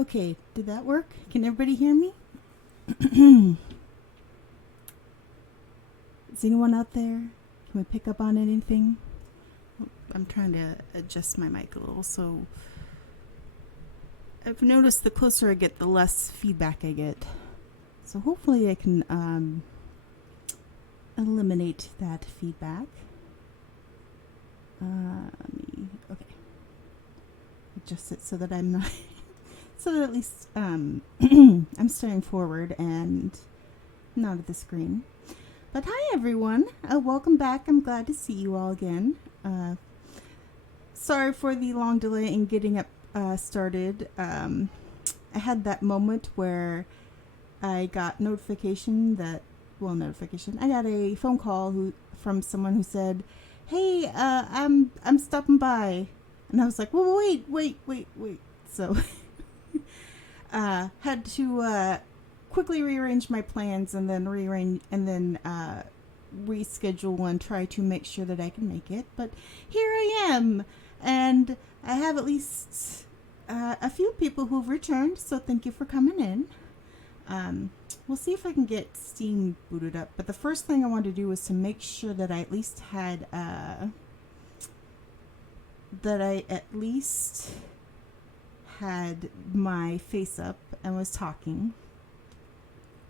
Okay, did that work? Can everybody hear me? Is anyone out there? Can we pick up on anything? I'm trying to adjust my mic a little, so I've noticed the closer I get, the less feedback I get. So hopefully I can eliminate that feedback. Okay. Adjust it so that I'm not, so that at least I'm staring forward and not at the screen. But hi everyone, welcome back. I'm glad to see you all again. Sorry for the long delay in getting up started. I had that moment where I got notification. I got a phone call from someone who said, "Hey, I'm stopping by," and I was like, "Well, wait." So, had to quickly rearrange my plans and then reschedule and try to make sure that I can make it. But here I am, and I have at least a few people who've returned. So thank you for coming in. We'll see if I can get Steam booted up. But the first thing I wanted to do was to make sure that I at least had my face up and was talking.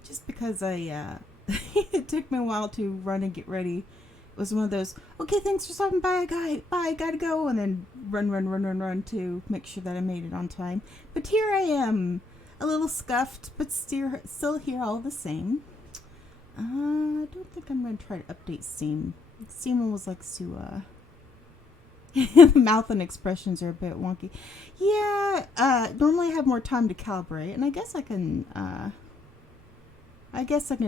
Just because it took me a while to run and get ready. It was one of those, okay, thanks for stopping by, bye, gotta go, and then run to make sure that I made it on time. But here I am, a little scuffed, but still here all the same. I don't think I'm going to try to update Steam. Steam almost likes to, the mouth and expressions are a bit wonky. Yeah, normally I have more time to calibrate, and I guess I can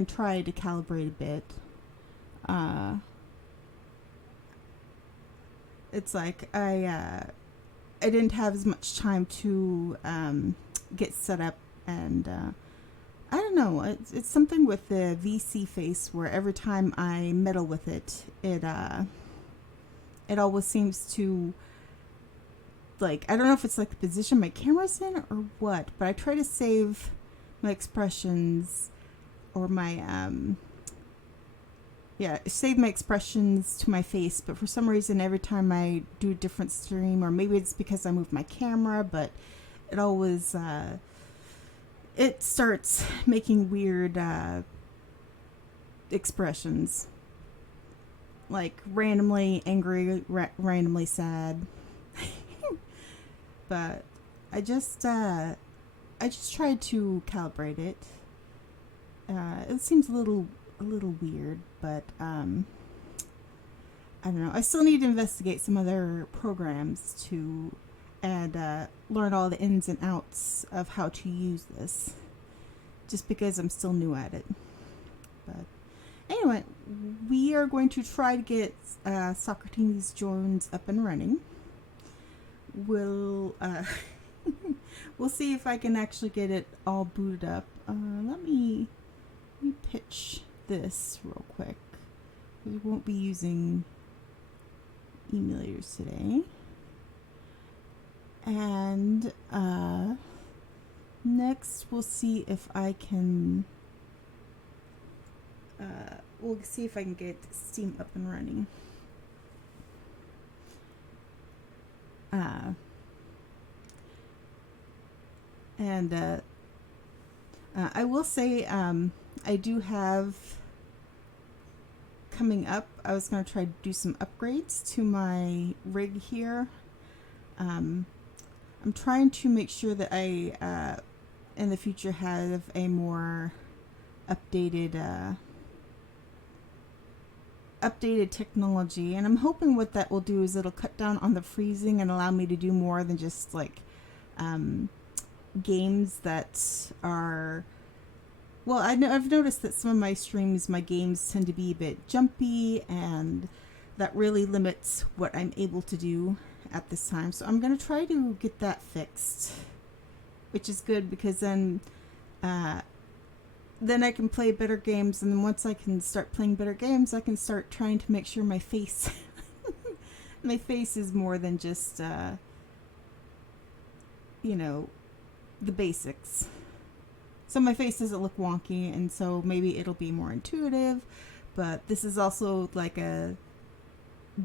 try to calibrate a bit. It's like I didn't have as much time to get set up, and I don't know. It's something with the VC face where every time I meddle with it, it always seems to, like, I don't know if it's like the position my camera's in or what, but I try to save my expressions or save my expressions to my face, but for some reason every time I do a different stream, or maybe it's because I move my camera, but it always it starts making weird expressions, like randomly angry, randomly sad. But I just tried to calibrate it. It seems a little weird, but I don't know. I still need to investigate some other programs and learn all the ins and outs of how to use this, just because I'm still new at it. But anyway, we are going to try to get Socrates Jones up and running. We'll see if I can actually get it all booted up. Let me pitch this real quick. We won't be using emulators today. And next we'll see if I can get Steam up and running. I will say I do have coming up, I was going to try to do some upgrades to my rig here. I'm trying to make sure that I in the future have a more updated technology, and I'm hoping what that will do is it'll cut down on the freezing and allow me to do more than just like games that are, well, I've noticed that some of my streams, my games tend to be a bit jumpy, and that really limits what I'm able to do at this time. So I'm going to try to get that fixed, which is good, because then I can play better games, and then once I can start playing better games, I can start trying to make sure my face is more than just the basics. So my face doesn't look wonky, and so maybe it'll be more intuitive, but this is also like a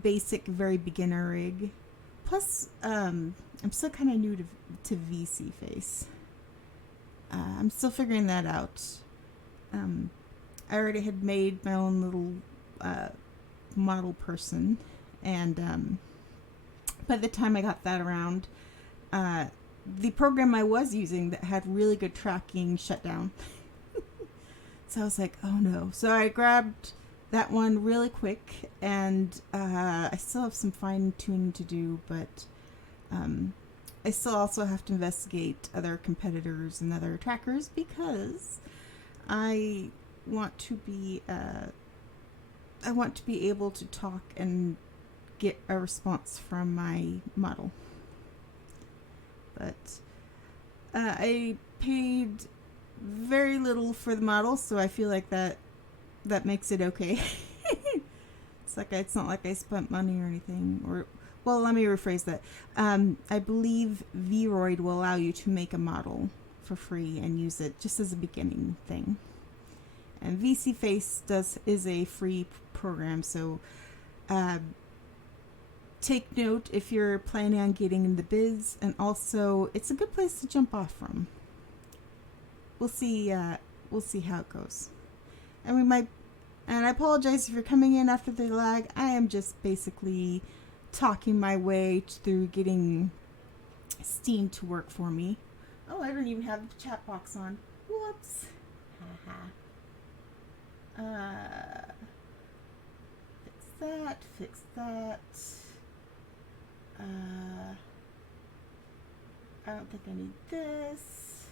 basic, very beginner rig. Plus, I'm still kind of new to VC face. I'm still figuring that out. I already had made my own little model person, and by the time I got that around, the program I was using that had really good tracking shut down. So I was like, oh no. So I grabbed that one really quick, and I still have some fine tuning to do, but I still also have to investigate other competitors and other trackers because I want to be able to talk and get a response from my model. But I paid very little for the model, so I feel like that makes it okay. It's not like I spent money or anything. Or, well, let me rephrase that. I believe Vroid will allow you to make a model for free and use it just as a beginning thing. And VC Face is a free program, so take note if you're planning on getting in the biz, and also it's a good place to jump off from. We'll see how it goes. And I apologize if you're coming in after the lag. I am just basically talking my way through getting Steam to work for me. Oh, I don't even have the chat box on. Whoops. Fix that. I don't think I need this.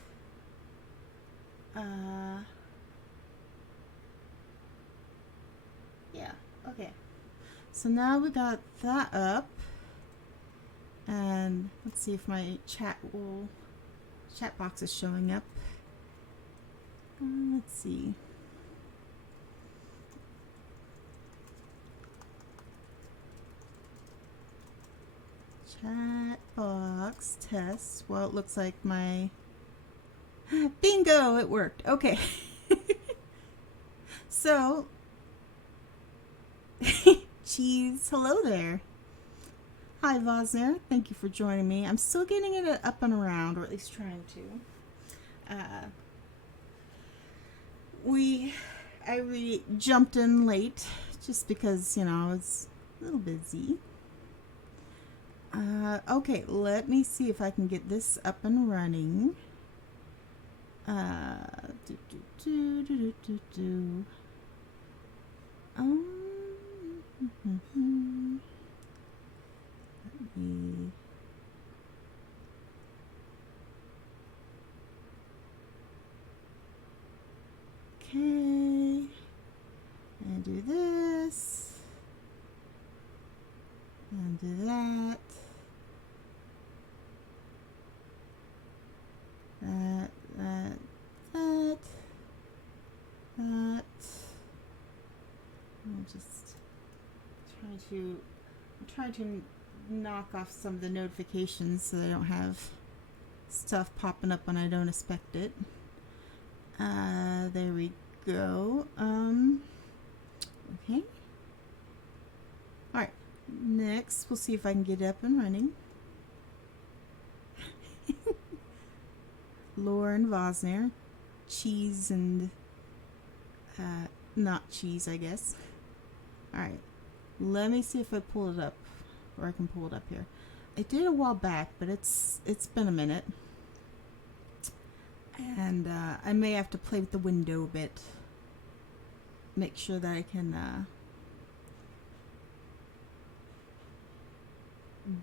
Yeah, okay. So now we got that up. And let's see if my chat box is showing up. Let's see. Chat box test. Well, it looks like my bingo, it worked. Okay. So Cheese, hello there. Hi Vosner, thank you for joining me. I'm still getting it up and around, or at least trying to. I really jumped in late just because, I was a little busy. Okay, let me see if I can get this up and running. Okay, and do this, and do that. That. I'm just trying to knock off some of the notifications so I don't have stuff popping up when I don't expect it. There we go. Okay. Alright. Next, we'll see if I can get it up and running. Lauren Vosner. Cheese and not cheese, I guess. Alright. Let me see if I pull it up, or I can pull it up here. I did a while back, but it's been a minute. And I may have to play with the window a bit. Make sure that I can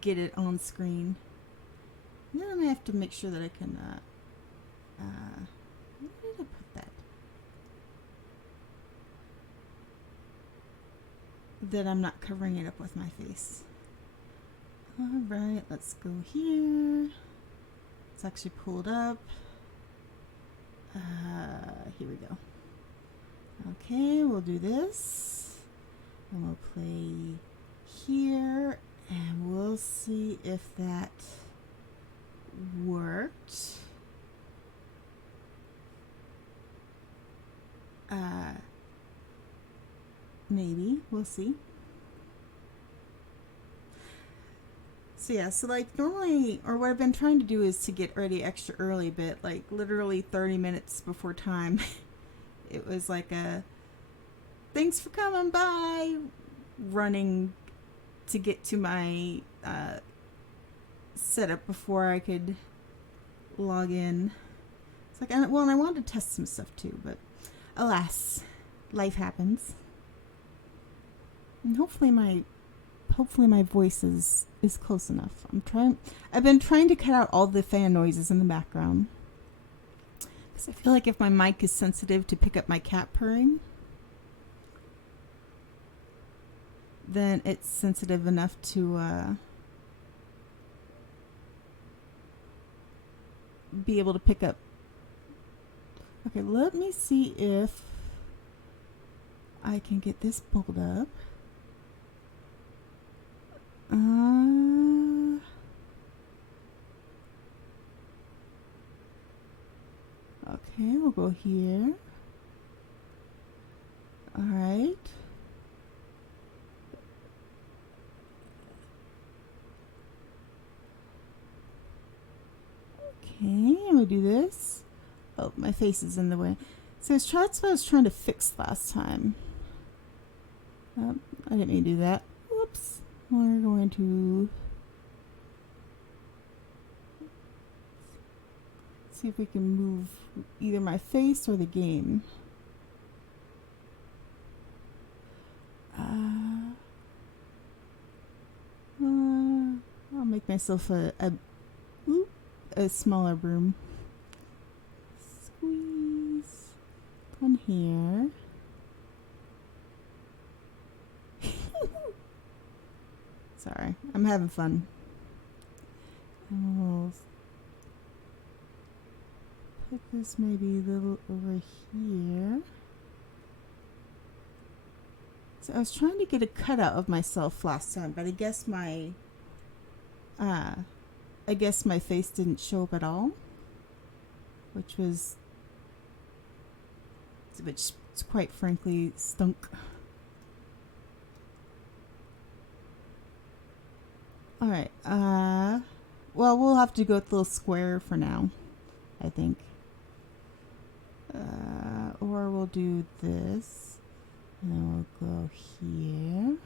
get it on screen. And then I may have to make sure that I can where did I put that? That I'm not covering it up with my face. Alright, let's go here. It's actually pulled up. Here we go. Okay, we'll do this. And we'll play here. And we'll see if that worked. Maybe. We'll see. So yeah, so like normally, or what I've been trying to do is to get ready extra early, but like literally 30 minutes before time, it was like a thanks for coming by, running to get to my setup before I could log in. It's like, well, and I wanted to test some stuff too, but alas, life happens. And hopefully my voice is close enough. I've been trying to cut out all the fan noises in the background, because I feel like if my mic is sensitive to pick up my cat purring, then it's sensitive enough to be able to pick up. Okay, let me see if I can get this pulled up. Okay, we'll go here. All right. Okay, I'm gonna do this. Oh, my face is in the way. So that's what I was trying to fix last time. I didn't mean to do that. Whoops. We're going to see if we can move either my face or the game. I'll make myself a smaller broom. Squeeze on here. Sorry, I'm having fun. And we'll put this maybe a little over here. So I was trying to get a cutout of myself last time, but I guess my face didn't show up at all, which quite frankly stunk. All right. Well, we'll have to go with the little square for now, I think. Or we'll do this, and then we'll go here,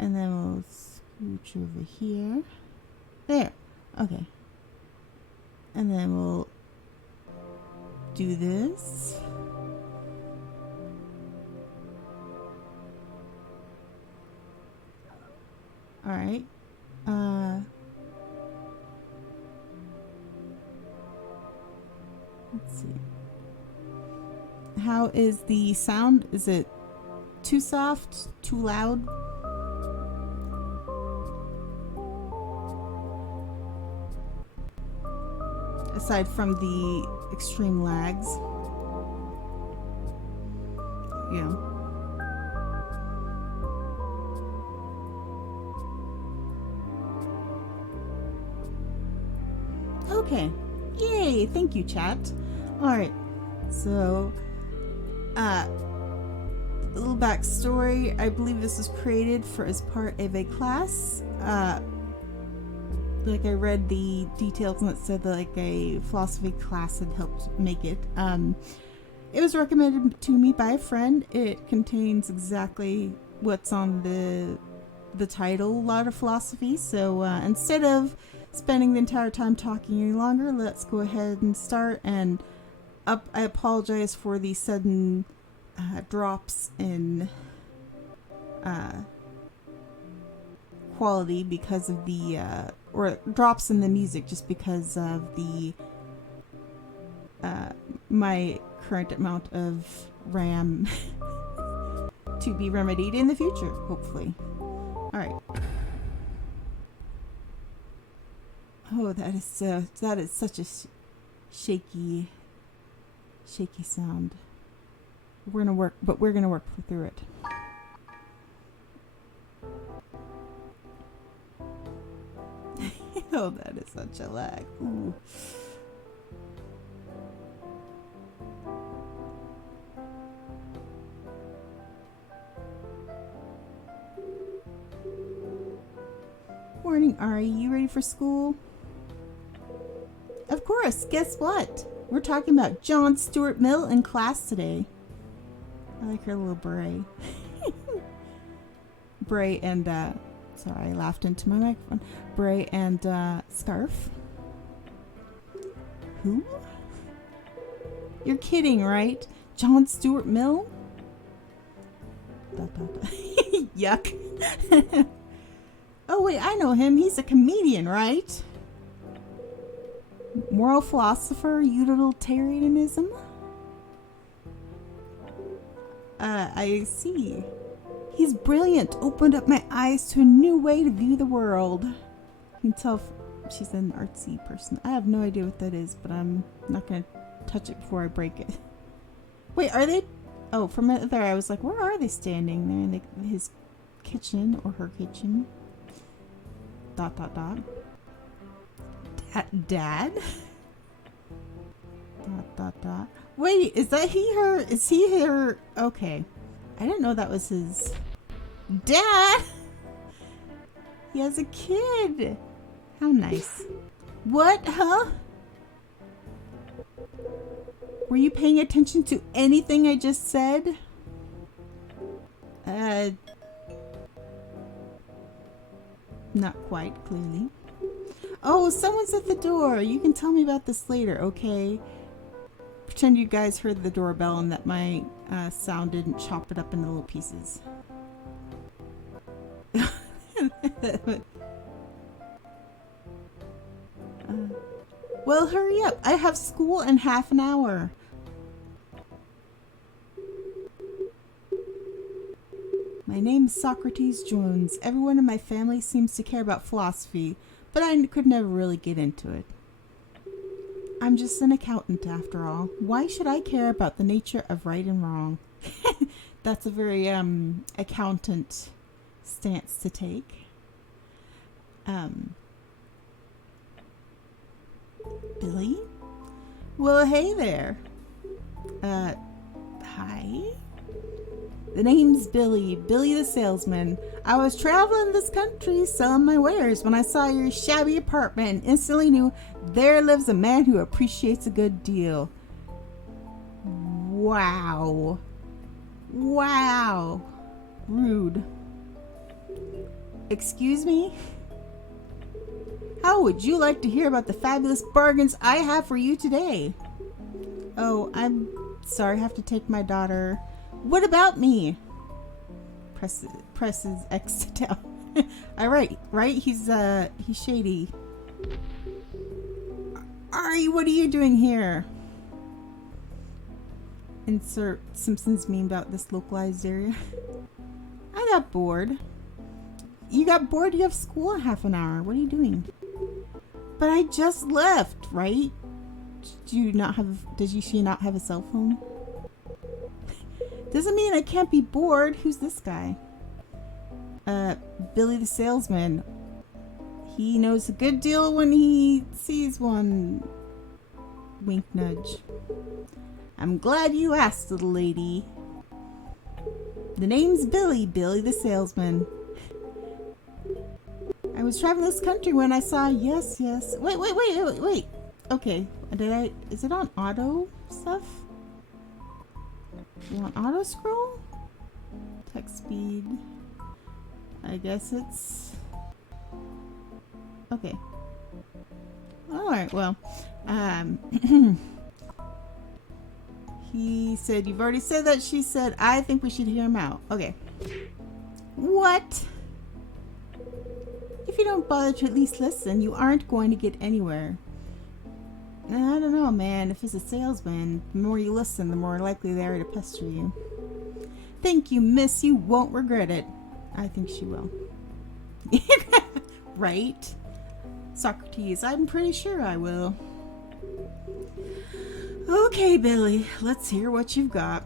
and then we'll scooch over here. There. Okay. And then we'll do this. All right. Let's see. How is the sound? Is it too soft? Too loud? Aside from the extreme lags. Yeah. Okay. Yay! Thank you, chat. Alright. So, a little backstory. I believe this was created as part of a class. Like I read the details and it said that like a philosophy class had helped make it. It was recommended to me by a friend. It contains exactly what's on the title, Lot of Philosophy. So instead of spending the entire time talking any longer, let's go ahead and start. And I apologize for the sudden drops in quality because of the or drops in the music just because of the my current amount of RAM to be remedied in the future, hopefully. All right. Oh, that is such a shaky sound. We're gonna work through it. Oh, that is such a lag. Ooh. morning, Ari. You ready for school? Of course. Guess what? We're talking about John Stuart Mill in class today. I like her little beret. Beret and, sorry, I laughed into my microphone. Beret and, scarf. Who? You're kidding, right? John Stuart Mill? Yuck. Oh, wait, I know him. He's a comedian, right? Moral philosopher, utilitarianism? I see. He's brilliant. Opened up my eyes to a new way to view the world. You can tell if she's an artsy person. I have no idea what that is, but I'm not going to touch it before I break it. Wait, are they... Oh, from there I was like, where are they standing? They're in his kitchen or her kitchen. ... Dad? ... Wait, is that he, her? Is he her? Okay. I didn't know that was his dad. He has a kid. How nice. What? Huh? Were you paying attention to anything I just said? Not quite, clearly. Oh, someone's at the door. You can tell me about this later, okay? Pretend you guys heard the doorbell and that my sound didn't chop it up into little pieces. Well, hurry up. I have school in half an hour. My name's Socrates Jones. Everyone in my family seems to care about philosophy, but I could never really get into it. I'm just an accountant after all. Why should I care about the nature of right and wrong? That's a very accountant stance to take. Billy? Well, hey there. Hi? The name's Billy. Billy the salesman. I was traveling this country selling my wares when I saw your shabby apartment and instantly knew there lives a man who appreciates a good deal. Wow. Wow. Rude. Excuse me? How would you like to hear about the fabulous bargains I have for you today? Oh, I'm sorry, I have to take my daughter. What about me? Presses X down. Alright, right? He's shady. Ari, what are you doing here? Insert Simpsons meme about this localized area. I got bored. You got bored? You have school in half an hour. What are you doing? But I just left, right? Does she not have a cell phone? Doesn't mean I can't be bored. Who's this guy? Billy the salesman. He knows a good deal when he sees one. Wink nudge. I'm glad you asked, little lady. The name's Billy the salesman. I was traveling this country when I saw, yes. Wait. Okay, is it on auto stuff? You want auto scroll? Text speed. I guess it's... Okay. Alright, well. He said, you've already said that. She said, I think we should hear him out. Okay. What? If you don't bother to at least listen, you aren't going to get anywhere. I don't know, man. If it's a salesman, the more you listen, the more likely they are to pester you. Thank you, miss. You won't regret it. I think she will. Right? Socrates, I'm pretty sure I will. Okay, Billy. Let's hear what you've got.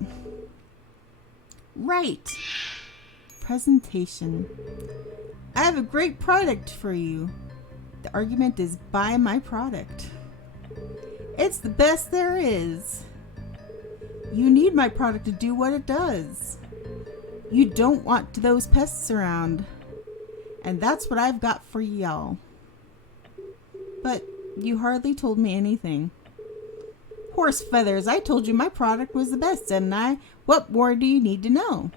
Right. Presentation. I have a great product for you. The argument is buy my product. It's the best there is. You need my product to do what it does. You don't want those pests around. And that's what I've got for y'all. But you hardly told me anything. Horse feathers, I told you my product was the best, didn't I? What more do you need to know?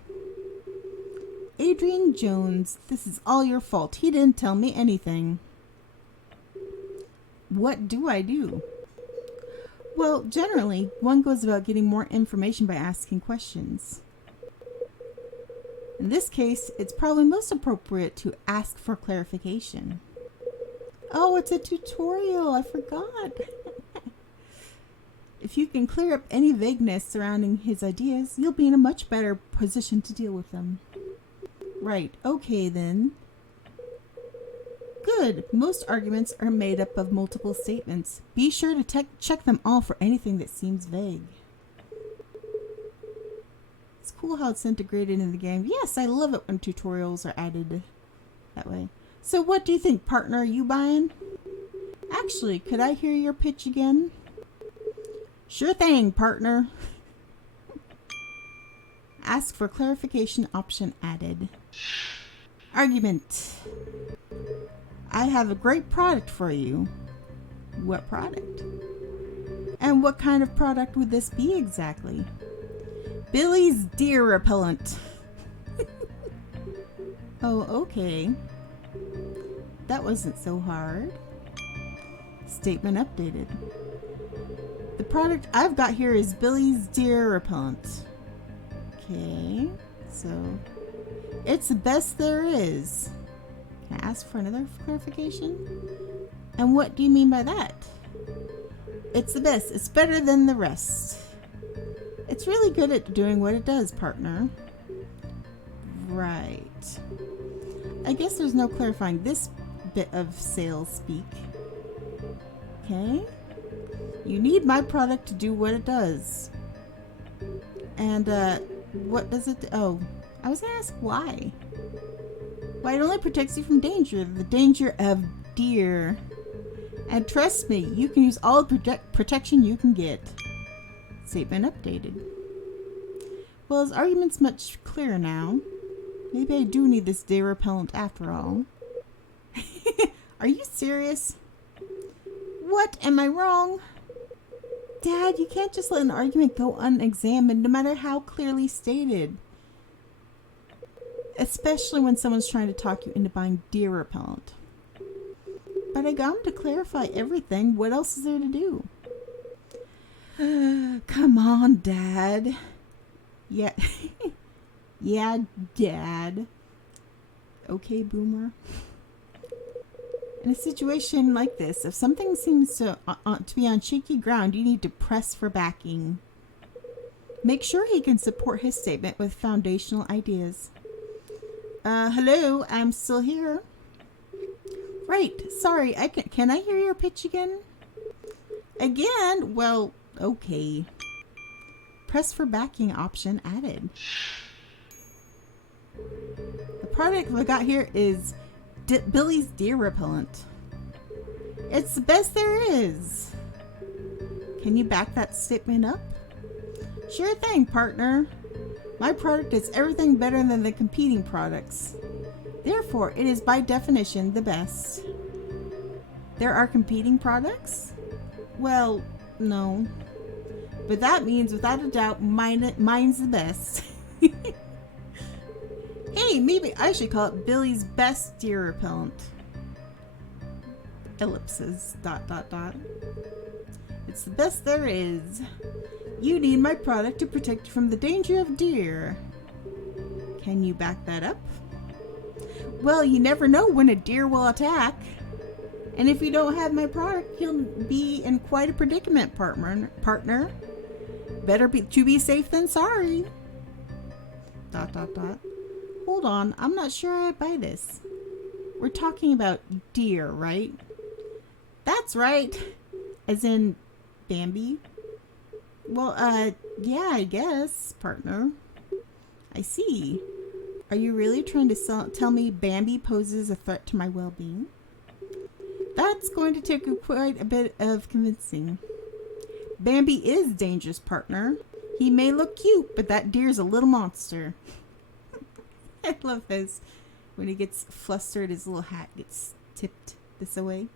Adrian Jones, this is all your fault. He didn't tell me anything. What do I do? Well, generally, one goes about getting more information by asking questions. In this case, it's probably most appropriate to ask for clarification. Oh, it's a tutorial. I forgot. If you can clear up any vagueness surrounding his ideas, you'll be in a much better position to deal with them. Right. Okay, then. Good. Most arguments are made up of multiple statements. Be sure to check them all for anything that seems vague. It's cool how it's integrated in the game. Yes, I love it when tutorials are added that way. So what do you think, partner? Are you buying? Actually, could I hear your pitch again? Sure thing, partner. Ask for clarification option added. Argument. I have a great product for you. What product? And what kind of product would this be exactly? Billy's deer repellent. Oh, okay. That wasn't so hard. Statement updated. The product I've got here is Billy's deer repellent. Okay, so it's the best there is. Can I ask for another clarification? And what do you mean by that? It's the best. It's better than the rest. It's really good at doing what it does, partner. Right. I guess there's no clarifying this bit of sales speak. Okay. You need my product to do what it does. And, what does it do? Oh, I was gonna ask why. Why, it only protects you from danger. The danger of deer. And trust me, you can use all the protection you can get. Statement updated. Well, his argument's much clearer now. Maybe I do need this deer repellent after all. Are you serious? What? Am I wrong? Dad, you can't just let an argument go unexamined, no matter how clearly stated. Especially when someone's trying to talk you into buying deer repellent. But I got him to clarify everything. What else is there to do? Come on, Dad. Yeah. Yeah, Dad. Okay, Boomer. In a situation like this, if something seems to be on shaky ground, you need to press for backing. Make sure he can support his statement with foundational ideas. Hello, I'm still here. Right, sorry, can I hear your pitch again? Again? Well, okay. Press for backing option added. The product I got here is Billy's deer repellent. It's the best there is. Can you back that statement up? Sure thing, partner. My product is everything better than the competing products. Therefore, it is by definition the best. There are competing products? Well, no. But that means, without a doubt, mine's the best. Hey, maybe I should call it Billy's best deer repellent. Ellipses, ... It's the best there is. You need my product to protect you from the danger of deer. Can you back that up? Well, you never know when a deer will attack. And if you don't have my product, you'll be in quite a predicament, partner. Better to be safe than sorry. ... Hold on, I'm not sure I buy this. We're talking about deer, right? That's right. As in Bambi? Well, yeah, I guess, partner. I see. Are you really trying to tell me Bambi poses a threat to my well-being? That's going to take quite a bit of convincing. Bambi is dangerous, partner. He may look cute, but that deer's a little monster. I love his When he gets flustered, his little hat gets tipped this way.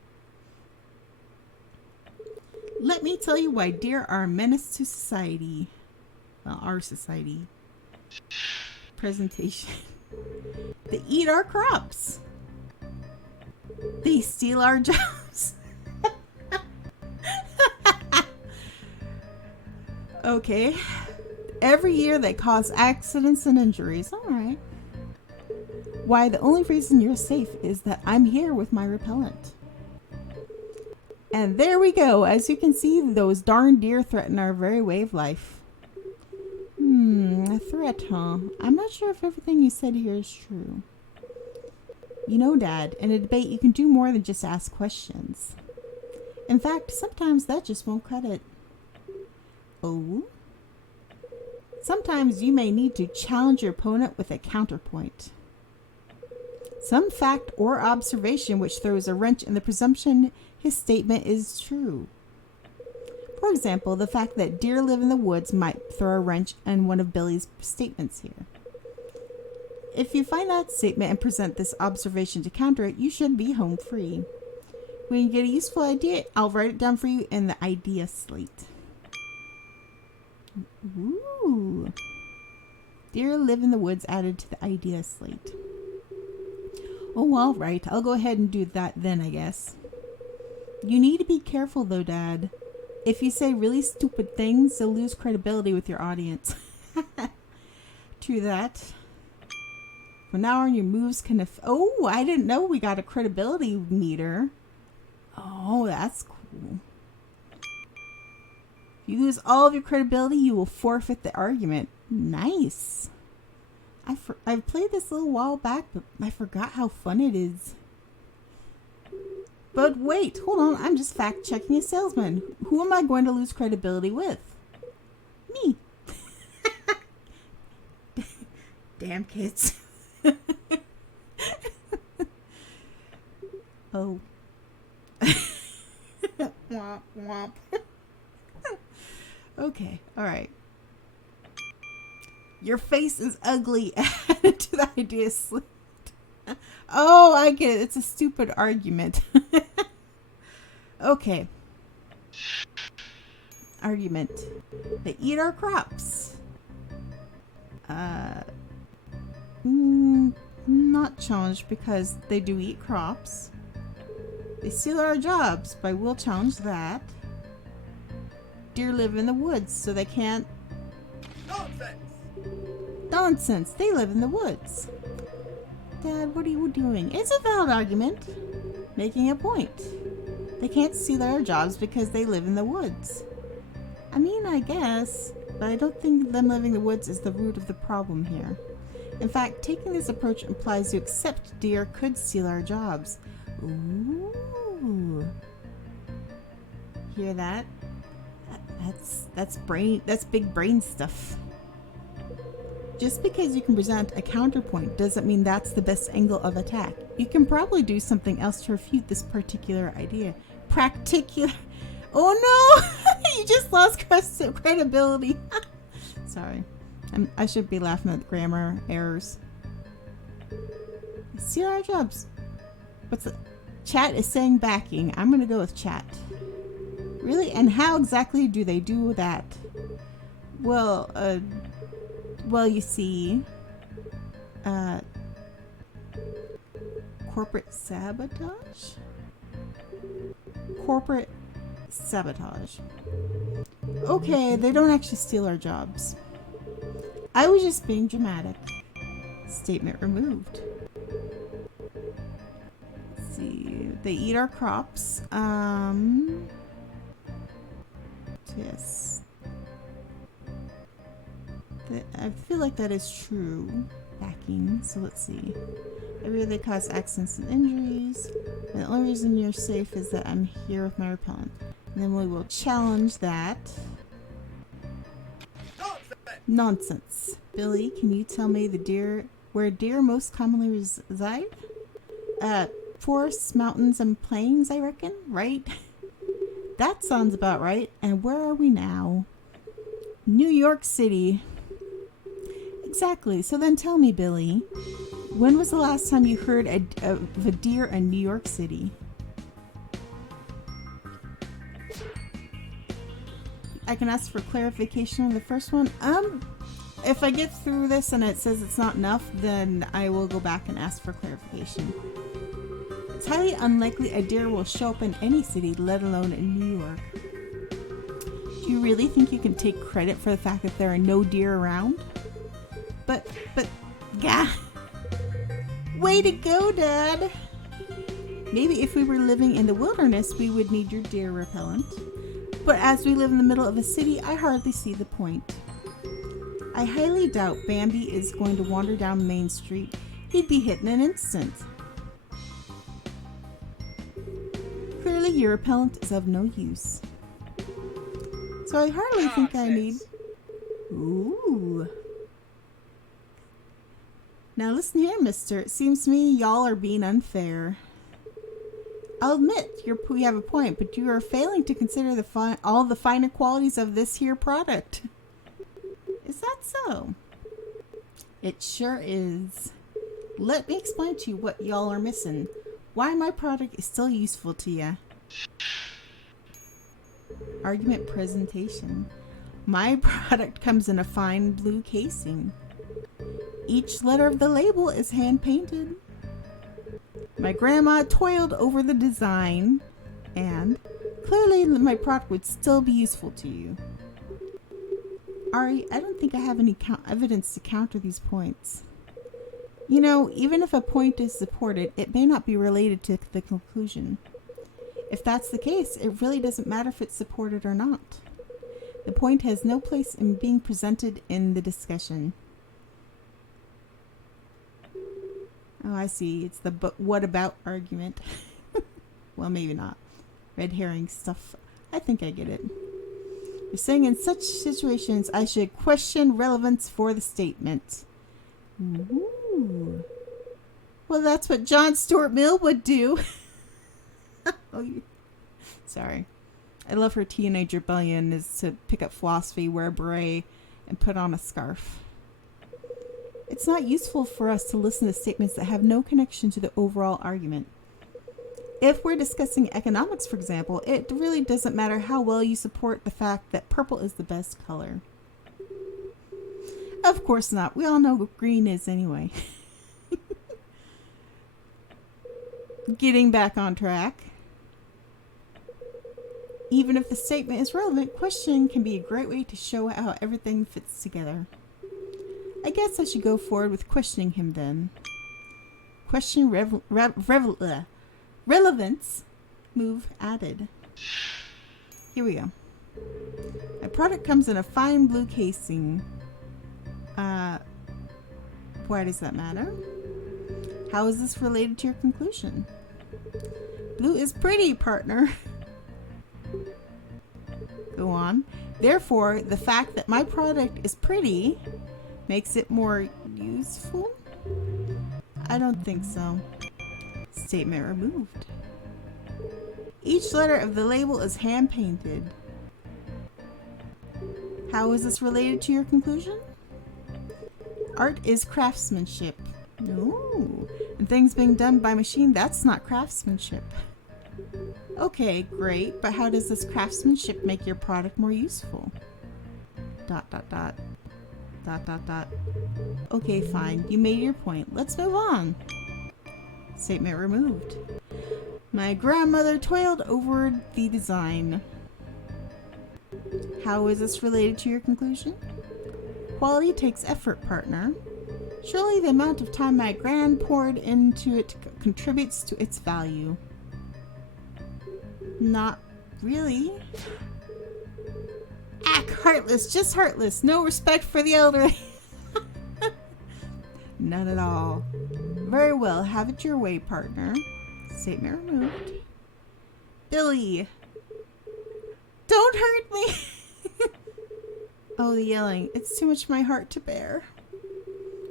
Let me tell you why deer are a menace to society. Well, our society. Presentation. They eat our crops. They steal our jobs. Okay. Every year they cause accidents and injuries. All right. Why, the only reason you're safe is that I'm here with my repellent. And there we go. As you can see, those darn deer threaten our very way of life. A threat, huh? I'm not sure if everything you said here is true. You know, Dad, in a debate you can do more than just ask questions. In fact, sometimes that just won't cut it. Oh? Sometimes you may need to challenge your opponent with a counterpoint. Some fact or observation which throws a wrench in the presumption his statement is true. For example, the fact that deer live in the woods might throw a wrench in one of Billy's statements here. If you find that statement and present this observation to counter it, you should be home free. When you get a useful idea, I'll write it down for you in the idea slate. Ooh. Deer live in the woods added to the idea slate. Oh, all right. I'll go ahead and do that then, I guess. You need to be careful, though, Dad. If you say really stupid things, you'll lose credibility with your audience. True that. From now on, your moves can... Oh, I didn't know we got a credibility meter. Oh, that's cool. If you lose all of your credibility, you will forfeit the argument. Nice. I've played this a little while back, but I forgot how fun it is. But wait, hold on. I'm just fact-checking a salesman. Who am I going to lose credibility with? Me. Damn kids. Oh. Womp womp. Okay, alright. Your face is ugly. Added to the idea slate. Oh, I get it. It's a stupid argument. Okay. Argument. They eat our crops. Not challenged because they do eat crops. They steal our jobs, but I will challenge that. Deer live in the woods, so they can't... Nonsense! Nonsense! They live in the woods. Dad, what are you doing? It's a valid argument. Making a point. They can't steal our jobs because they live in the woods. I mean, I guess, but I don't think them living in the woods is the root of the problem here. In fact, taking this approach implies you accept deer could steal our jobs. Ooh. Hear that? That's big brain stuff. Just because you can present a counterpoint doesn't mean that's the best angle of attack. You can probably do something else to refute this particular idea. Oh no! You just lost credibility. Sorry. I should be laughing at the grammar errors. Steal our jobs. What's the... Chat is saying backing. I'm going to go with chat. Really? And how exactly do they do that? Well, you see, corporate sabotage? Corporate sabotage. Okay, they don't actually steal our jobs. I was just being dramatic. Statement removed. Let's see. They eat our crops. Yes. I feel like that is true. Backing. So let's see. Every year they cause accidents and injuries. And the only reason you're safe is that I'm here with my repellent. And then we will challenge that. Nonsense. Billy, can you tell me where deer most commonly reside? Forests, mountains, and plains, I reckon, right? That sounds about right. And where are we now? New York City. Exactly. So then tell me, Billy, When was the last time you heard of a deer in New York City? I can ask for clarification on the first one. If I get through this and it says it's not enough, then I will go back and ask for clarification. It's highly unlikely a deer will show up in any city, let alone in New York. Do you really think you can take credit for the fact that there are no deer around? But, gah! Way to go, Dad! Maybe if we were living in the wilderness, we would need your deer repellent. But as we live in the middle of a city, I hardly see the point. I highly doubt Bambi is going to wander down Main Street. He'd be hit in an instant. Clearly, your repellent is of no use. So I hardly think I need... Ooh. Now listen here, mister. It seems to me y'all are being unfair. I'll admit, you have a point, but you are failing to consider all the finer qualities of this here product. Is that so? It sure is. Let me explain to you what y'all are missing. Why my product is still useful to you. Argument presentation. My product comes in a fine blue casing. Each letter of the label is hand painted. My grandma toiled over the design, and clearly my product would still be useful to you. Ari, I don't think I have any evidence to counter these points. You know, even if a point is supported, it may not be related to the conclusion. If that's the case, it really doesn't matter if it's supported or not. The point has no place in being presented in the discussion. Oh, I see. It's the but what about argument. Well, maybe not. Red herring stuff. I think I get it. You're saying in such situations I should question relevance for the statement. Ooh. Well, that's what John Stuart Mill would do. Sorry. I love her teenage rebellion is to pick up philosophy, wear a beret, and put on a scarf. It's not useful for us to listen to statements that have no connection to the overall argument. If we're discussing economics, for example, it really doesn't matter how well you support the fact that purple is the best color. Of course not. We all know what green is anyway. Getting back on track. Even if the statement is relevant, questioning can be a great way to show how everything fits together. I guess I should go forward with questioning him then. Question relevance. Move added. Here we go. My product comes in a fine blue casing. Why does that matter? How is this related to your conclusion? Blue is pretty, partner. Go on. Therefore, the fact that my product is pretty makes it more useful? I don't think so. Statement removed. Each letter of the label is hand painted. How is this related to your conclusion? Art is craftsmanship. No. And things being done by machine, that's not craftsmanship. Okay, great, but how does this craftsmanship make your product more useful? ... Okay, fine. You made your point. Let's move on. Statement removed. My grandmother toiled over the design. How is this related to your conclusion? Quality takes effort, partner. Surely the amount of time my gran poured into it contributes to its value. Not really. Ack, heartless, just heartless. No respect for the elderly. None at all. Very well, have it your way, partner. Statement removed. Billy. Don't hurt me. Oh, the yelling. It's too much for my heart to bear.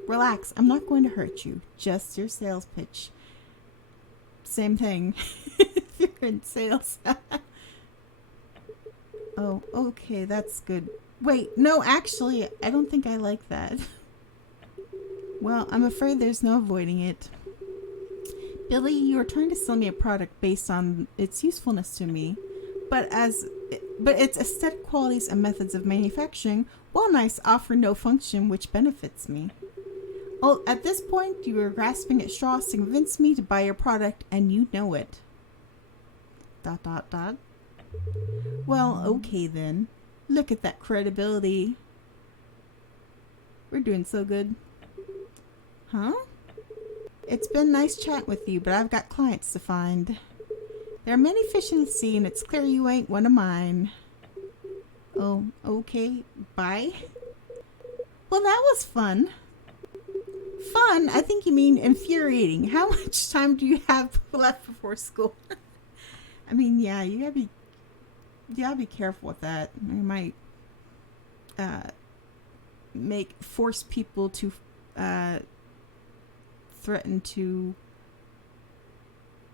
Relax, I'm not going to hurt you. Just your sales pitch. Same thing. If you're in sales. Oh, okay, that's good. Wait, no, actually, I don't think I like that. Well, I'm afraid there's no avoiding it. Billy, you are trying to sell me a product based on its usefulness to me, but its aesthetic qualities and methods of manufacturing, while nice, offer no function which benefits me. Oh, at this point, you are grasping at straws to convince me to buy your product, and you know it. ... Well, okay then. Look at that credibility. We're doing so good. Huh? It's been nice chatting with you, but I've got clients to find. There are many fish in the sea, and it's clear you ain't one of mine. Oh, okay. Bye. Well, that was fun. Fun? I think you mean infuriating. How much time do you have left before school? I mean, yeah, you gotta be careful with that. You might force people to threaten to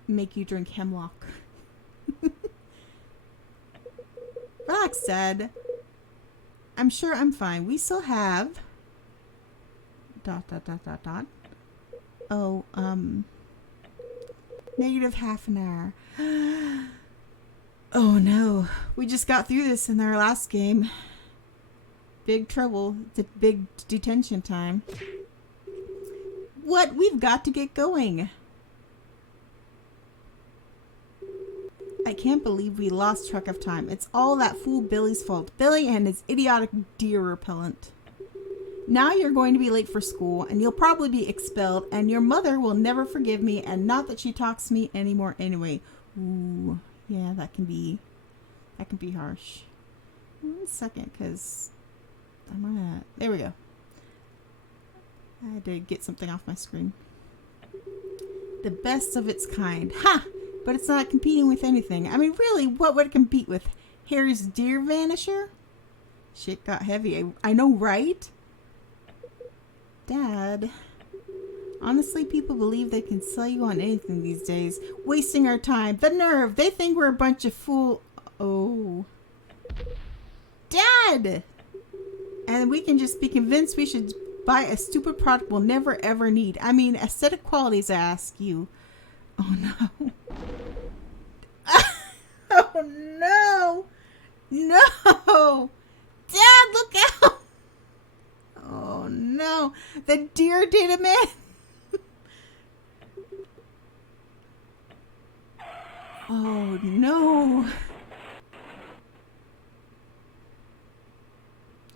make you drink hemlock. Relax, Dad. I'm sure I'm fine. We still have... ... Oh, negative half an hour. Oh no. We just got through this in our last game. Big trouble. Big detention time. What? We've got to get going. I can't believe we lost track of time. It's all that fool Billy's fault. Billy and his idiotic deer repellent. Now you're going to be late for school, and you'll probably be expelled, and your mother will never forgive me, and not that she talks to me anymore anyway. Ooh, yeah, that can be harsh. 1 second, because there we go. I had to get something off my screen. The best of its kind. Ha! But it's not competing with anything. I mean, really, what would it compete with? Harry's Deer Vanisher? Shit got heavy. I know, right? Dad. Honestly, people believe they can sell you on anything these days. Wasting our time. The nerve. They think we're a bunch of fool... Oh. Dad! And we can just be convinced we should buy a stupid product we'll never ever need. I mean, aesthetic qualities, I ask you. Oh no. Oh no. No. Dad, look out. Oh no. The deer did him in. Oh no.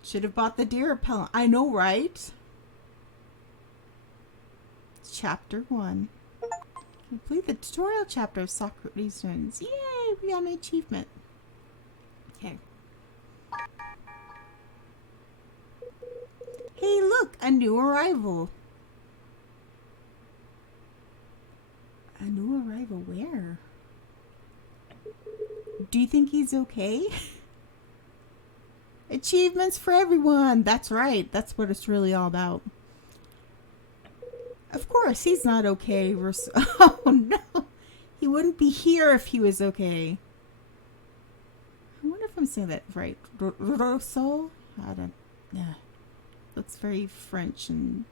Should have bought the deer repellent. I know, right? Chapter 1. Complete the tutorial chapter of Socrates Jones. Yay! We got an achievement. Okay. Hey, look! A new arrival. A new arrival where? Do you think he's okay? Achievements for everyone! That's right. That's what it's really all about. Of course, he's not okay. Oh no! He wouldn't be here if he was okay. I wonder if I'm saying that right. Rosso? I don't... Yeah. That's very French, and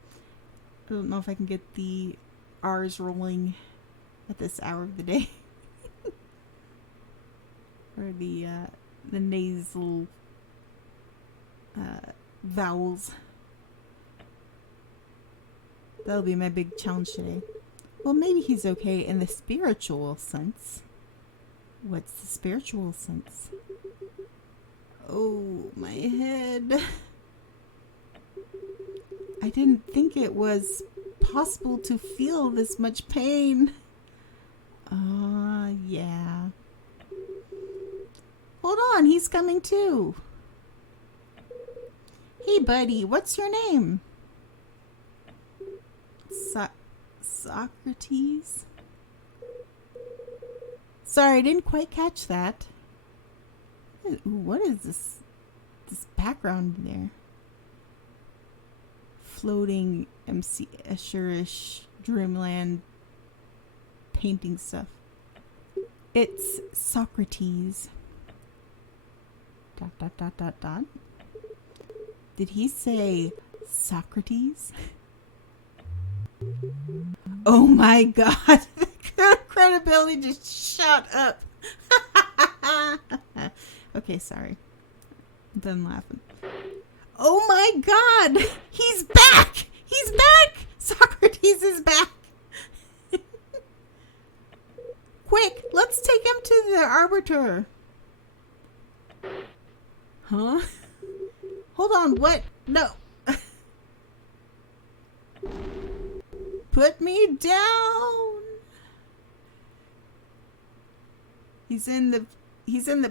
I don't know if I can get the R's rolling at this hour of the day. Or the nasal vowels. That'll be my big challenge today. Well, maybe he's okay in the spiritual sense. What's the spiritual sense? Oh, my head. I didn't think it was possible to feel this much pain. Yeah. Hold on, he's coming too. Hey, buddy, what's your name? Socrates? Sorry, I didn't quite catch that. Ooh, what is this background there? Floating MC Escher-ish dreamland painting stuff. It's Socrates. ... Did he say Socrates? Oh my god. The credibility just shot up. Okay, sorry. I'm done laughing. Oh my god! He's back! He's back! Socrates is back! Quick, let's take him to the arbiter. Huh? Hold on, what? No. Put me down. He's in the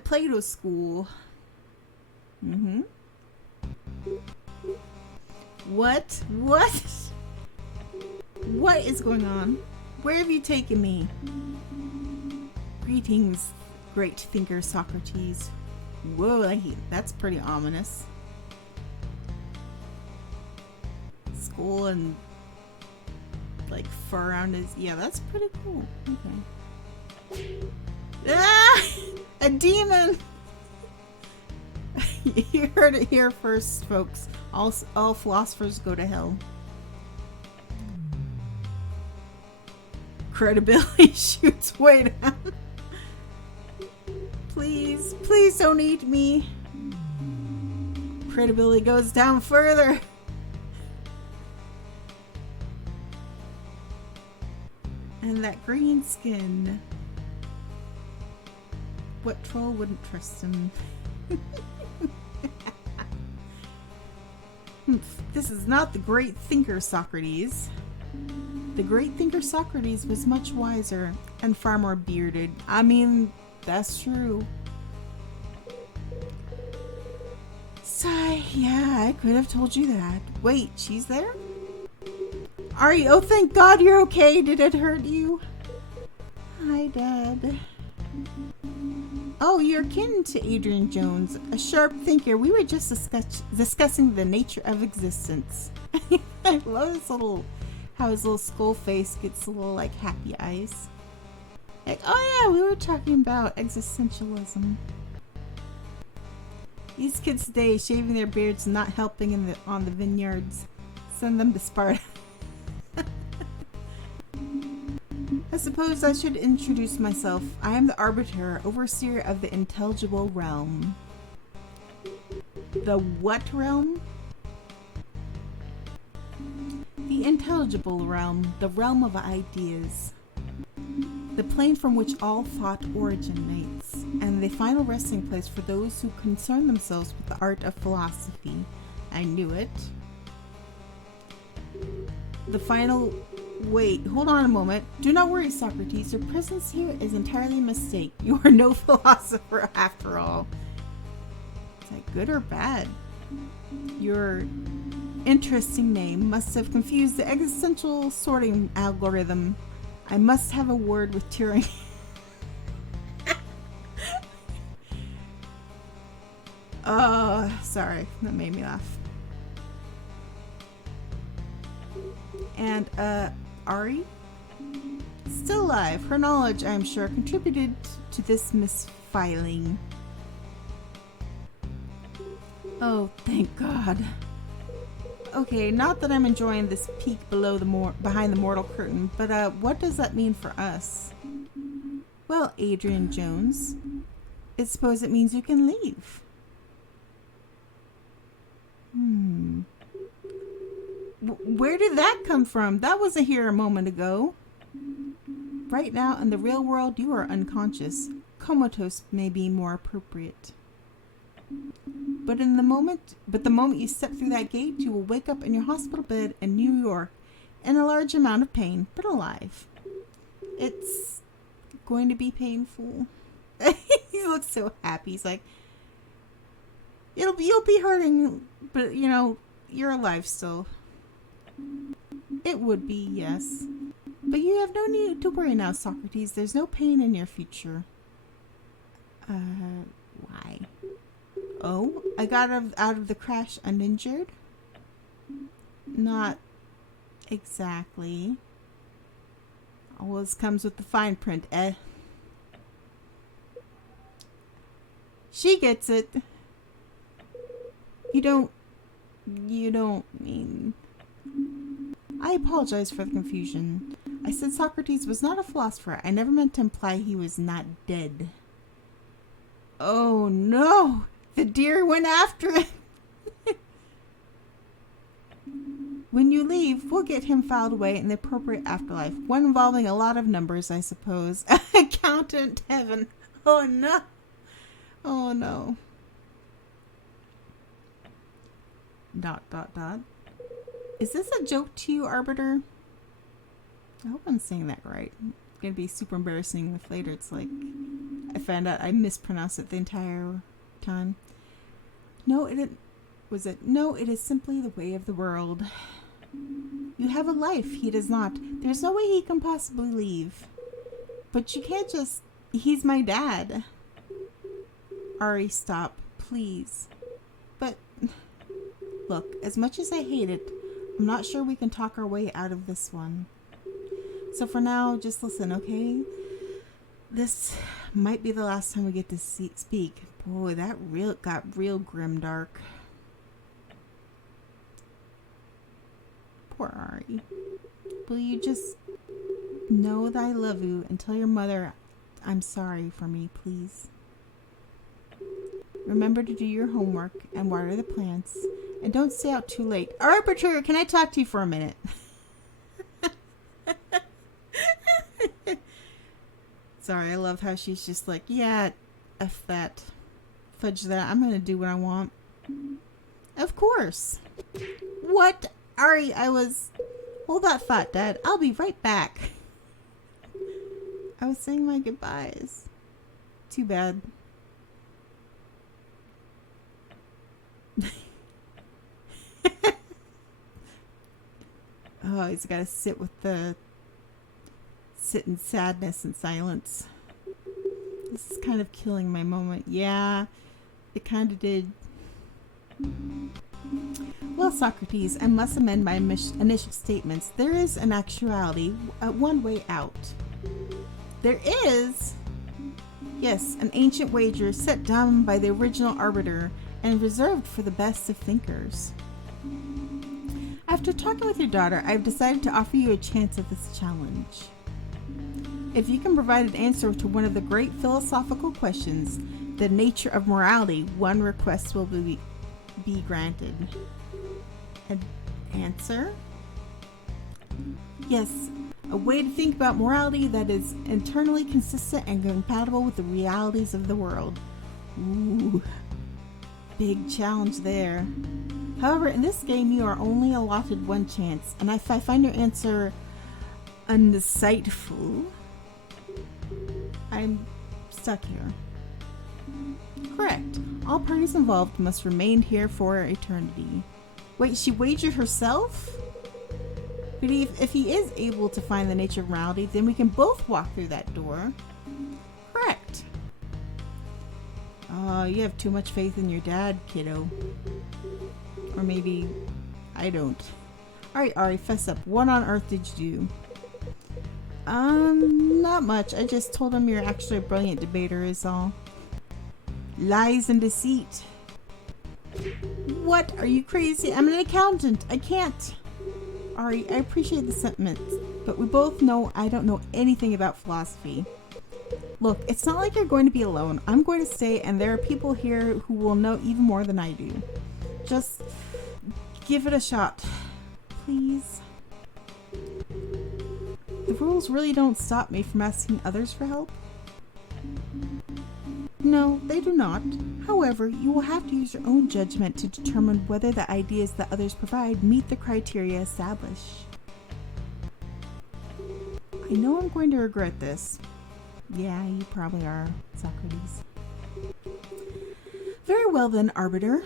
Plato school. Mm-hmm. What? What is going on? Where have you taken me? Greetings, great thinker Socrates. Whoa, that's pretty ominous. Skull and like fur around his... Yeah, that's pretty cool. Okay. Ah! A demon! You heard it here first, folks. All philosophers go to hell. Credibility shoots way down. Please don't eat me. Credibility goes down further. And that green skin. What troll wouldn't trust him? This is not the great thinker Socrates. The great thinker Socrates was much wiser and far more bearded. I mean, that's true. Sigh, yeah, I could have told you that. Wait, she's there? Are you? Oh, thank God you're okay. Did it hurt you? Hi, Dad. Oh, you're kin to Adrian Jones, a sharp thinker. We were just discussing the nature of existence. I love this how his little skull face gets a little like happy eyes. Like, oh yeah, we were talking about existentialism. These kids today shaving their beards and not helping on the vineyards. Send them to Sparta. I suppose I should introduce myself. I am the arbiter, overseer of the intelligible realm. The what realm? The intelligible realm, the realm of ideas. The plane from which all thought originates, and the final resting place for those who concern themselves with the art of philosophy. I knew it. The final... Wait, hold on a moment. Do not worry, Socrates. Your presence here is entirely a mistake. You are no philosopher after all. Is that good or bad? Your interesting name must have confused the existential sorting algorithm. I must have a word with Turing. Sorry. That made me laugh. And, Ari? Still alive. Her knowledge, I am sure, contributed to this misfiling. Oh, thank God. Okay, not that I'm enjoying this peek behind the mortal curtain, but what does that mean for us? Well, Adrian Jones, I suppose it means you can leave. Where did that come from? That wasn't here a moment ago. Right now, in the real world, you are unconscious. Comatose may be more appropriate. But the moment you step through that gate, you will wake up in your hospital bed in New York, in a large amount of pain, but alive. It's going to be painful. He looks so happy. He's like, you'll be hurting, but you know, you're alive still. It would be, yes. But you have no need to worry now, Socrates. There's no pain in your future. Why? Oh, I got out of the crash uninjured? Not exactly. Always comes with the fine print, eh? She gets it. You don't mean... I apologize for the confusion. I said Socrates was not a philosopher. I never meant to imply he was not dead. Oh no! The deer went after him! When you leave, we'll get him filed away in the appropriate afterlife. One involving a lot of numbers, I suppose. Accountant heaven. Oh no. Oh no. ... Is this a joke to you, Arbiter? I hope I'm saying that right. It's gonna be super embarrassing if later it's like I found out I mispronounced it the entire time. No, it is simply the way of the world. You have a life, he does not. There's no way he can possibly leave. But you can't just... He's my dad. Ari, stop, please. But, look, as much as I hate it, I'm not sure we can talk our way out of this one. So for now, just listen, okay? This might be the last time we get to speak. Boy, that got real grim dark. Poor Ari. Will you just know that I love you and tell your mother I'm sorry for me, please? Remember to do your homework and water the plants. And don't stay out too late. Arbiter, can I talk to you for a minute? Sorry, I love how she's just like, yeah, F that. Fudge that. I'm going to do what I want. Of course. What? Ari, hold that thought, Dad. I'll be right back. I was saying my goodbyes. Too bad. Oh, he's got to sit in sadness and silence. This is kind of killing my moment. Yeah, it kind of did. Well, Socrates, I must amend my initial statements. There is an actuality, one way out. There is, yes, an ancient wager set down by the original arbiter and reserved for the best of thinkers. After talking with your daughter, I've decided to offer you a chance at this challenge. If you can provide an answer to one of the great philosophical questions, the nature of morality, one request will be granted. An answer? Yes, a way to think about morality that is internally consistent and compatible with the realities of the world. Ooh, big challenge there. However, in this game, you are only allotted one chance, and if I find your answer insightful, I'm stuck here. Correct. All parties involved must remain here for eternity. Wait, she wagered herself? But if he is able to find the nature of morality, then we can both walk through that door. Correct. Oh, you have too much faith in your dad, kiddo. Or maybe I don't. Alright, Ari, fess up. What on earth did you do? Not much. I just told him you're actually a brilliant debater is all. Lies and deceit. What? Are you crazy? I'm an accountant. I can't. Ari, I appreciate the sentiment, but we both know I don't know anything about philosophy. Look, it's not like you're going to be alone. I'm going to stay, and there are people here who will know even more than I do. Just give it a shot, please. The rules really don't stop me from asking others for help. No, they do not. However, you will have to use your own judgment to determine whether the ideas that others provide meet the criteria established. I know I'm going to regret this. Yeah, you probably are, Socrates. Very well then, Arbiter.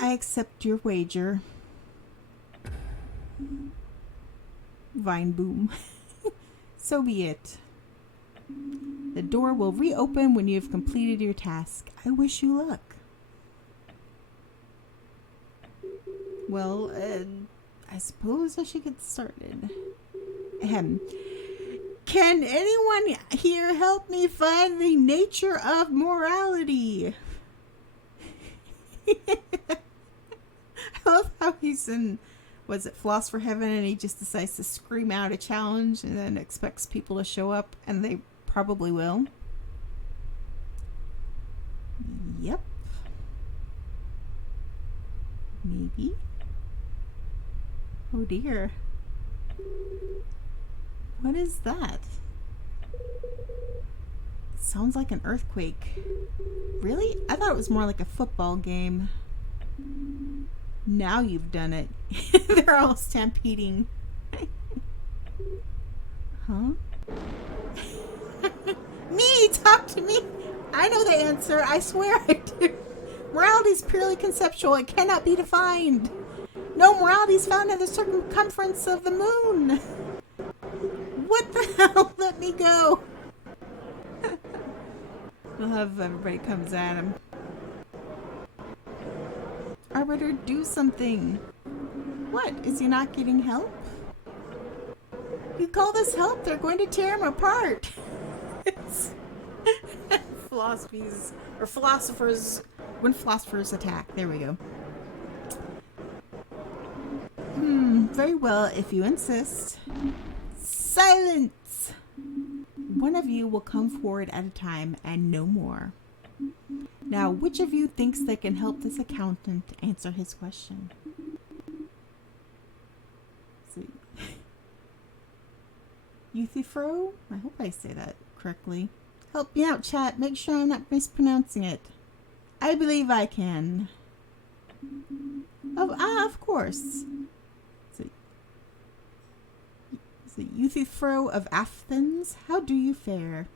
I accept your wager. Vine boom. So be it. The door will reopen when you have completed your task. I wish you luck. Well, I suppose I should get started. Ahem. Can anyone here help me find the nature of morality? I love how he's in Was it Philosopher Heaven and he just decides to scream out a challenge and then expects people to show up, and they probably will? Yep. Maybe. Oh dear. What is that? Sounds like an earthquake. Really? I thought it was more like a football game. Now you've done it. They're all stampeding. Huh? Me! Talk to me! I know the answer. I swear I do. Morality is purely conceptual. It cannot be defined. No morality is found in the circumference of the moon. What the hell? Let me go. We'll have everybody comes at him. Arbiter, do something. What? Is he not getting help? You call this help? They're going to tear him apart. It's philosophies or philosophers when philosophers attack. There we go. Very well, if you insist. Silence! One of you will come forward at a time and no more. Now, which of you thinks they can help this accountant answer his question? See. Euthyphro? I hope I say that correctly. Help me out, chat. Make sure I'm not mispronouncing it. I believe I can. Of course. So Euthyphro of Athens, how do you fare?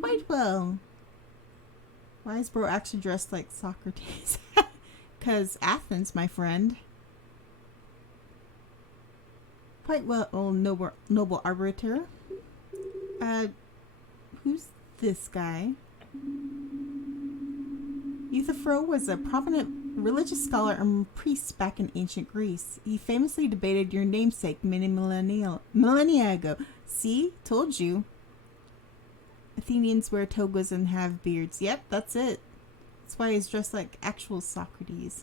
Quite well. Why is bro actually dressed like Socrates? Because Athens, my friend. Quite well, oh, noble arbiter. Who's this guy? Euthyphro was a prominent religious scholar and priest back in ancient Greece. He famously debated your namesake many millennia ago. See? Told you. Athenians wear togas and have beards. Yep, that's it. That's why he's dressed like actual Socrates.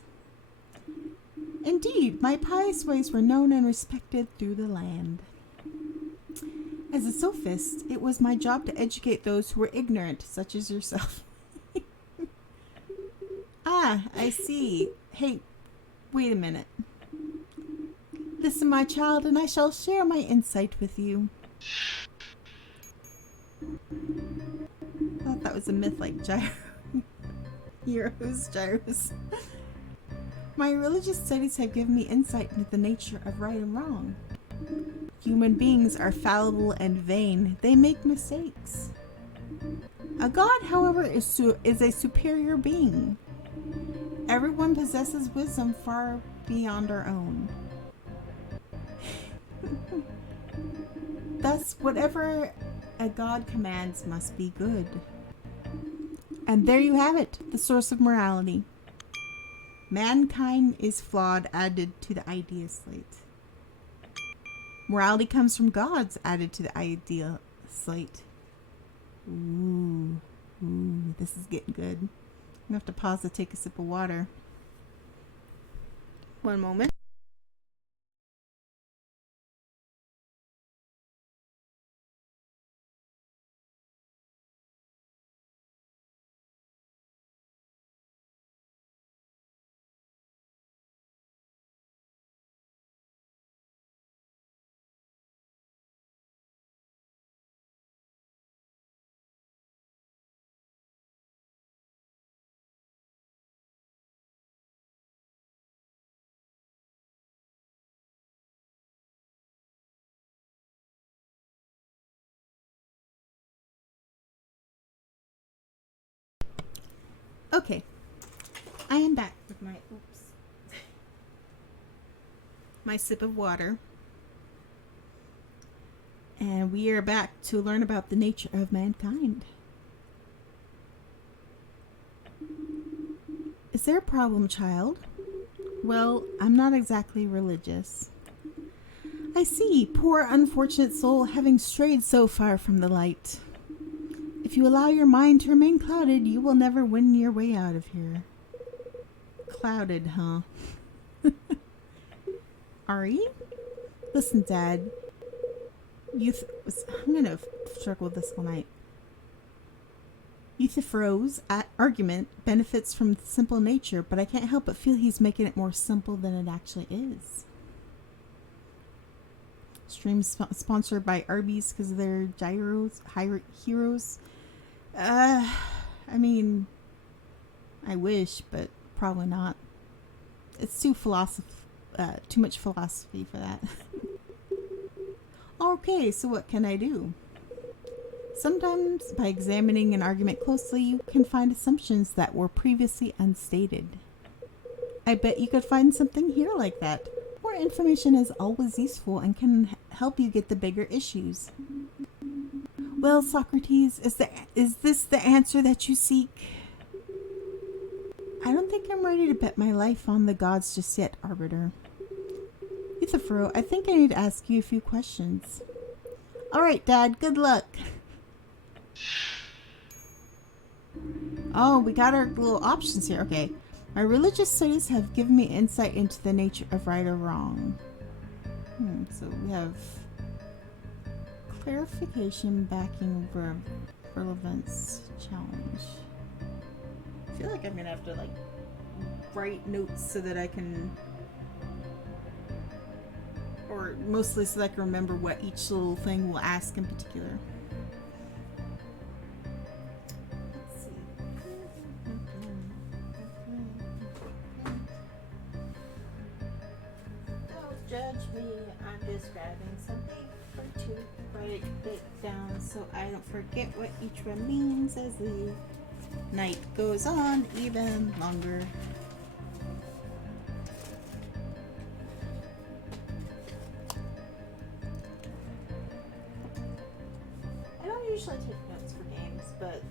Indeed, my pious ways were known and respected through the land. As a sophist, it was my job to educate those who were ignorant, such as yourself. Ah, I see. Hey, wait a minute. Listen, my child, and I shall share my insight with you. I thought that was a myth like Gyros. My religious studies have given me insight into the nature of right and wrong. Human beings are fallible and vain. They make mistakes. A god, however, is a superior being. Everyone possesses wisdom far beyond our own. Thus, whatever a god commands must be good. And there you have it, the source of morality. Mankind is flawed, added to the idea slate. Morality comes from gods, added to the idea slate. Ooh, this is getting good. I'm going to have to pause to take a sip of water. One moment. Okay, I am back with my sip of water, and we are back to learn about the nature of mankind. Is there a problem, child? Well, I'm not exactly religious. I see, poor unfortunate soul, having strayed so far from the light. If you allow your mind to remain clouded, you will never win your way out of here. Clouded, huh? Ari? Listen, Dad. I'm gonna struggle with this all night. Euthyphro's argument benefits from simple nature, but I can't help but feel he's making it more simple than it actually is. Stream sponsored by Arby's because of their heroes. I mean, I wish, but probably not. It's too much philosophy for that. Okay, so what can I do? Sometimes, by examining an argument closely, you can find assumptions that were previously unstated. I bet you could find something here like that. More information is always useful and can help you get the bigger issues. Well, Socrates, is this the answer that you seek? I don't think I'm ready to bet my life on the gods just yet, Arbiter. Euthyphro, I think I need to ask you a few questions. Alright, Dad, good luck. Oh, we got our little options here. Okay. My religious studies have given me insight into the nature of right or wrong. So we have clarification, backing, relevance, challenge. I feel like I'm gonna have to like write notes so that I can, or mostly so that I can remember what each little thing will ask in particular. Judge me, I'm just grabbing something to write it down so I don't forget what each one means as the night goes on even longer. I don't usually take notes for games, but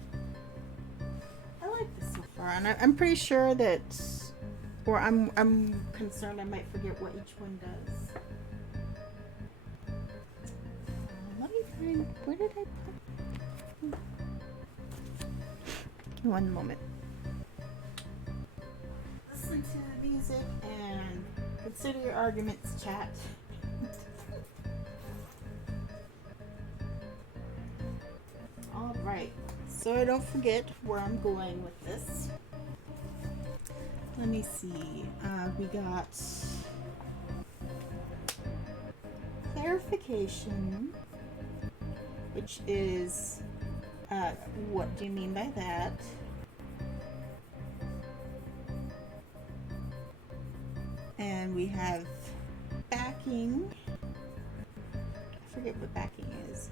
I like this so far, and I'm pretty sure that, or I'm concerned I might forget what each one does. Let me find, where did I put? One moment. Listen to the music and consider your arguments, chat. All right, so I don't forget where I'm going with this. Let me see. We got clarification, which is what do you mean by that? And we have backing. I forget what backing is.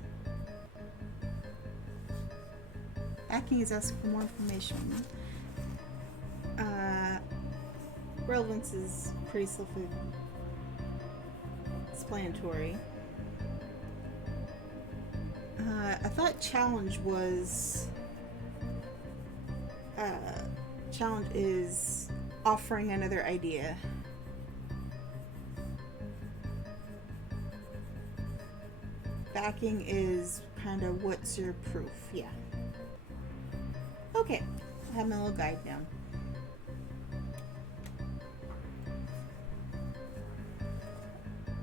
Backing is asking for more information. Relevance is pretty self-explanatory. I thought challenge was challenge is offering another idea. Backing is kind of what's your proof. Yeah. Okay, I have my little guide now.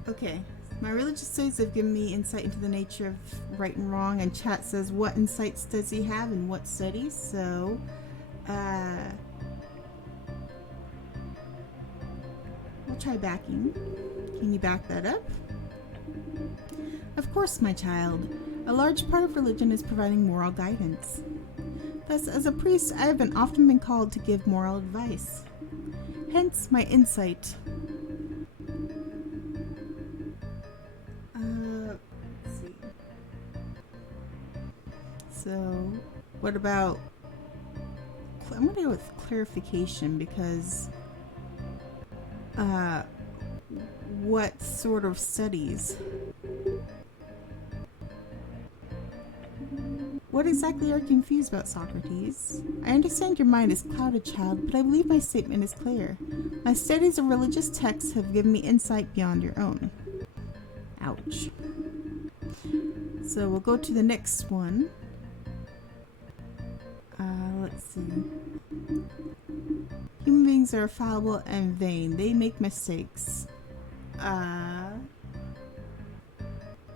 Okay, my religious studies have given me insight into the nature of right and wrong, and chat says what insights does he have and what studies, so we'll try backing. Can you back that up? Of course, my child. A large part of religion is providing moral guidance. Thus, as a priest, I have often been called to give moral advice. Hence, my insight. Let's see. So, what about... I'm going to go with clarification because... what sort of studies? What exactly are you confused about, Socrates? I understand your mind is clouded, child, but I believe my statement is clear. My studies of religious texts have given me insight beyond your own. Ouch. So we'll go to the next one. Let's see. Human beings are fallible and vain. They make mistakes.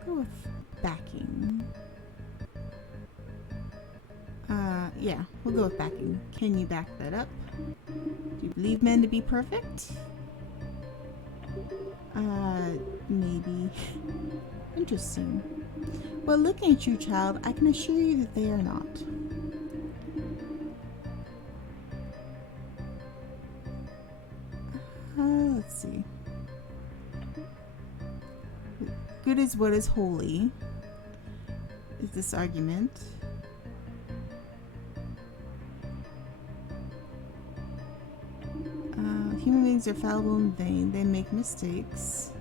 Go with backing. Yeah, we'll go with backing. Can you back that up? Do you believe men to be perfect? Maybe. Interesting. Well, looking at you, child, I can assure you that they are not. Let's see. Good is what is holy, is this argument. Human beings are fallible and vain. They make mistakes.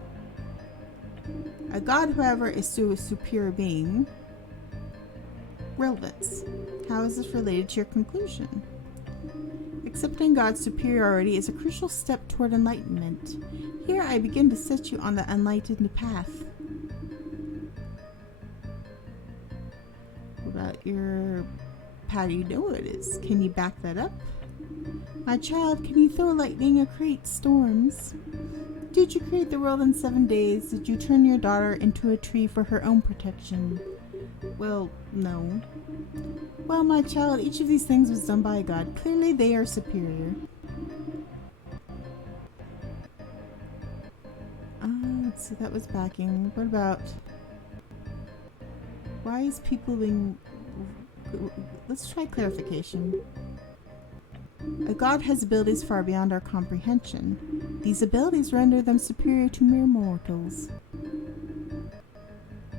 A god, however, is a superior being. Relevance. How is this related to your conclusion? Accepting God's superiority is a crucial step toward enlightenment. Here I begin to set you on the enlightened path. What about your... How do you know it is? Can you back that up? My child, can you throw lightning or create storms? Did you create the world in 7 days? Did you turn your daughter into a tree for her own protection? Well, no. Well, my child, each of these things was done by God. Clearly they are superior. Let's see, that was backing. What about... Why is people being... Let's try clarification. A god has abilities far beyond our comprehension. These abilities render them superior to mere mortals.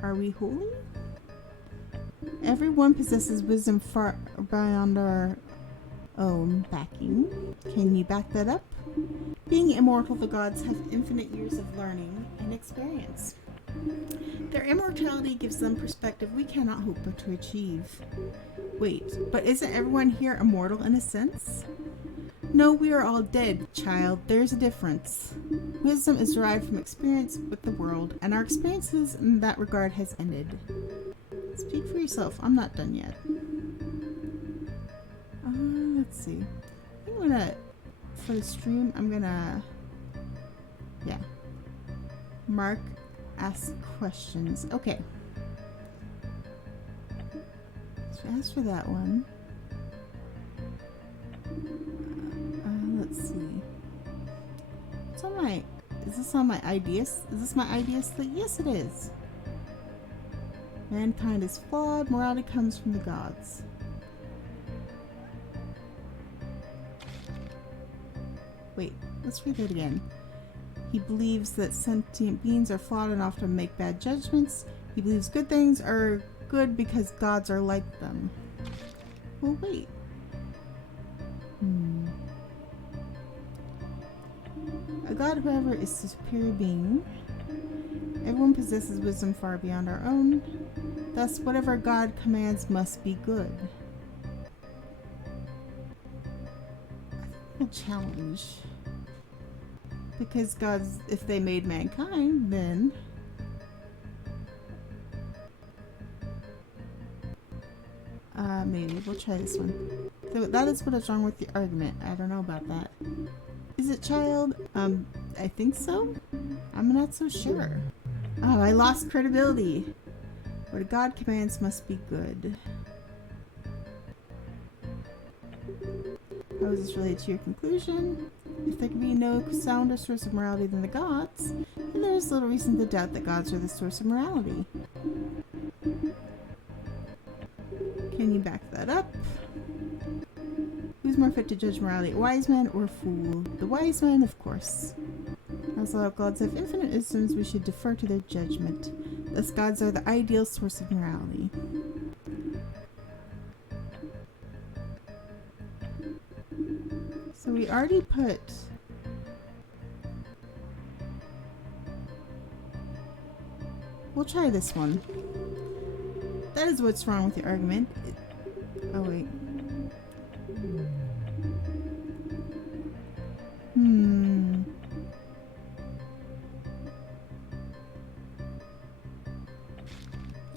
Are we holy? Everyone possesses wisdom far beyond our own backing. Can you back that up? Being immortal, the gods have infinite years of learning and experience. Their immortality gives them perspective we cannot hope to achieve. Wait, but isn't everyone here immortal in a sense? No, we are all dead, child. There's a difference. Wisdom is derived from experience with the world, and our experiences in that regard has ended. Speak for yourself. I'm not done yet. Let's see. I'm gonna, for the stream, I'm gonna, yeah, mark, ask questions. Okay. So as for that one, let's see. It's on my, is this on my ideas? Is this my ideas slate? Yes, it is. Mankind is flawed. Morality comes from the gods. Wait, let's read that again. He believes that sentient beings are flawed and often make bad judgments. He believes good things are good because gods are like them. Well, wait. A god, however, is a superior being. Everyone possesses wisdom far beyond our own. Thus, whatever God commands must be good. A challenge. Because gods, if they made mankind, then... maybe. We'll try this one. So that is what is wrong with the argument. I don't know about that. Is it child? I think so. I'm not so sure. Oh, I lost credibility. What God commands must be good. How is this related to your conclusion? If there can be no sounder source of morality than the gods, then there is little reason to doubt that gods are the source of morality. Can you back that up? Who's more fit to judge morality, a wise man or a fool? The wise man, of course. As all gods have infinite wisdoms, we should defer to their judgment. Thus, gods are the ideal source of morality. So we already put... We'll try this one. That is what's wrong with the argument. Oh, wait.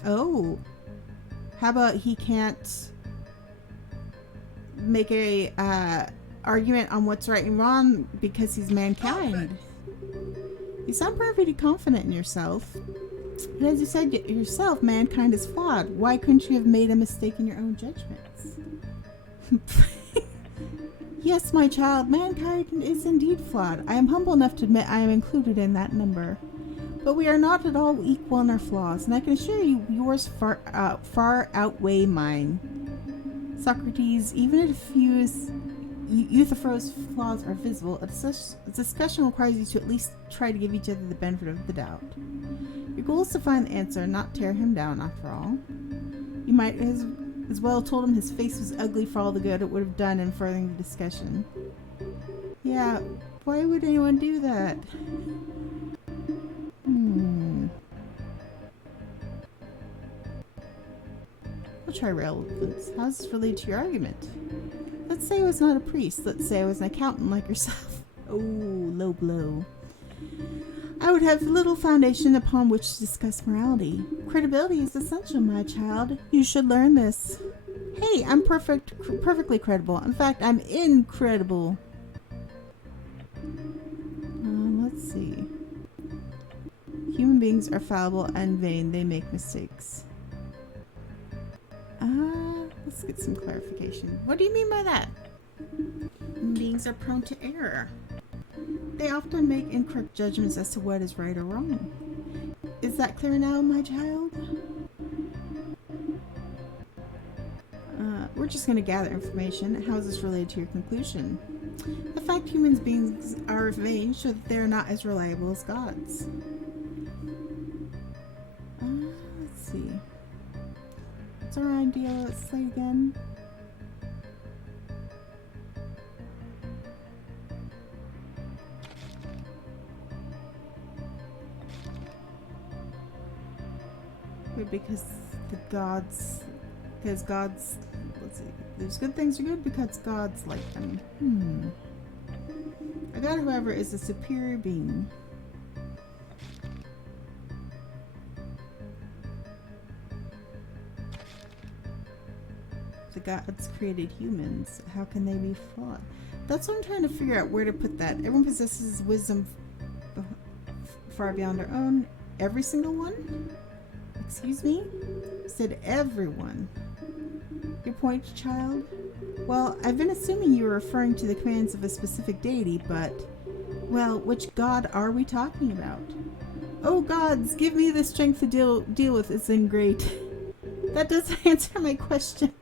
Oh. How about he can't make a argument on what's right and wrong because he's mankind? You sound pretty confident in yourself. But as you said yourself, mankind is flawed. Why couldn't you have made a mistake in your own judgments? Yes, my child, mankind is indeed flawed. I am humble enough to admit I am included in that number. But we are not at all equal in our flaws, and I can assure you yours far outweigh mine. Socrates, even if Euthyphro's flaws are visible, a discussion requires you to at least try to give each other the benefit of the doubt. Your goal is to find the answer, not tear him down, after all. You might as well have told him his face was ugly for all the good it would have done in furthering the discussion. Yeah, why would anyone do that? I'll try relevance. How does this relate to your argument? Let's say I was not a priest. Let's say I was an accountant like yourself. Oh, low blow. I would have little foundation upon which to discuss morality. Credibility is essential, my child. You should learn this. Hey, I'm perfectly credible. In fact, I'm incredible. Let's see. Human beings are fallible and vain. They make mistakes. Let's get some clarification. What do you mean by that? Human beings are prone to error. They often make incorrect judgments as to what is right or wrong. Is that clear now, my child? We're just going to gather information. How is this related to your conclusion? The fact human beings are vain shows that they are not as reliable as gods. Let's see. What's our idea? Let's say again. Wait, because gods, let's see, there's good things are good because gods like them. A god, however, is a superior being. The gods created humans. How can they be flawed? That's what I'm trying to figure out, where to put that. Everyone possesses wisdom far beyond our own. Every single one? Excuse me? Said everyone. Your point, child? Well, I've been assuming you were referring to the commands of a specific deity, but... well, which god are we talking about? Oh gods, give me the strength to deal with this ingrate. That doesn't answer my question.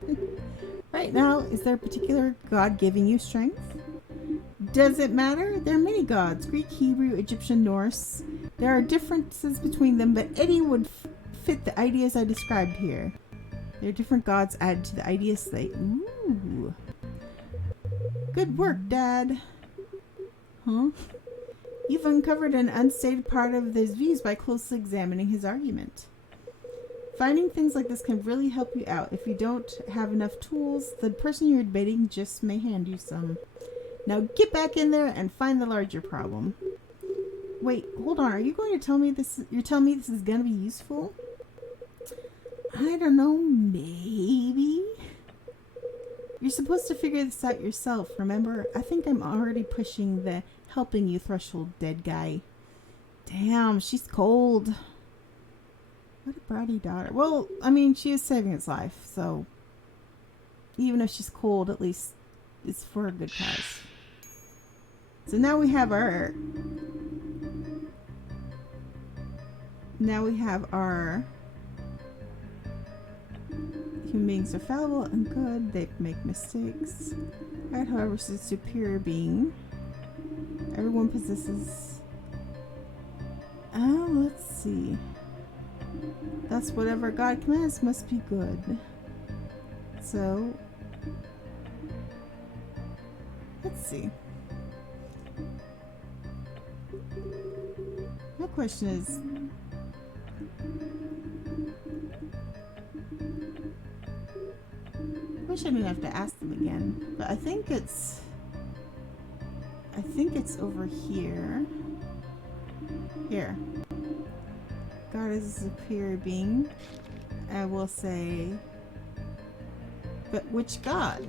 Right now, is there a particular god giving you strength? Does it matter? There are many gods. Greek, Hebrew, Egyptian, Norse. There are differences between them, but any would fit the ideas I described here. There are different gods added to the idea slate. Ooh. Good work, Dad. Huh? You've uncovered an unstated part of his views by closely examining his argument. Finding things like this can really help you out. If you don't have enough tools, the person you're debating just may hand you some. Now get back in there and find the larger problem. Wait, hold on. Are you going to tell me this? You're telling me this is going to be useful? I don't know. Maybe. You're supposed to figure this out yourself, remember? I think I'm already pushing the helping you threshold, dead guy. Damn, she's cold. What a bratty daughter. Well, I mean, she is saving his life, so even if she's cold, at least it's for a good cause. So now we have our... human beings are fallible and good. They make mistakes. God, however, is a superior being. Everyone possesses... let's see. That's whatever God commands must be good. So... let's see. My question is... I wish I didn't have to ask them again, but I think it's over here. Here. God is a superior being. I will say, but which God?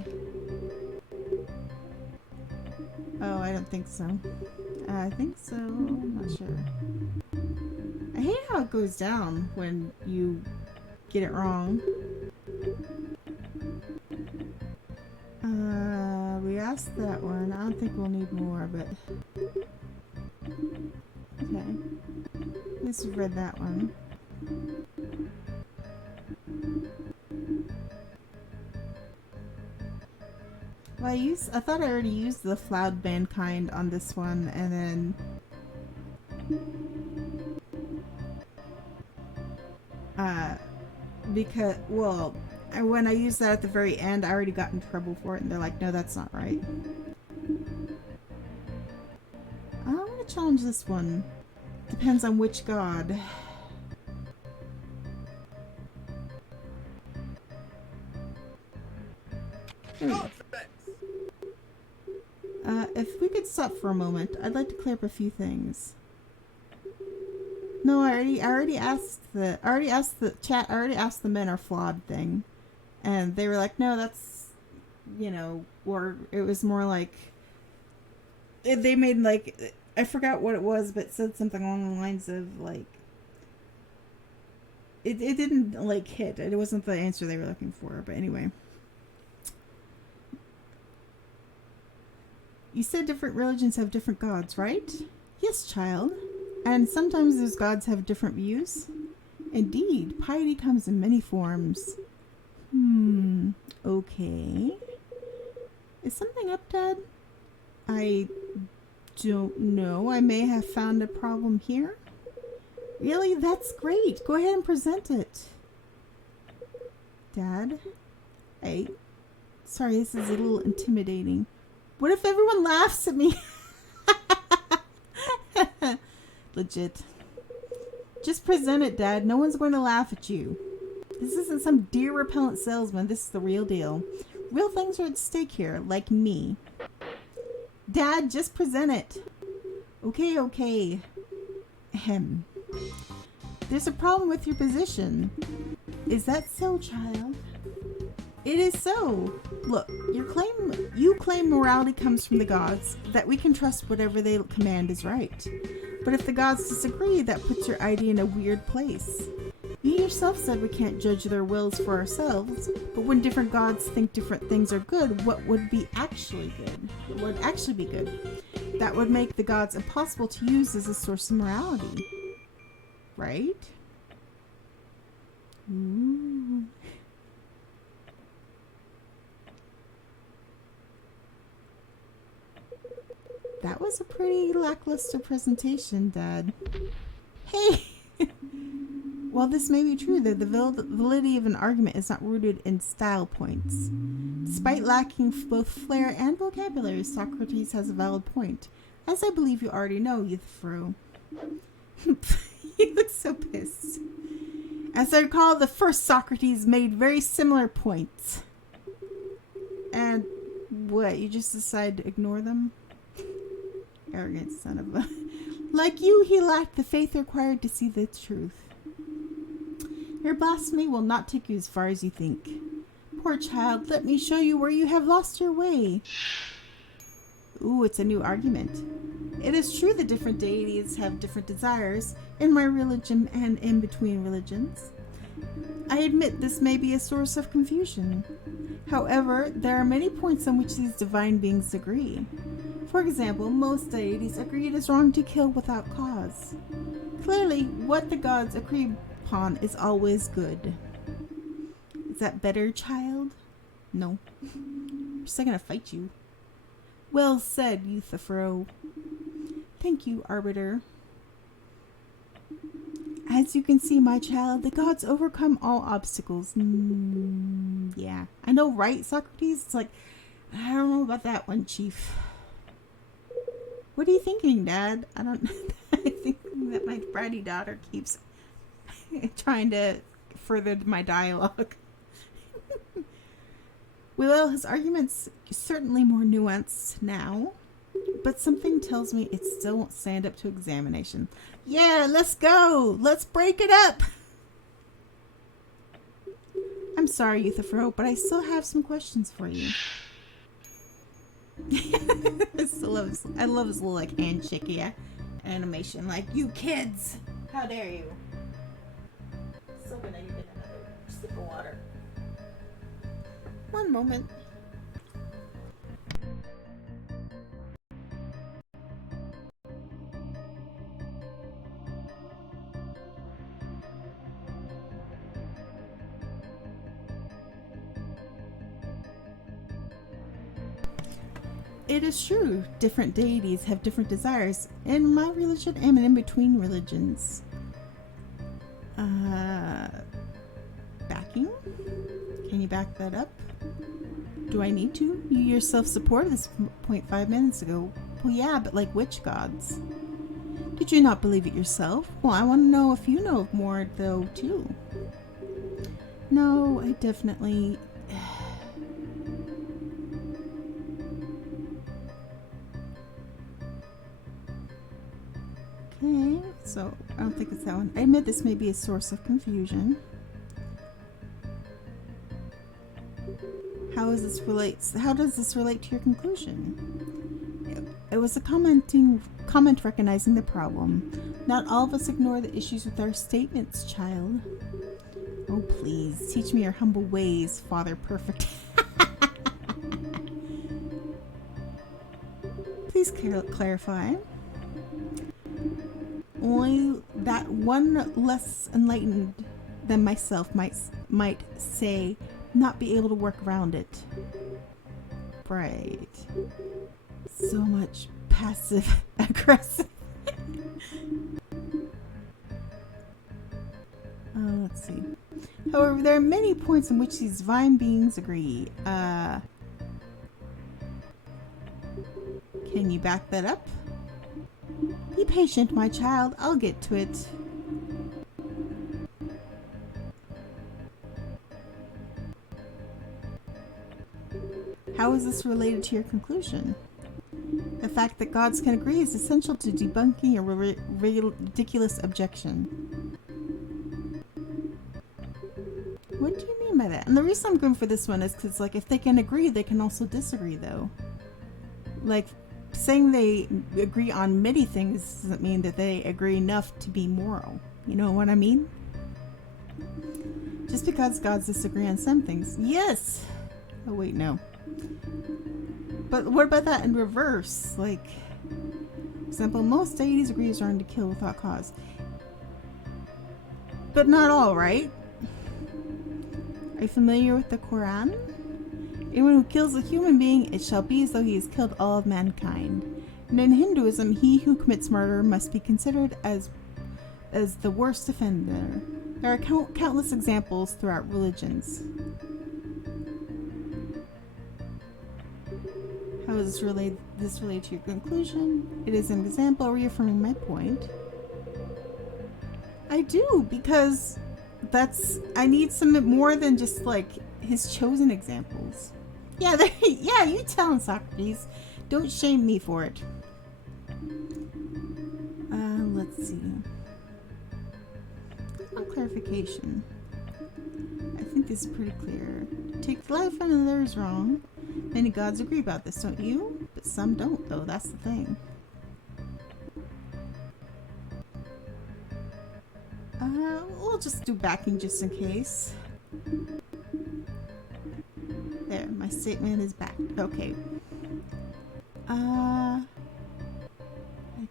Oh, I don't think so. I think so. I'm not sure. I hate how it goes down when you get it wrong. We asked that one. I don't think we'll need more, but... Okay. At least we've read that one. Well, I thought I already used the Floud Mankind on this one, and then... because, well, when I used that at the very end, I already got in trouble for it, and they're like, no, that's not right. I want to challenge this one. Depends on which god. If we could stop for a moment, I'd like to clear up a few things. No, I already asked the chat. I already asked the men are flawed thing, and they were like, no, that's, you know, or it was more like they made like, I forgot what it was, but said something along the lines of like it didn't like hit. It wasn't the answer they were looking for, but anyway. You said different religions have different gods, right? Yes, child. And sometimes those gods have different views. Indeed, piety comes in many forms. Okay. Is something up, Dad? I don't know. I may have found a problem here. Really? That's great. Go ahead and present it. Dad? Sorry, this is a little intimidating. What if everyone laughs at me? Legit. Just present it, Dad. No one's going to laugh at you. This isn't some deer repellent salesman. This is the real deal. Real things are at stake here, like me. Dad, just present it. Okay. Ahem. There's a problem with your position. Is that so, child? It is so. Look, you claim morality comes from the gods, that we can trust whatever they command is right. But if the gods disagree, that puts your idea in a weird place. You yourself said we can't judge their wills for ourselves, but when different gods think different things are good, what would be actually good? What would actually be good? That would make the gods impossible to use as a source of morality. Right? Ooh. That was a pretty lackluster presentation, Dad. Hey! While this may be true, the validity of an argument is not rooted in style points. Despite lacking both flair and vocabulary, Socrates has a valid point, as I believe you already know, Euthyphro. You look so pissed. As I recall, the first Socrates made very similar points. And what, you just decide to ignore them? Arrogant son of a... Like you, he lacked the faith required to see the truth. Your blasphemy will not take you as far as you think. Poor child, let me show you where you have lost your way. Ooh, it's a new argument. It is true that different deities have different desires in my religion and in between religions. I admit this may be a source of confusion. However, there are many points on which these divine beings agree. For example, most deities agree it is wrong to kill without cause. Clearly, what the gods agree upon is always good. Is that better, child? No. I'm still gonna fight you. Well said, Euthyphro. Thank you, Arbiter. As you can see, my child, the gods overcome all obstacles. Yeah. I know, right, Socrates? It's like, I don't know about that one, Chief. What are you thinking, Dad? I think that my bratty daughter keeps trying to further my dialogue. Well, his argument's certainly more nuanced now, but something tells me it still won't stand up to examination. Yeah, let's go! Let's break it up! I'm sorry, Euthyphro, but I still have some questions for you. I love his little like handshake, yeah, animation. Like, you kids, how dare you? So gonna need another sip of water. One moment. It is true, different deities have different desires. In my religion and in between religions. Backing? Can you back that up? Do I need to? You yourself supported this point 5 minutes ago. Well, yeah, but like which gods? Did you not believe it yourself? Well, I want to know if you know of more, though, too. No, I definitely... Okay, so I don't think it's that one. I admit this may be a source of confusion. How does this relate to your conclusion? It was a comment recognizing the problem. Not all of us ignore the issues with our statements, child. Oh, please, teach me your humble ways, Father Perfect. Please clarify. Only that one less enlightened than myself might say, not be able to work around it. Right. So much passive aggressive. Let's see. However, there are many points in which these divine beings agree. Can you back that up? Be patient, my child. I'll get to it. How is this related to your conclusion? The fact that gods can agree is essential to debunking your ridiculous objection. What do you mean by that? And the reason I'm going for this one is because, like, if they can agree, they can also disagree, though. Like, saying they agree on many things doesn't mean that they agree enough to be moral. You know what I mean? Just because gods disagree on some things. Yes! Oh, wait, no. But what about that in reverse? Like, for example, most deities agree it's wrong to kill without cause. But not all, right? Are you familiar with the Quran? Anyone who kills a human being, it shall be as though he has killed all of mankind. And in Hinduism, he who commits murder must be considered as the worst offender. There are countless examples throughout religions. How is this related to your conclusion? It is an example reaffirming my point. I do, because I need some more than just like his chosen examples. Yeah, yeah, you tell him, Socrates. Don't shame me for it. Let's see. On clarification. I think this is pretty clear. Take life and another is wrong. Many gods agree about this, don't you? But some don't, though. That's the thing. We'll just do backing just in case. There, my statement is back. Okay.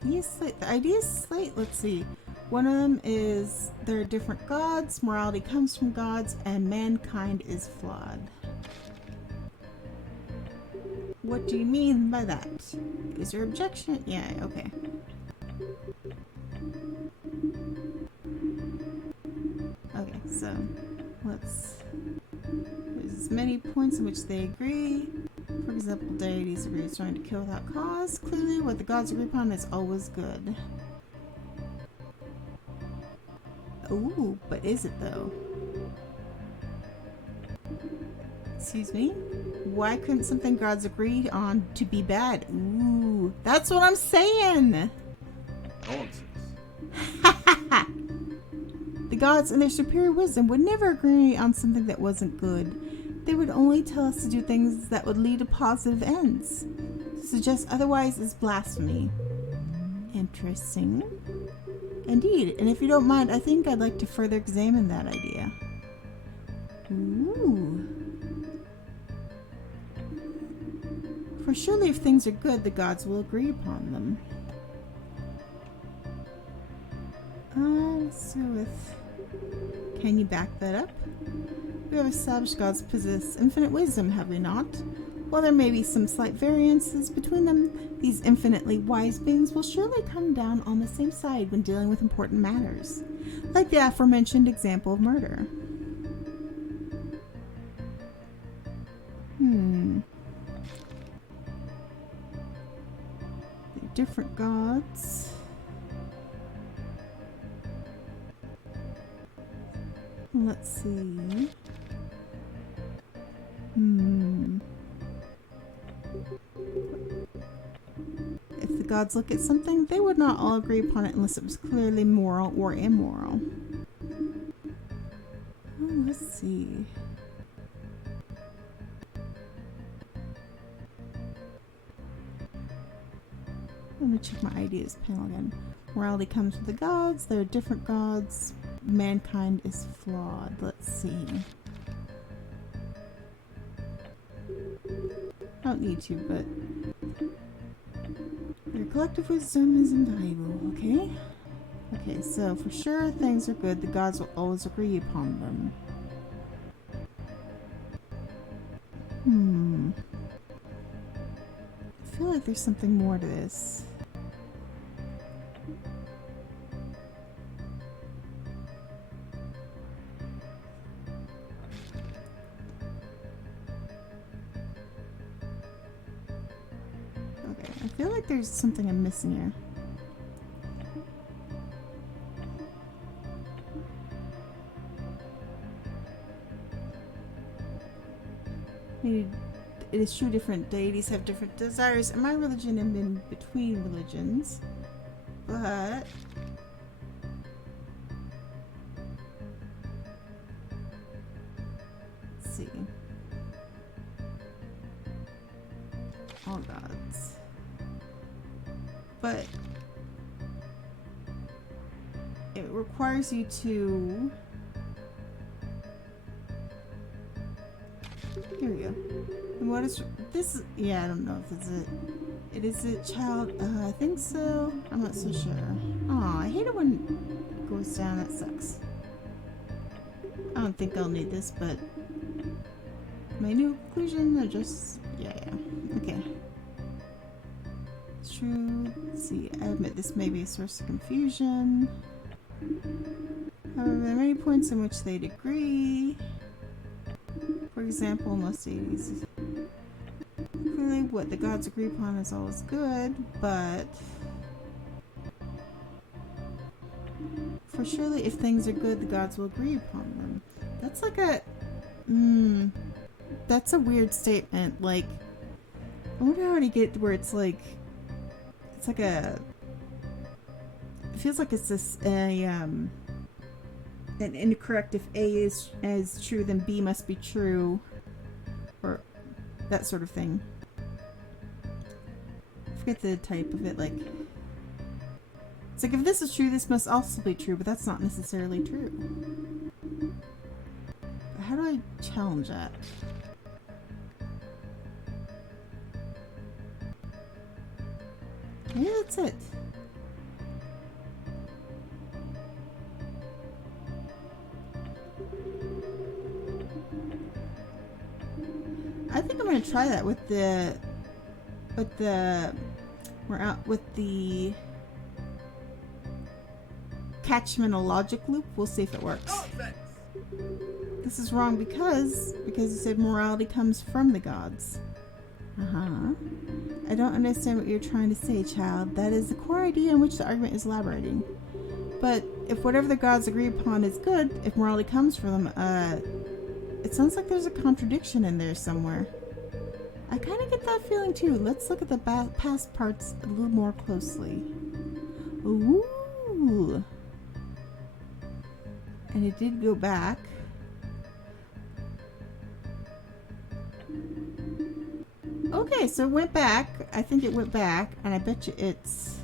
The idea is slight. Let's see. One of them is there are different gods, morality comes from gods, and mankind is flawed. What do you mean by that? Is your objection? Yeah, okay. Okay, so there's many points in which they agree. For example, deities agree it's trying to kill without cause. Clearly, what the gods agree upon is always good. Ooh, but is it though? Excuse me? Why couldn't something gods agree on to be bad? Ooh, that's what I'm saying! The gods in their superior wisdom would never agree on something that wasn't good. They would only tell us to do things that would lead to positive ends. Suggest otherwise is blasphemy. Interesting. Indeed, and if you don't mind, I think I'd like to further examine that idea. Ooh. For surely if things are good, the gods will agree upon them. Let's go with... Can you back that up? We have established gods possess infinite wisdom, have we not? While there may be some slight variances between them, these infinitely wise beings will surely come down on the same side when dealing with important matters, like the aforementioned example of murder. They're different gods. Let's see. If the gods look at something, they would not all agree upon it unless it was clearly moral or immoral. Oh, let's see. Let me check my ideas panel again. Morality comes with the gods. There are different gods. Mankind is flawed. Let's see. I don't need to, but their collective wisdom is invaluable, okay? Okay, so for sure things are good. The gods will always agree upon them. I feel like there's something more to this. I feel like there's something I'm missing here. Maybe it is true different deities have different desires, and my religion am in between religions. But let's see. All gods. But it requires you to... Here we go. And what is this? Yeah, I don't know if it's it. It is it, child? I think so. I'm not so sure. Aw, I hate it when it goes down. That sucks. I don't think I'll need this, but my new conclusion are just... Yeah. Okay. It's true. Let's see. I admit this may be a source of confusion. However, there are many points in which they'd agree. For example, most deities. Clearly, what the gods agree upon is always good, but for surely if things are good, the gods will agree upon them. That's like a... that's a weird statement. Like, I wonder how to get where it's like a... It feels like it's this, an incorrect. If A is true, then B must be true. Or that sort of thing. I forget the type of it, like... It's like, if this is true, this must also be true, but that's not necessarily true. But how do I challenge that? Maybe that's it. I think I'm gonna try that with the catchment logic loop. We'll see if it works. This is wrong because you said morality comes from the gods. I don't understand what you're trying to say, child. That is the core idea in which the argument is elaborating. But if whatever the gods agree upon is good, if morality comes from them, it sounds like there's a contradiction in there somewhere. I kind of get that feeling too. Let's look at the past parts a little more closely. Ooh. And it did go back. Oh, Okay, so it went back. I think it went back, and I bet you it's...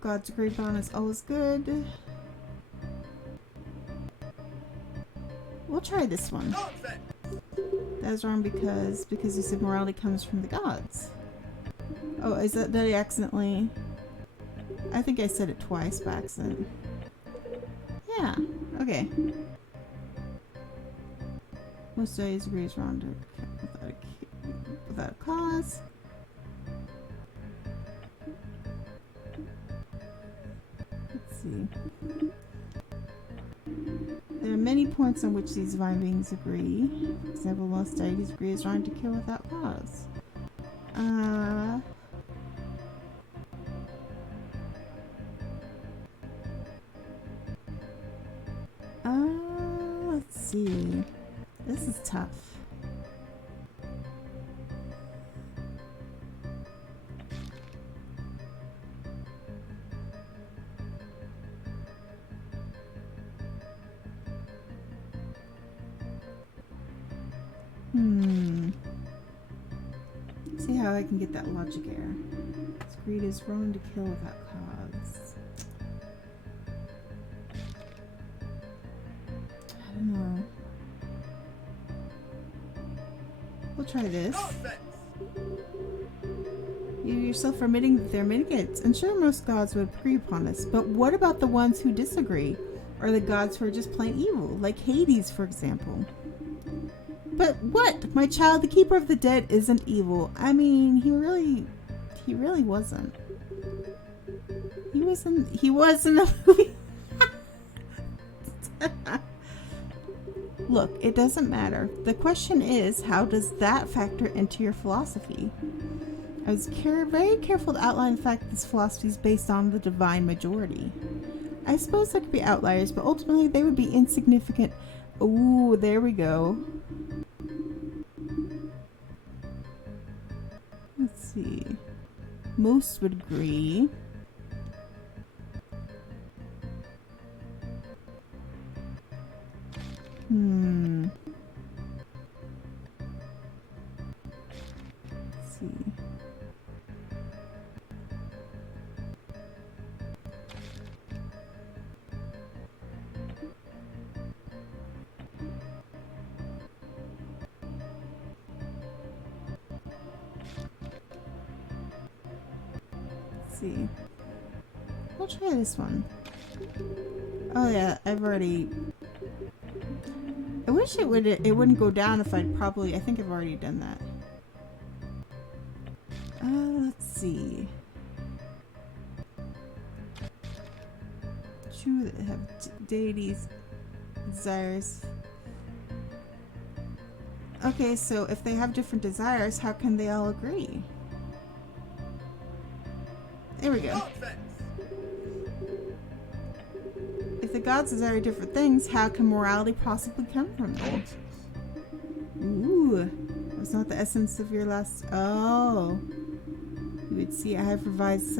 God's agreed upon is always good. We'll try this one. That was wrong because you said morality comes from the gods. Oh, is that, did I accidentally... I think I said it twice by accident. Yeah, okay. Most studies agree is wrong without a cause. Let's see. There are many points on which these divine beings agree. For example, most deities agree is wrong to kill without cause. Let's see. This is tough. See how I can get that logic error. Greed is wrong to kill without cause. I don't know. We'll try this. You yourself are admitting that there are many gods, and sure most gods would agree upon this, but what about the ones who disagree? Or the gods who are just plain evil, like Hades, for example? But what? My child, the keeper of the dead isn't evil. I mean, he really wasn't. He was in the movie. Look, it doesn't matter. The question is, how does that factor into your philosophy? I was very careful to outline the fact that this philosophy is based on the divine majority. I suppose there could be outliers, but ultimately they would be insignificant. Ooh, there we go. Let's see. Most would agree. Let's see. See. I'll try this one. Oh yeah, I've already... I wish it wouldn't go down if I think I've already done that. Let's see. True that have deities, desires. Okay, so if they have different desires, how can they all agree? There we go. If the gods desire different things, how can morality possibly come from them? Ooh, that's not the essence of your last... Oh. You would see I have revised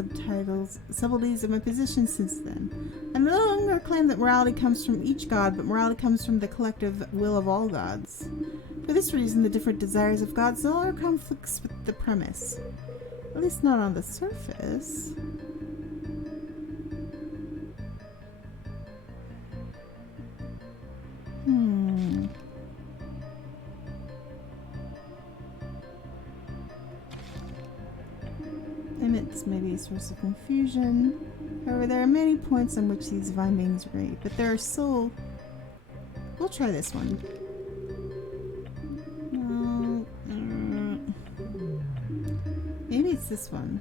subtleties of my position since then. I no longer claim that morality comes from each god, but morality comes from the collective will of all gods. For this reason, the different desires of gods no longer conflicts with the premise. At least not on the surface. Limits may be a source of confusion. However, there are many points on which these divine beings agree, but there are still... We'll try this one. Maybe it's this one.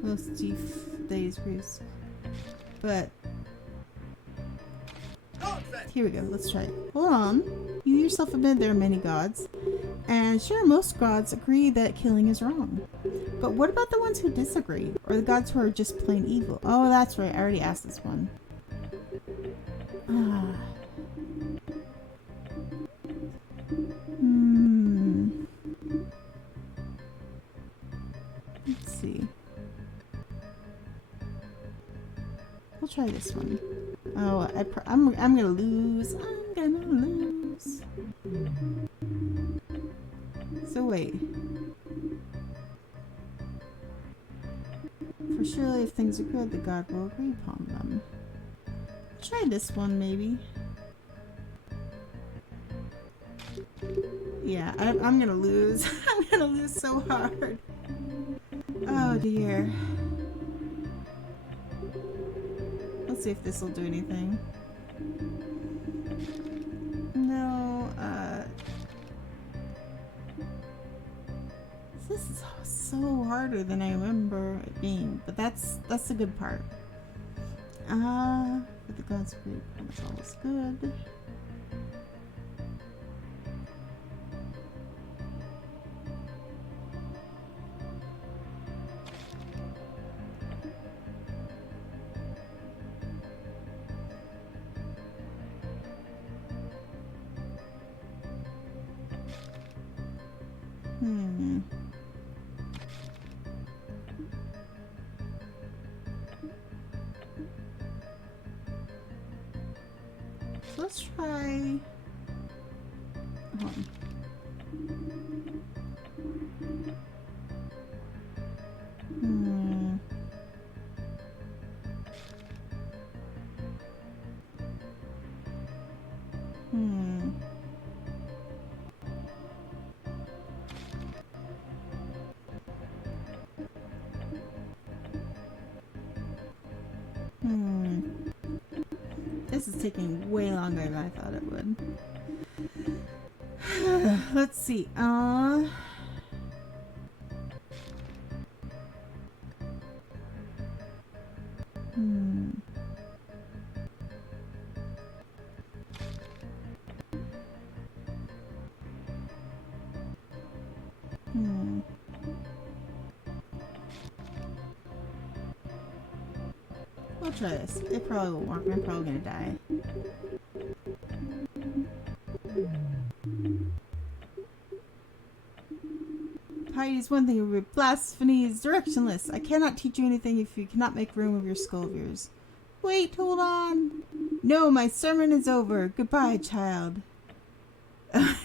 Most days agrees. But... Here we go, let's try it. Hold on. You yourself admit there are many gods. And sure, most gods agree that killing is wrong. But what about the ones who disagree? Or the gods who are just plain evil? Oh, that's right. I already asked this one. Let's see. try this one. Oh, I'm gonna lose. I'm gonna lose. So wait. For surely if things are good, the God will agree upon them. Try this one, maybe. Yeah, I'm gonna lose. I'm gonna lose so hard. Oh dear. Let's see if this will do anything. No, this is so harder than I remember it being, but that's the good part. With the God's great promise, all is good. So let's try. Hold on. This is taking way longer than I thought it would. Let's see. We'll try this. It probably won't work. I'm probably gonna die. Piety is one thing, but blasphemy is directionless. I cannot teach you anything if you cannot make room of your skull of yours. Wait, hold on. No, my sermon is over. Goodbye, child. That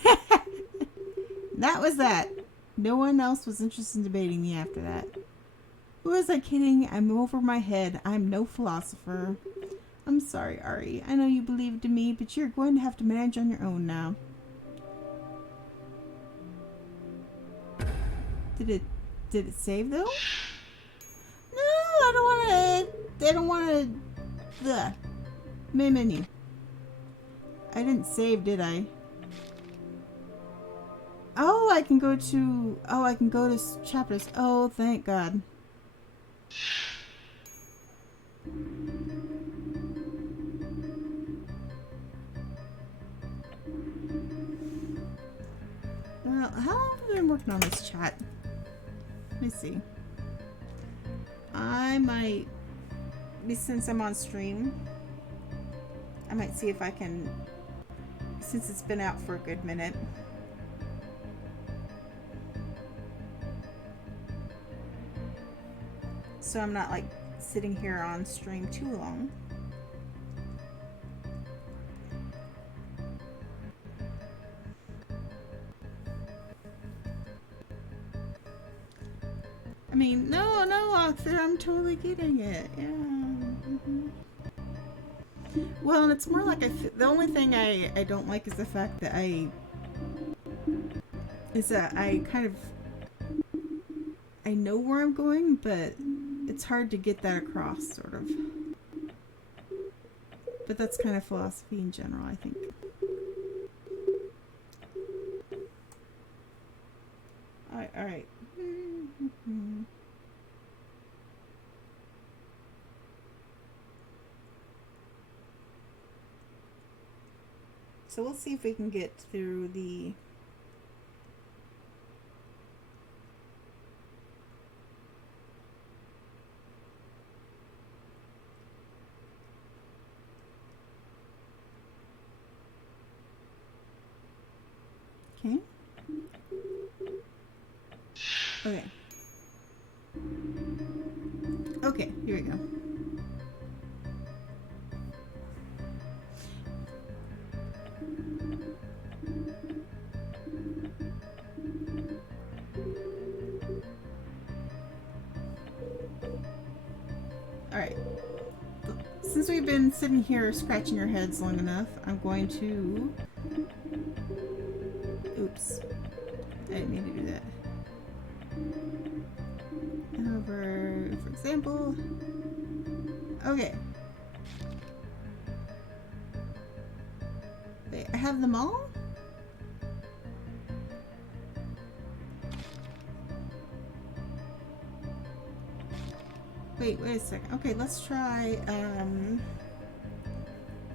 was that. No one else was interested in debating me after that. Who was I kidding? I'm over my head. I'm no philosopher. I'm sorry, Ari. I know you believed in me, but you're going to have to manage on your own now. Did it save though? No, I don't want to. Main menu. I didn't save, did I? Oh, I can go to chapters. Oh, thank God. Well, how long have I been working on this chat? Let me see. I might, since I'm on stream, I might see if I can, since it's been out for a good minute. So I'm not like sitting here on stream too long. I mean, no, Arthur, I'm totally getting it. Yeah. Well, and it's more like the only thing I don't like is the fact that I know where I'm going, but it's hard to get that across, sort of. But that's kind of philosophy in general, I think. All right. So we'll see if we can get through the... Okay. Okay. Okay, here we go. you've been sitting here scratching your heads long enough, I'm going to... Oops. I didn't mean to do that. Over, for example... Okay. Wait, I have them all? Wait a second. Okay, let's try,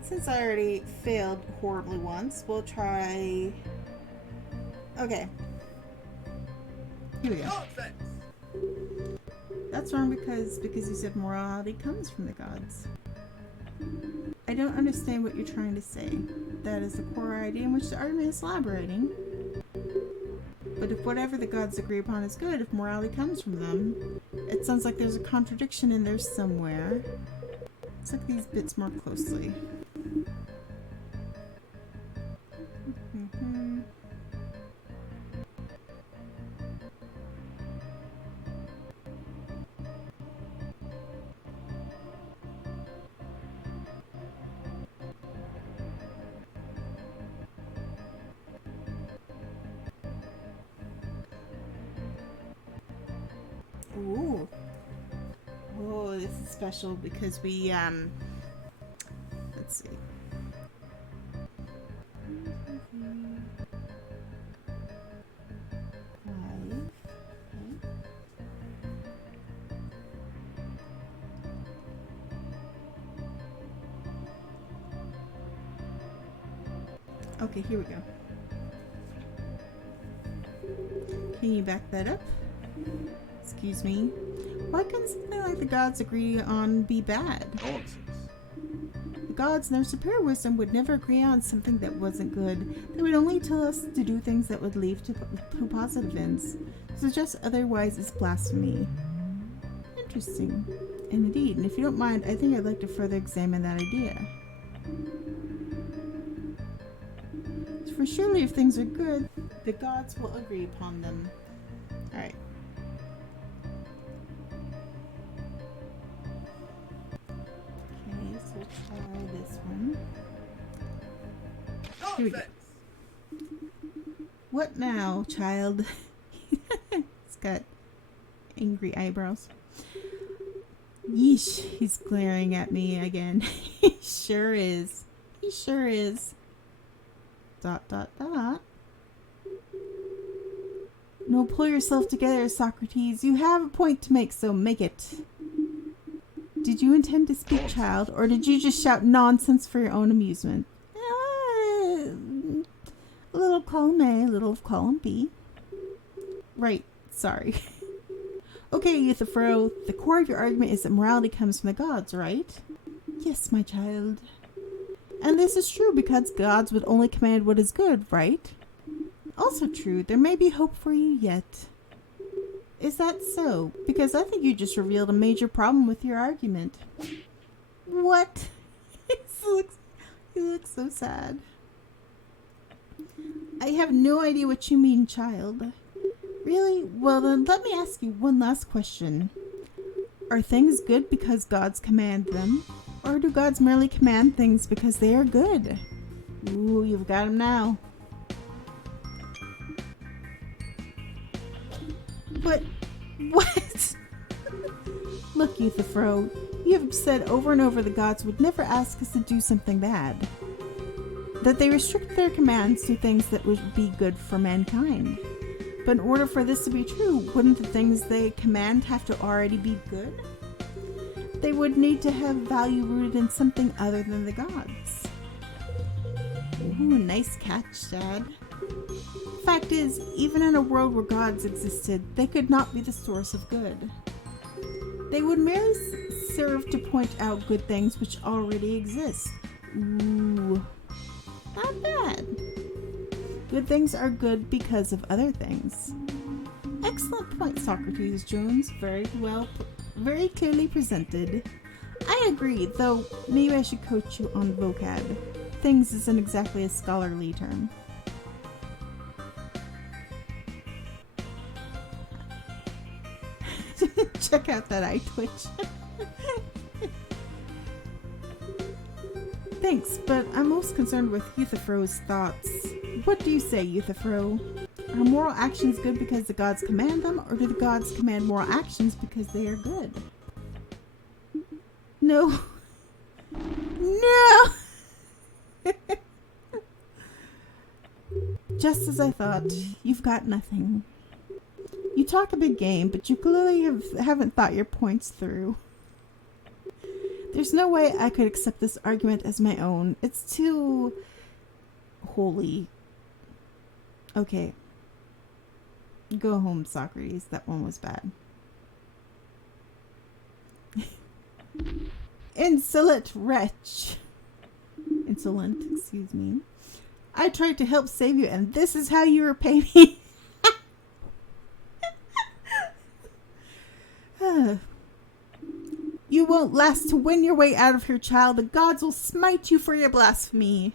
since I already failed horribly once, we'll try... Okay. Here we go. That's wrong because you said morality comes from the gods. I don't understand what you're trying to say. That is the core idea in which the argument is elaborating. But if whatever the gods agree upon is good, if morality comes from them, it sounds like there's a contradiction in there somewhere. Let's look at these bits more closely. Ooh. Oh, this is special because we, let's see. Okay, here we go. Can you back that up? Excuse me. Why couldn't something like the gods agree on be bad? Nonsense. The gods in their superior wisdom would never agree on something that wasn't good. They would only tell us to do things that would lead to positive ends. To suggest otherwise is blasphemy. Interesting. Indeed, and if you don't mind, I think I'd like to further examine that idea. For surely if things are good, the gods will agree upon them. Alright. Okay, so try this one. Here we go. What now, child? It's got angry eyebrows. Yeesh, he's glaring at me again. He sure is. He sure is. ... No, pull yourself together, Socrates. You have a point to make, so make it. Did you intend to speak, child, or did you just shout nonsense for your own amusement? A little column A, a little of column B. Right, sorry. Okay, Euthyphro, the core of your argument is that morality comes from the gods, right? Yes, my child. And this is true because gods would only command what is good, right? Also true, there may be hope for you yet. Is that so? Because I think you just revealed a major problem with your argument. What? He looks so sad. I have no idea what you mean, child. Really? Well then, let me ask you one last question. Are things good because gods command them? Or do gods merely command things because they are good? Ooh, you've got him now. But, what? Look, Euthyphro, you have said over and over the gods would never ask us to do something bad. That they restrict their commands to things that would be good for mankind. But in order for this to be true, wouldn't the things they command have to already be good? They would need to have value rooted in something other than the gods. Ooh, nice catch, Dad. Fact is, even in a world where gods existed, they could not be the source of good. They would merely serve to point out good things which already exist. Ooh, not bad. Good things are good because of other things. Excellent point, Socrates Jones. Very clearly presented. I agree, though maybe I should coach you on vocab. Things isn't exactly a scholarly term. Check out that eye twitch. thanks, but I'm most concerned with Euthyphro's thoughts. What do you say, Euthyphro? Are moral actions good because the gods command them, or do the gods command moral actions because they are good? No. No! Just as I thought, you've got nothing. You talk a big game, but you clearly haven't thought your points through. There's no way I could accept this argument as my own. It's too holy. Okay. Go home, Socrates. That one was bad. Insolent wretch. Insolent, excuse me. I tried to help save you, and this is how you repay me. You won't last to win your way out of here, child. The gods will smite you for your blasphemy.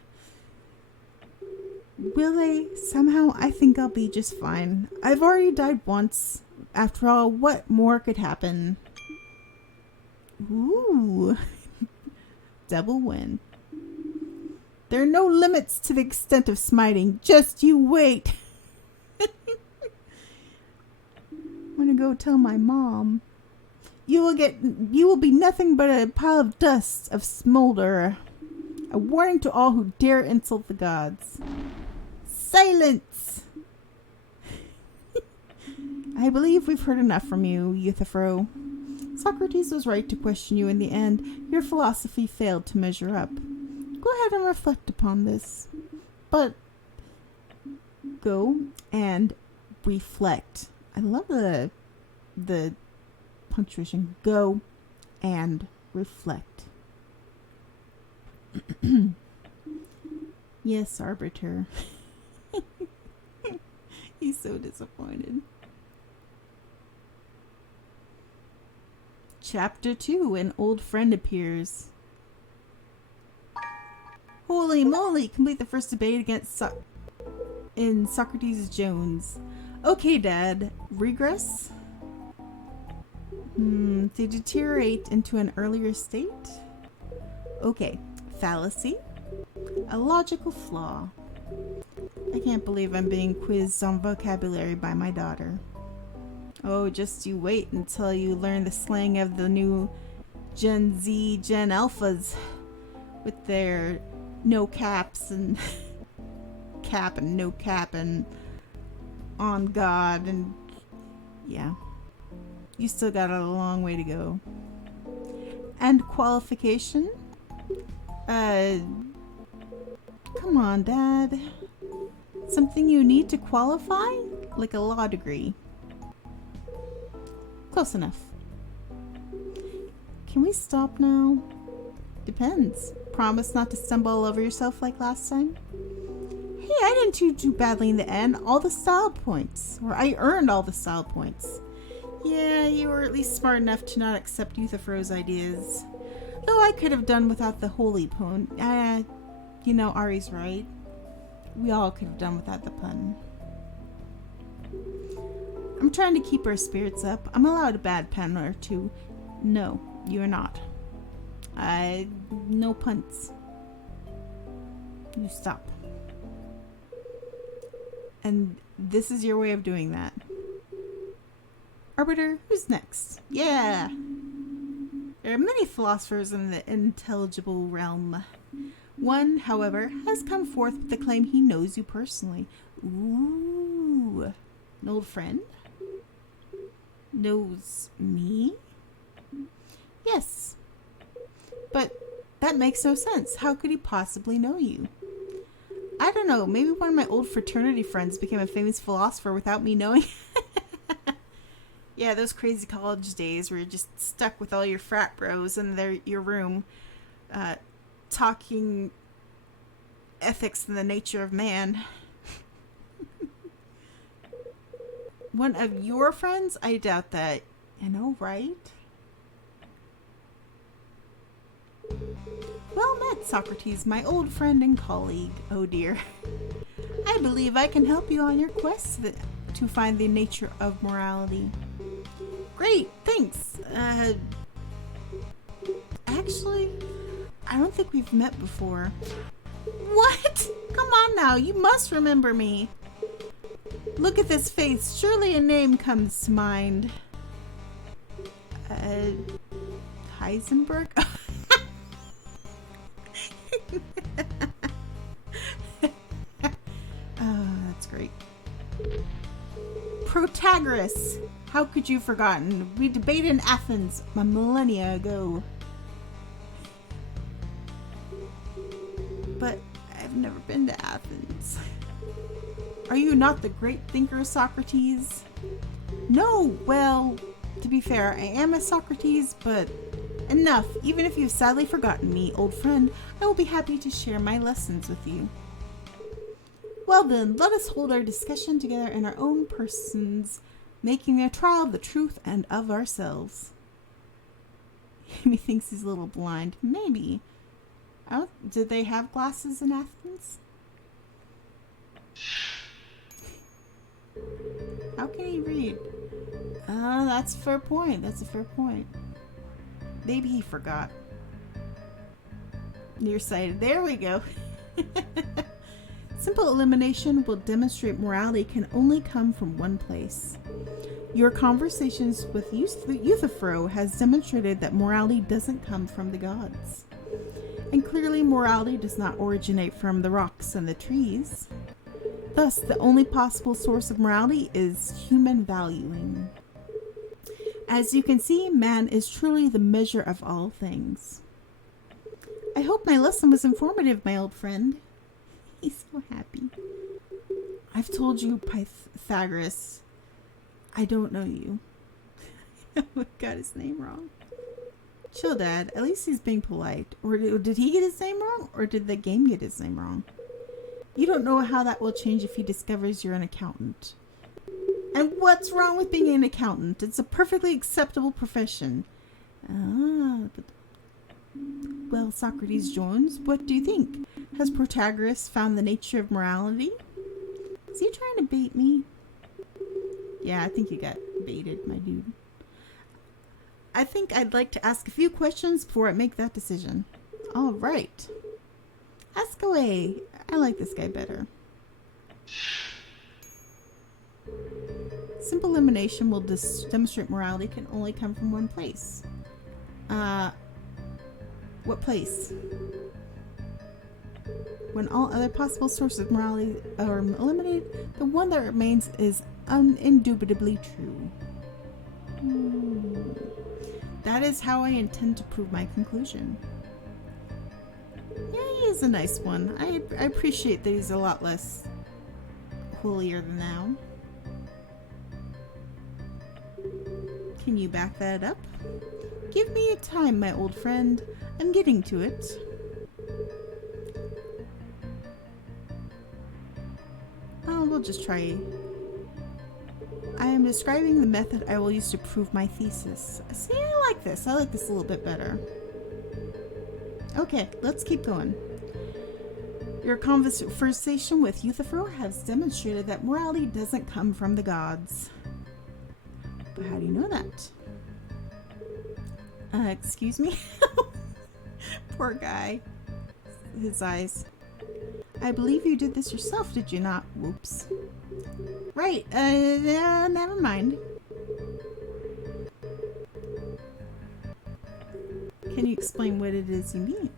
Will they? Somehow I think I'll be just fine. I've already died once. After all, what more could happen? Ooh. Double win. There are no limits to the extent of smiting. Just you wait. I'm gonna go tell my mom. You will be nothing but a pile of dust, of smolder. A warning to all who dare insult the gods. Silence! I believe we've heard enough from you, Euthyphro. Socrates was right to question you in the end. Your philosophy failed to measure up. Go ahead and reflect upon this. But go and reflect. I love the punctuation. Go and reflect. Yes, Arbiter. He's so disappointed. Chapter 2. An old friend appears. Holy moly! Complete the first debate against in Socrates Jones. Okay, Dad. Regress? To deteriorate into an earlier state? Okay. Fallacy? A logical flaw. I can't believe I'm being quizzed on vocabulary by my daughter. Oh, just you wait until you learn the slang of the new Gen Z, Gen Alphas with their no caps and cap and no cap and on God and yeah. You still got a long way to go. And qualification? Come on, Dad. Something you need to qualify? Like a law degree. Close enough. Can we stop now? Depends. Promise not to stumble all over yourself like last time? Hey, I didn't do too badly in the end. All the style points. Or I earned all the style points. Yeah, you were at least smart enough to not accept Euthyphro's ideas. Though I could have done without the holy pun. You know, Ari's right. We all could have done without the pun. I'm trying to keep our spirits up. I'm allowed a bad pun or two. No, you're not. No puns. You stop. And this is your way of doing that. Arbiter, who's next? Yeah! There are many philosophers in the intelligible realm. One, however, has come forth with the claim he knows you personally. Ooh. An old friend? Knows me? Yes. But that makes no sense. How could he possibly know you? I don't know. Maybe one of my old fraternity friends became a famous philosopher without me knowing. Yeah, those crazy college days where you're just stuck with all your frat bros in your room, talking ethics and the nature of man. One of your friends? I doubt that. I know, right? Well met, Socrates, my old friend and colleague. Oh dear. I believe I can help you on your quest to find the nature of morality. Great, thanks. Actually, I don't think we've met before. What? Come on now, you must remember me. Look at this face. Surely a name comes to mind. Heisenberg? Oh, that's great. Protagoras. How could you have forgotten? We debated in Athens a millennia ago. But I've never been to Athens. Are you not the great thinker Socrates? No, well, to be fair, I am a Socrates, but enough. Even if you've sadly forgotten me, old friend, I will be happy to share my lessons with you. Well then, let us hold our discussion together in our own persons, making a trial of the truth and of ourselves. He thinks he's a little blind. Maybe. Oh, did they have glasses in Athens? How can he read? That's a fair point. That's a fair point. Maybe he forgot. Nearsighted. There we go. Simple elimination will demonstrate morality can only come from one place. Your conversations with Euthyphro has demonstrated that morality doesn't come from the gods. And clearly morality does not originate from the rocks and the trees. Thus, the only possible source of morality is human valuing. As you can see, man is truly the measure of all things. I hope my lesson was informative, my old friend. He's so happy. I've told you, Pythagoras, I don't know you. I got his name wrong. Chill, Dad. At least he's being polite. Or did he get his name wrong? Or did the game get his name wrong? You don't know how that will change if he discovers you're an accountant. And what's wrong with being an accountant? It's a perfectly acceptable profession. Well, Socrates Jones, what do you think? Has Protagoras found the nature of morality? Is he trying to bait me? Yeah, I think you got baited, my dude. I think I'd like to ask a few questions before I make that decision. All right. Ask away. I like this guy better. Simple elimination will demonstrate morality can only come from one place. What place? When all other possible sources of morality are eliminated, the one that remains is indubitably true. That is how I intend to prove my conclusion. Yeah, he is a nice one. I appreciate that he's a lot less holier than thou. Can you back that up? Give me a time, my old friend. I'm getting to it. Oh, we'll just try. I am describing the method I will use to prove my thesis. See, I like this. I like this a little bit better. Okay, let's keep going. Your conversation with Euthyphro has demonstrated that morality doesn't come from the gods. But how do you know that? Excuse me? Poor guy. His eyes. I believe you did this yourself, did you not? Whoops. Right, never mind. Can you explain what it is you mean?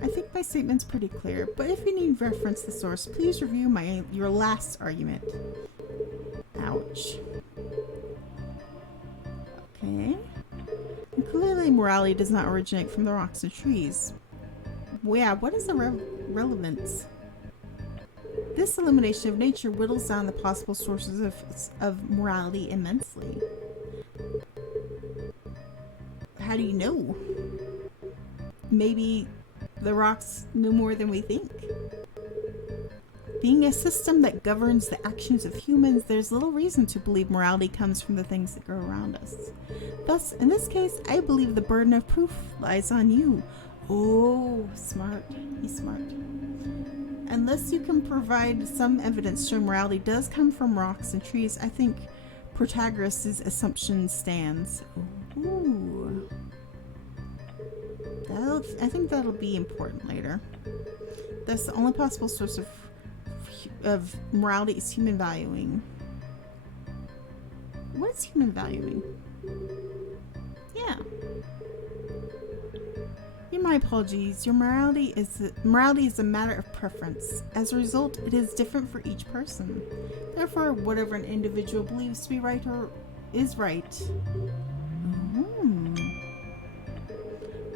I think my statement's pretty clear, but if you need reference the source, please review your last argument. Ouch. Okay. And clearly morality does not originate from the rocks and trees. Well, yeah, what is the relevance? This elimination of nature whittles down the possible sources of morality immensely. How do you know? Maybe the rocks know more than we think. Being a system that governs the actions of humans, there's little reason to believe morality comes from the things that grow around us. Thus, in this case, I believe the burden of proof lies on you. Oh, smart. He's smart. Unless you can provide some evidence showing morality does come from rocks and trees, I think Protagoras' assumption stands. Ooh. That I think that'll be important later. Thus, the only possible source of morality is human valuing. What is human valuing? Yeah. My apologies. Your morality is a matter of preference. As a result, it is different for each person. Therefore, whatever an individual believes to be right or is right.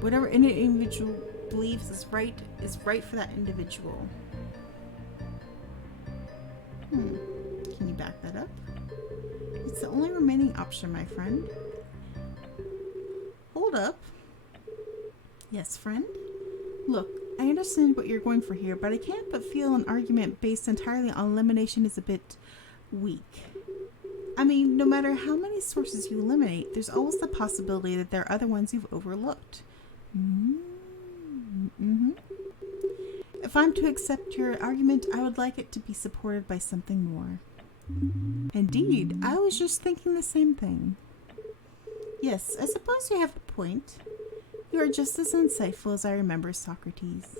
Whatever an individual believes is right for that individual. Can you back that up? It's the only remaining option, my friend. Hold up. Yes, friend? Look, I understand what you're going for here, but I can't but feel an argument based entirely on elimination is a bit weak. I mean, no matter how many sources you eliminate, there's always the possibility that there are other ones you've overlooked. If I'm to accept your argument, I would like it to be supported by something more. Indeed, I was just thinking the same thing. Yes, I suppose you have a point. You are just as insightful as I remember, Socrates.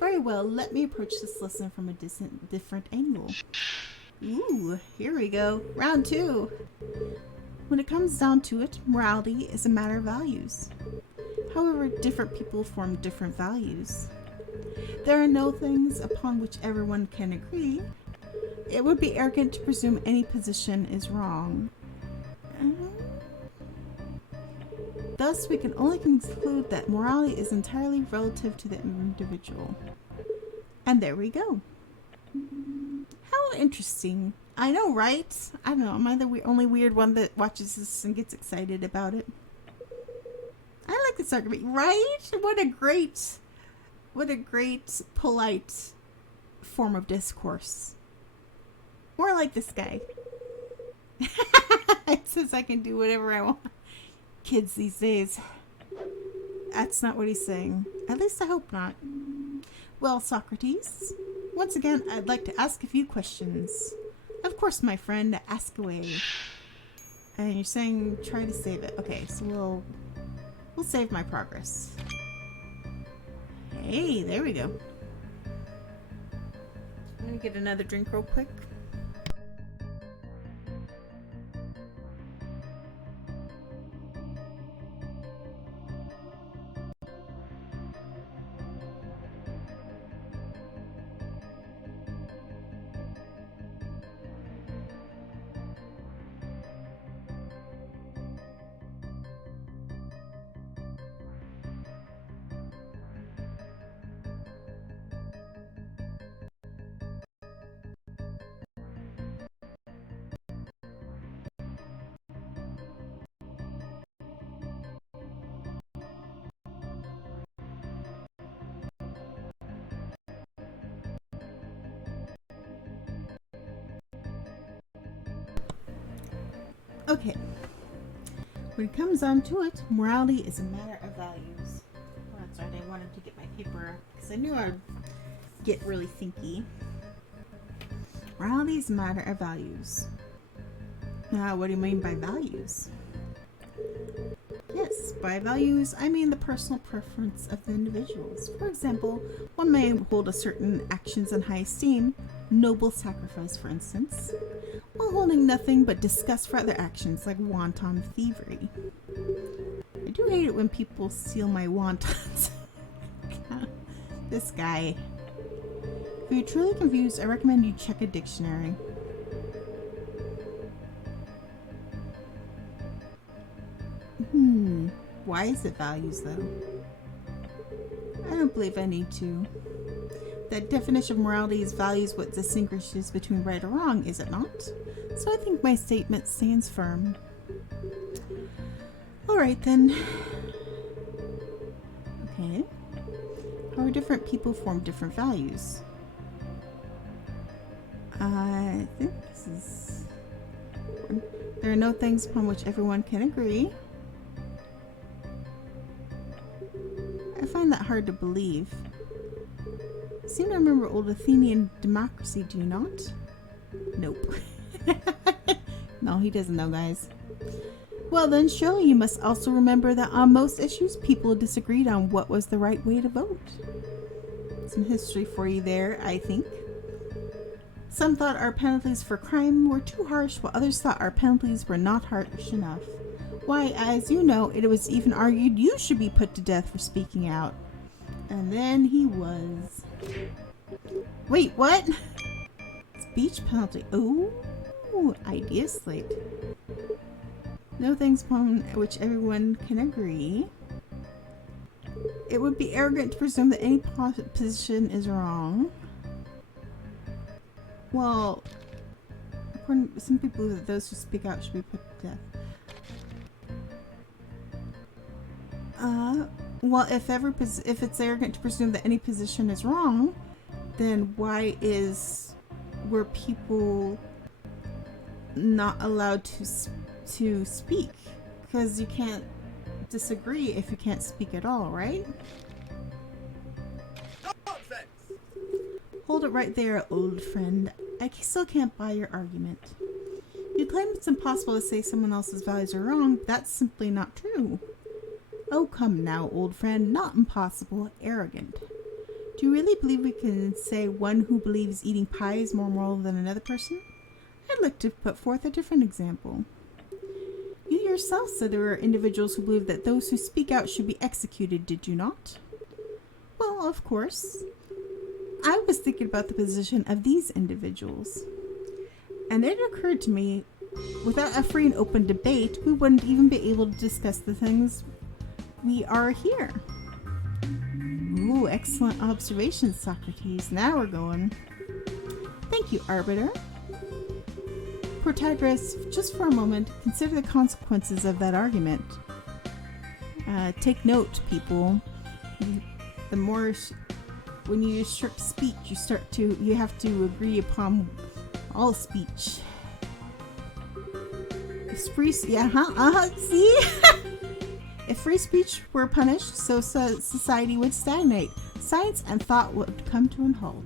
Very well, let me approach this lesson from a different angle. Ooh, here we go. Round 2. When it comes down to it, morality is a matter of values. However, different people form different values. There are no things upon which everyone can agree. It would be arrogant to presume any position is wrong. Thus, we can only conclude that morality is entirely relative to the individual. And there we go. How interesting. I know, right? I don't know. Am I the only weird one that watches this and gets excited about it? I like this argument, right? What a great, polite form of discourse. More like this guy. It says I can do whatever I want. Kids these days. That's not what he's saying. At least I hope not. Well, Socrates, once again, I'd like to ask a few questions. Of course, my friend, ask away. And you're saying try to save it. Okay, so we'll save my progress. Hey, there we go. I'm gonna get another drink real quick. Okay. When it comes down to it, morality is a matter of values. Oh, that's right. I wanted to get my paper because I knew I'd get really thinky. Morality is a matter of values. Now, what do you mean by values? Yes, by values, I mean the personal preference of the individuals. For example, one may hold a certain actions in high esteem, noble sacrifice, for instance, while holding nothing but disgust for other actions like wanton thievery. I do hate it when people steal my wontons. This guy. If you're truly confused, I recommend you check a dictionary. Why is it values, though? I don't believe I need to. That definition of morality is values what distinguishes between right or wrong, is it not? So I think my statement stands firm. Alright then. Okay. How are different people form different values? I think this is... There are no things upon which everyone can agree. I find that hard to believe. You seem to remember old Athenian democracy, do you not? Nope. No, he doesn't know, guys. Well then, surely you must also remember that on most issues, people disagreed on what was the right way to vote. Some history for you there, I think. Some thought our penalties for crime were too harsh, while others thought our penalties were not harsh enough. Why, as you know, it was even argued you should be put to death for speaking out. And then he was. Wait, what? Speech penalty. Ooh, idea slate. No things upon which everyone can agree. It would be arrogant to presume that any position is wrong. Well, according to some people, believe that those who speak out should be put to death. Well, if it's arrogant to presume that any position is wrong, then why were people not allowed to speak? Because you can't disagree if you can't speak at all, right? Hold it right there, old friend. I still can't buy your argument. You claim it's impossible to say someone else's values are wrong, but that's simply not true. Oh, come now, old friend. Not impossible, arrogant. Do you really believe we can say one who believes eating pie is more moral than another person? I'd like to put forth a different example. You yourself said there were individuals who believe that those who speak out should be executed, did you not? Well, of course. I was thinking about the position of these individuals. And it occurred to me, without a free and open debate, we wouldn't even be able to discuss the things we are here. Ooh, excellent observation, Socrates. Now we're going. Thank you, Arbiter. Protagoras, just for a moment, consider the consequences of that argument. Take note, people. The more when you use strict speech, you have to agree upon all speech. If free, see? If free speech were punished, so society would stagnate. Science and thought would come to a halt.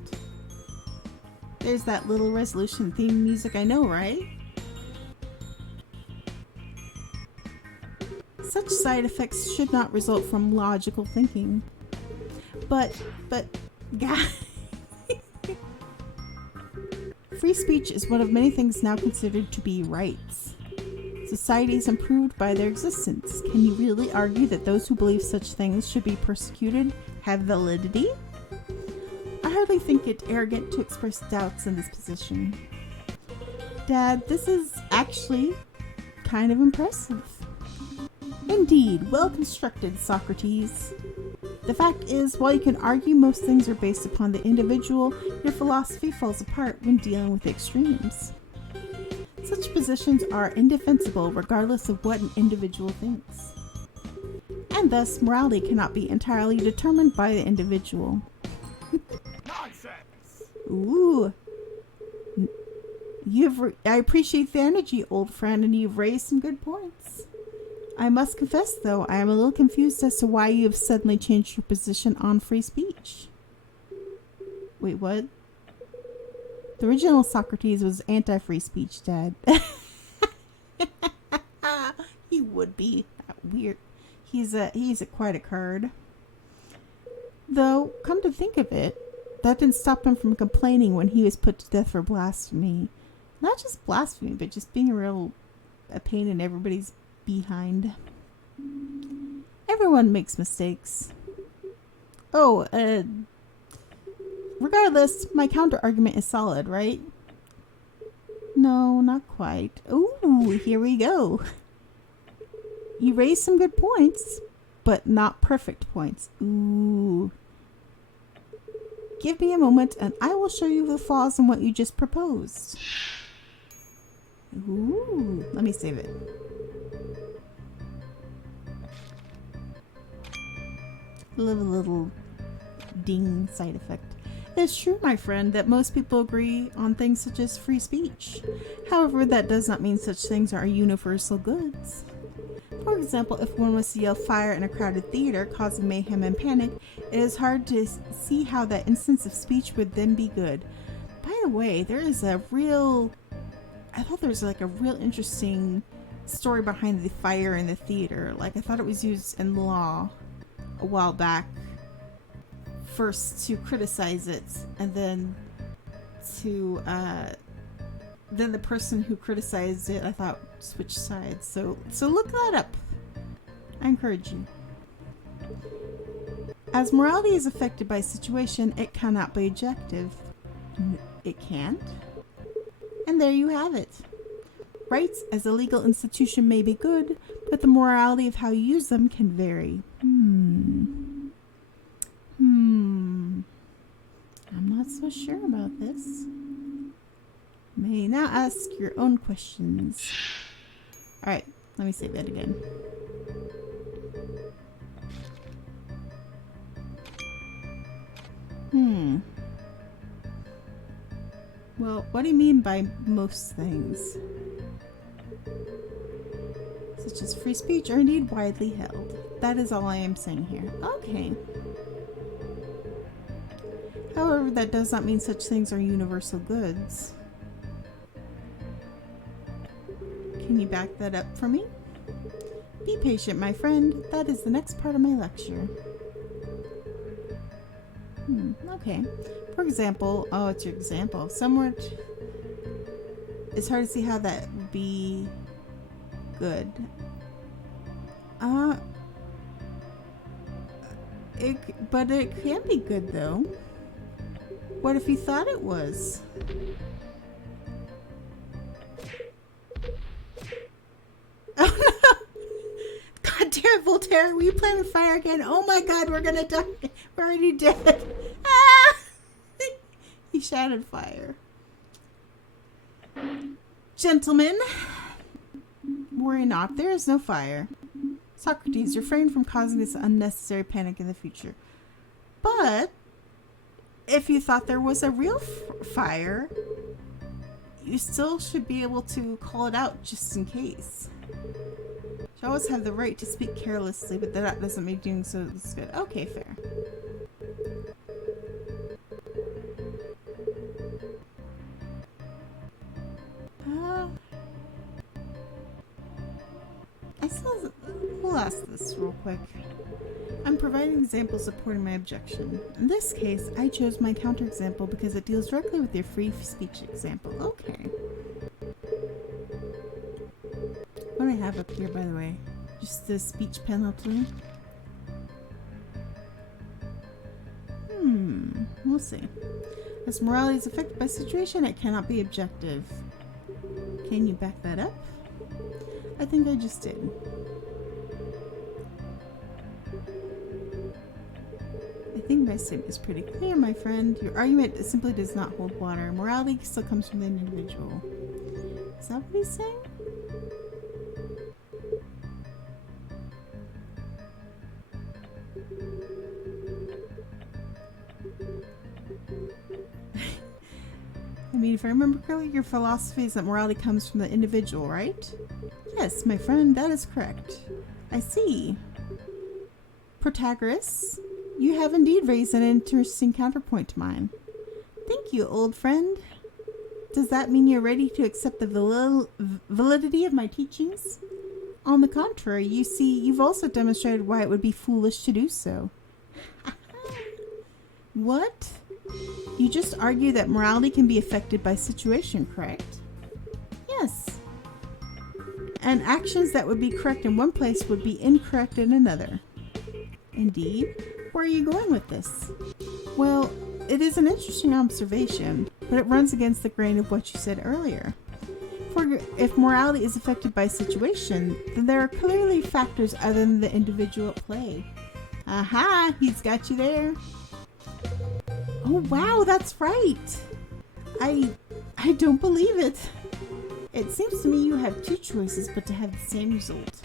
There's that little resolution theme music, I know, right? Such side effects should not result from logical thinking. But, guys, free speech is one of many things now considered to be rights. Societies improved by their existence. Can you really argue that those who believe such things should be persecuted have validity? I hardly think it arrogant to express doubts in this position. Dad, this is actually kind of impressive. Indeed, well constructed, Socrates. The fact is, while you can argue most things are based upon the individual, your philosophy falls apart when dealing with extremes. Such positions are indefensible regardless of what an individual thinks. And thus, morality cannot be entirely determined by the individual. Nonsense! Ooh. I appreciate the energy, old friend, and you've raised some good points. I must confess, though, I am a little confused as to why you have suddenly changed your position on free speech. Wait, what? The original Socrates was anti-free speech, Dad. He would be. Weird. He's quite a card. Though, come to think of it, that didn't stop him from complaining when he was put to death for blasphemy. Not just blasphemy, but just being a pain in everybody's behind. Everyone makes mistakes. Oh, regardless, my counter argument is solid, right? No, not quite. Ooh, here we go. You raised some good points, but not perfect points. Ooh. Give me a moment and I will show you the flaws in what you just proposed. Ooh, let me save it. Little ding side effect. It's true, my friend, that most people agree on things such as free speech. However, that does not mean such things are universal goods. For example, if one was to yell fire in a crowded theater, causing mayhem and panic, it is hard to see how that instance of speech would then be good. By the way, I thought there was like a real interesting story behind the fire in the theater. Like, I thought it was used in law a while back, first to criticize it, and then the person who criticized it, I thought, switched sides. So look that up. I encourage you. As morality is affected by situation, it cannot be objective. It can't. And there you have it. Rights as a legal institution may be good, but the morality of how you use them can vary. I'm not so sure about this. May now ask your own questions. Alright, let me say that again. Well, what do you mean by most things? Such as free speech are indeed widely held. That is all I am saying here. Okay. However, that does not mean such things are universal goods. Can you back that up for me? Be patient, my friend. That is the next part of my lecture. Okay. For example, it's your example. Somewhere it's hard to see how that would be good. But it can be good though. What if you thought it was? Oh no! God damn it, Voltaire! Were you playing with fire again? Oh my God, we're gonna die. We're already dead. Ah! He shouted fire. Gentlemen, worry not. There is no fire. Socrates, refrain from causing this unnecessary panic in the future. But if you thought there was a real fire, you still should be able to call it out just in case. You always have the right to speak carelessly, but that doesn't make doing so good. Okay, fair. We'll ask this real quick. I'm providing examples supporting my objection. In this case, I chose my counterexample because it deals directly with your free speech example. Okay. What do I have up here, by the way? Just the speech penalty? We'll see. As morality is affected by situation, it cannot be objective. Can you back that up? I think I just did. I think my statement is pretty clear, my friend. Your argument simply does not hold water. Morality still comes from the individual. Is that what he's saying? I mean, if I remember correctly, your philosophy is that morality comes from the individual, right? Yes, my friend, that is correct. I see. Protagoras, you have indeed raised an interesting counterpoint to mine. Thank you, old friend. Does that mean you're ready to accept the validity of my teachings? On the contrary, you see, you've also demonstrated why it would be foolish to do so. What? You just argue that morality can be affected by situation, correct? Yes. And actions that would be correct in one place would be incorrect in another. Indeed. Where are you going with this? Well, it is an interesting observation, but it runs against the grain of what you said earlier. For if morality is affected by situation, then there are clearly factors other than the individual at play. Aha, he's got you there. Oh wow, that's right. I don't believe it. It seems to me you have two choices, but to have the same result.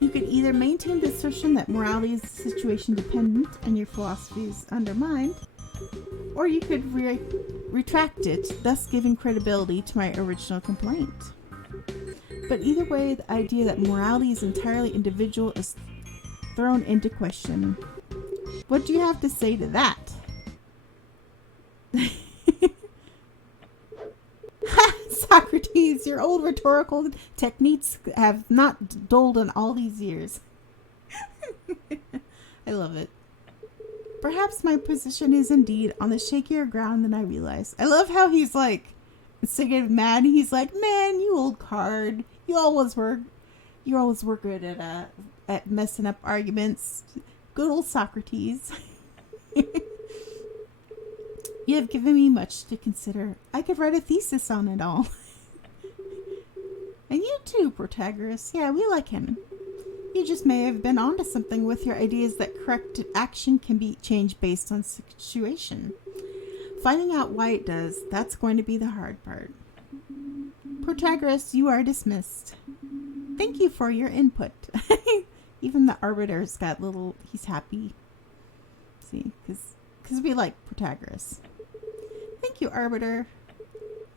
You could either maintain the assertion that morality is situation dependent and your philosophy is undermined, or you could retract it, thus giving credibility to my original complaint. But either way, the idea that morality is entirely individual is thrown into question. What do you have to say to that? Socrates, Your old rhetorical techniques have not dulled in all these years. I love it. Perhaps my position is indeed on the shakier ground than I realize. I love how he's like, instead of getting mad, he's like, man, you old card. You always were good at messing up arguments. Good old Socrates. You have given me much to consider. I could write a thesis on it all. And you too, Protagoras. Yeah, we like him. You just may have been onto something with your ideas that correct action can be changed based on situation. Finding out why it does, that's going to be the hard part. Protagoras, you are dismissed. Thank you for your input. Even the arbiter's got little, he's happy. See, because we like Protagoras. Thank you, Arbiter.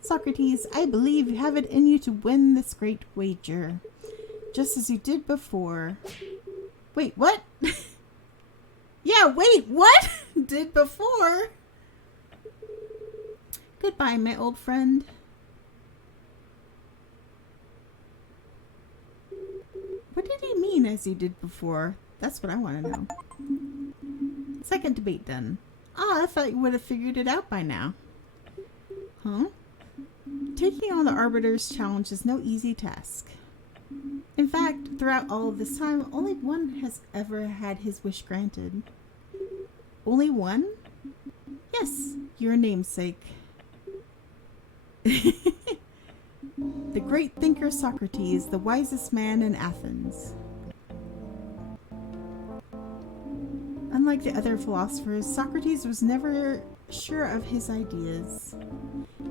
Socrates, I believe you have it in you to win this great wager. Just as you did before. Wait, what? Yeah, wait, what? Did before? Goodbye, my old friend. What did he mean as you did before? That's what I want to know. Second debate done. Ah, I thought you would have figured it out by now. Huh? Taking on the Arbiter's challenge is no easy task. In fact, throughout all of this time, only one has ever had his wish granted. Only one? Yes, your namesake. The great thinker Socrates, the wisest man in Athens. Unlike the other philosophers, Socrates was never sure of his ideas.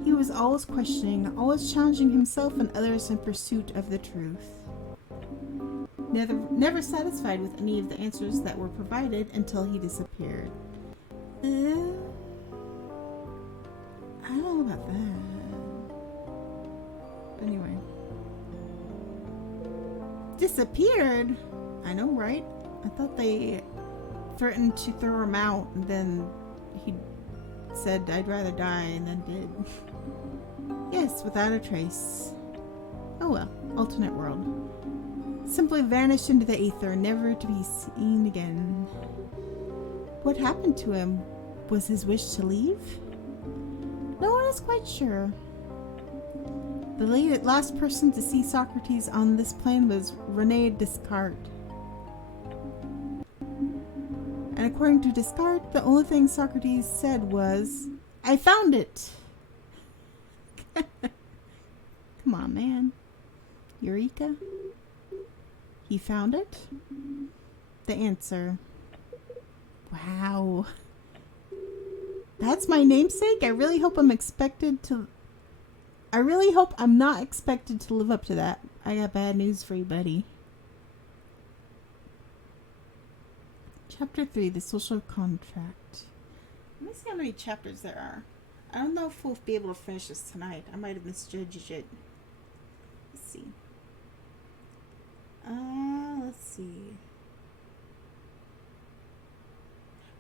He was always questioning, always challenging himself and others in pursuit of the truth. Never satisfied with any of the answers that were provided until he disappeared. I don't know about that. Anyway. Disappeared? I know, right? I thought they threatened to throw him out, and then he said, I'd rather die, and then did. Yes, without a trace. Oh well, alternate world. Simply vanished into the aether, never to be seen again. What happened to him? Was his wish to leave? No one is quite sure. The last person to see Socrates on this plane was Rene Descartes. And according to Descartes, the only thing Socrates said was, I found it! Come on, man. Eureka? He found it? The answer. Wow. That's my namesake? I really hope I'm not expected to live up to that. I got bad news for you, buddy. Chapter 3, The Social Contract. Let me see how many chapters there are. I don't know if we'll be able to finish this tonight. I might have misjudged it. Let's see. Let's see.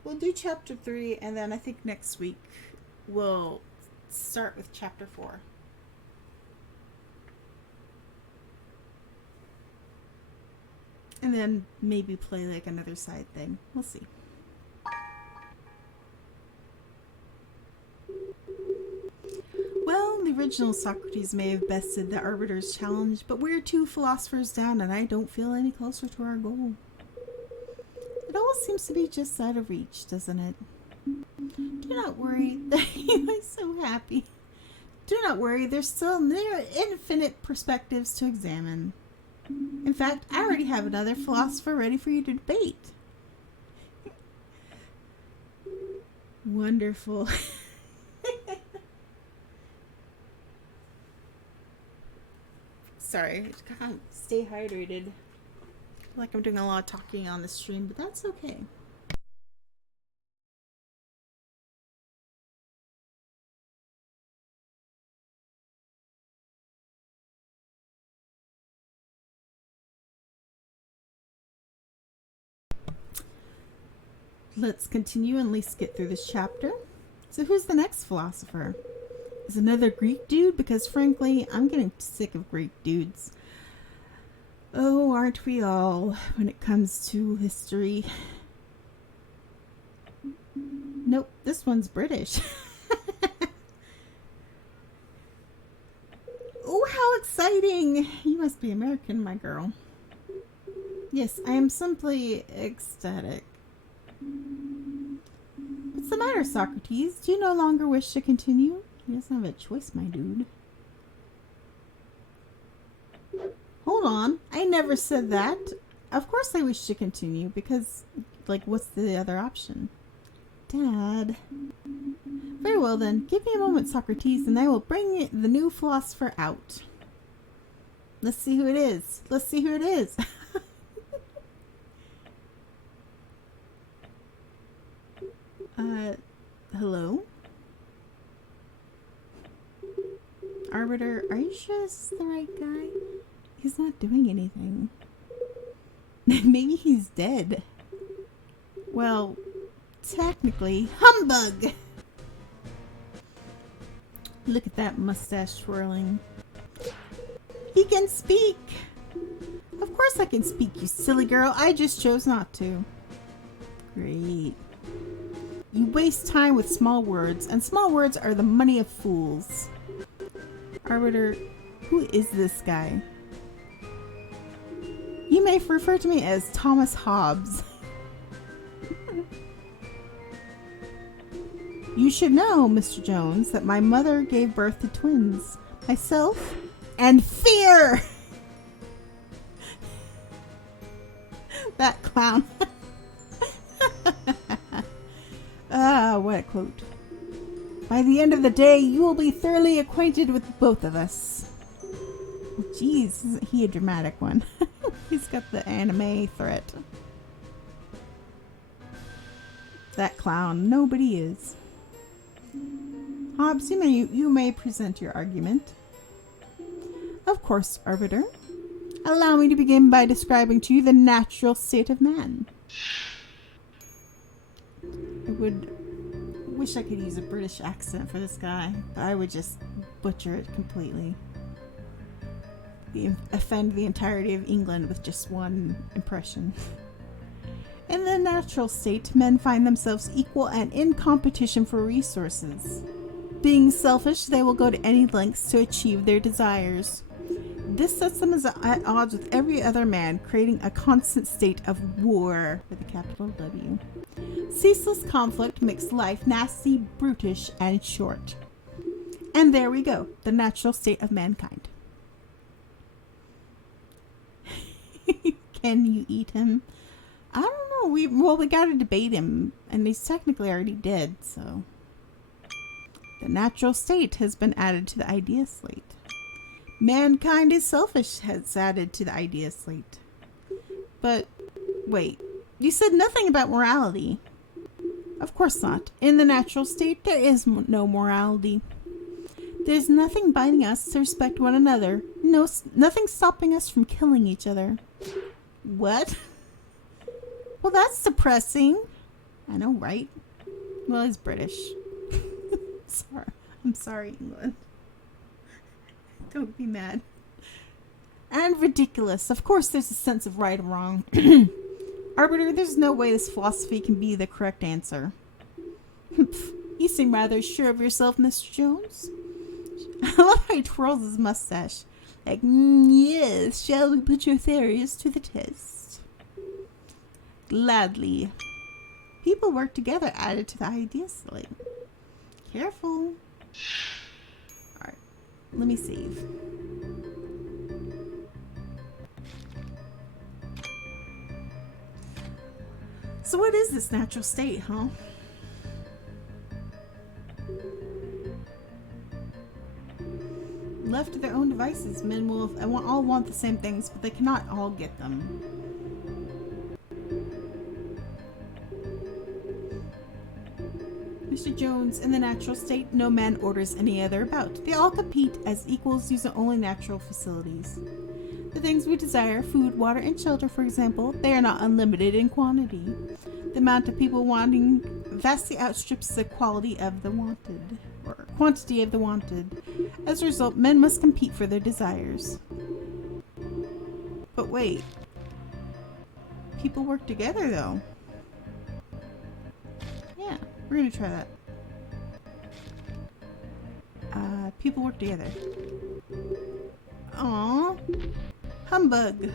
We'll do chapter 3, and then I think next week we'll start with chapter 4. And then maybe play like another side thing. We'll see. Well, the original Socrates may have bested the Arbiter's challenge, but we're 2 philosophers down and I don't feel any closer to our goal. It always seems to be just out of reach, doesn't it? Do not worry. I'm so happy. Do not worry, there's still infinite perspectives to examine. In fact, I already have another philosopher ready for you to debate. Wonderful. Sorry, I can't stay hydrated. I feel like I'm doing a lot of talking on the stream, but that's okay. Let's continue and at least get through this chapter. So who's the next philosopher? Is another Greek dude? Because frankly, I'm getting sick of Greek dudes. Oh, aren't we all when it comes to history? Nope, this one's British. Oh, how exciting! You must be American, my girl. Yes, I am simply ecstatic. What's the matter, Socrates? Do you no longer wish to continue? He doesn't have a choice, my dude. Hold on. I never said that. Of course I wish to continue because, like, what's the other option? Dad. Very well then. Give me a moment, Socrates, and I will bring the new philosopher out. Let's see who it is. Let's see who it is. Hello? Arbiter, are you sure this is the right guy? He's not doing anything. Maybe he's dead. Well, technically, humbug! Look at that mustache twirling. He can speak! Of course I can speak, you silly girl. I just chose not to. Great. You waste time with small words, and small words are the money of fools. Arbiter, who is this guy? You may refer to me as Thomas Hobbes. You should know, Mr. Jones, that my mother gave birth to twins. Myself and Fear! That clown. Ah, what a quote. By the end of the day, you will be thoroughly acquainted with both of us. Jeez, isn't he a dramatic one? He's got the anime threat. That clown, nobody is. Hobbes, you may present your argument. Of course, Arbiter. Allow me to begin by describing to you the natural state of man. I would wish I could use a British accent for this guy, but I would just butcher it completely. Offend the entirety of England with just one impression. In the natural state, men find themselves equal and in competition for resources. Being selfish, they will go to any lengths to achieve their desires. This sets them at odds with every other man, creating a constant state of war, with a capital W. Ceaseless conflict makes life nasty, brutish, and short. And there we go, the natural state of mankind. Can you eat him? I don't know. We gotta debate him, and he's technically already dead, so. The natural state has been added to the idea slate. Mankind is selfish has added to the idea slate. But, wait. You said nothing about morality. Of course not. In the natural state, there is no morality. There's nothing binding us to respect one another. Nothing stopping us from killing each other. What? Well, that's depressing. I know, right? Well, he's British. I'm sorry, England. Don't be mad. And ridiculous. Of course, there's a sense of right and wrong. Arbiter, there's no way this philosophy can be the correct answer. You seem rather sure of yourself, Mr. Jones. I love how he twirls his mustache. Like, yes, shall we put your theories to the test? Gladly. People work together, added to the idea slate. Careful. Alright, let me save. So what is this natural state, huh? Left to their own devices, men will all want the same things, but they cannot all get them. Mr. Jones, in the natural state, no man orders any other about. They all compete as equals using only natural facilities. The things we desire, food, water, and shelter, for example, they are not unlimited in quantity. The amount of people wanting vastly outstrips the quality of the wanted, or quantity of the wanted. As a result, men must compete for their desires. But wait. People work together, though. Yeah, we're gonna try that. People work together. Aww. Humbug.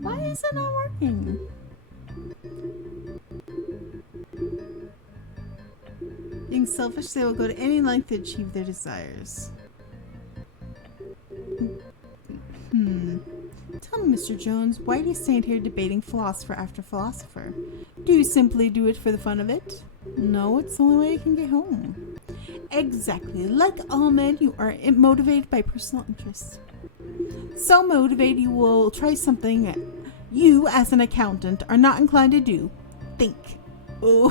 Why is it not working? Being selfish, they will go to any length to achieve their desires. Tell me, Mr. Jones, why do you stand here debating philosopher after philosopher? Do you simply do it for the fun of it? No, it's the only way you can get home. Exactly. Like all men, you are motivated by personal interests. So motivated you will try something you, as an accountant, are not inclined to do. Think. Oh,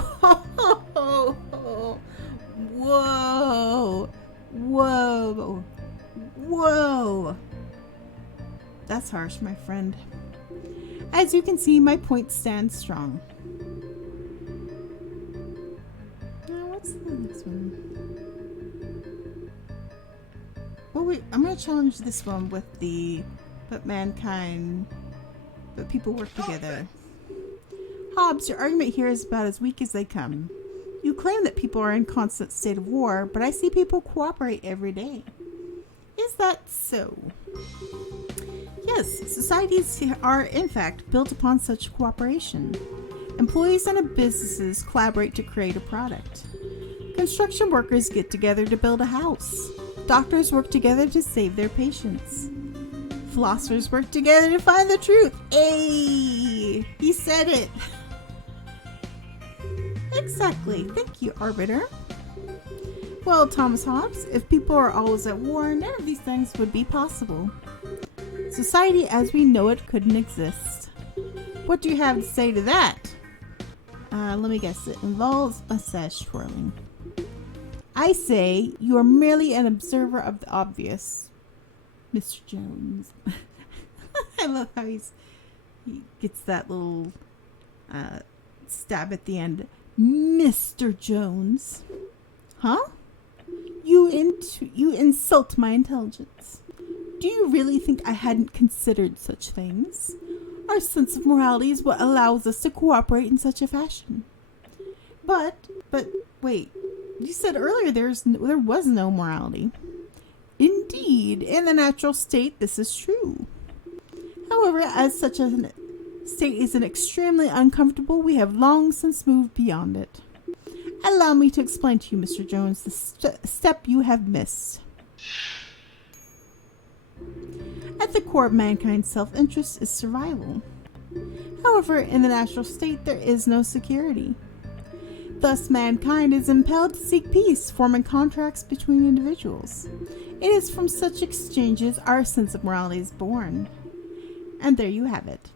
whoa, whoa, whoa. That's harsh, my friend. As you can see, my point stands strong. Now, what's the next one? Well, wait, I'm going to challenge this one with but people work together. Hobbes, your argument here is about as weak as they come. You claim that people are in constant state of war, but I see people cooperate every day. Is that so? Yes, societies are in fact built upon such cooperation. Employees and businesses collaborate to create a product. Construction workers get together to build a house. Doctors work together to save their patients. Philosophers work together to find the truth. Hey, he said it. Exactly. Thank you, Arbiter. Well, Thomas Hobbes, if people are always at war, none of these things would be possible. Society as we know it couldn't exist. What do you have to say to that? Let me guess. It involves mustache twirling. I say you are merely an observer of the obvious, Mr. Jones. I love how he gets that little stab at the end. Mr. Jones. Huh? You insult my intelligence. Do you really think I hadn't considered such things? Our sense of morality is what allows us to cooperate in such a fashion. But wait, you said earlier there was no morality. Indeed, in the natural state this is true. However, as such a state is extremely uncomfortable, we have long since moved beyond it. Allow me to explain to you, Mr. Jones, the step you have missed. At the core of mankind's self-interest is survival. However, in the natural state, there is no security. Thus, mankind is impelled to seek peace, forming contracts between individuals. It is from such exchanges our sense of morality is born. And there you have it.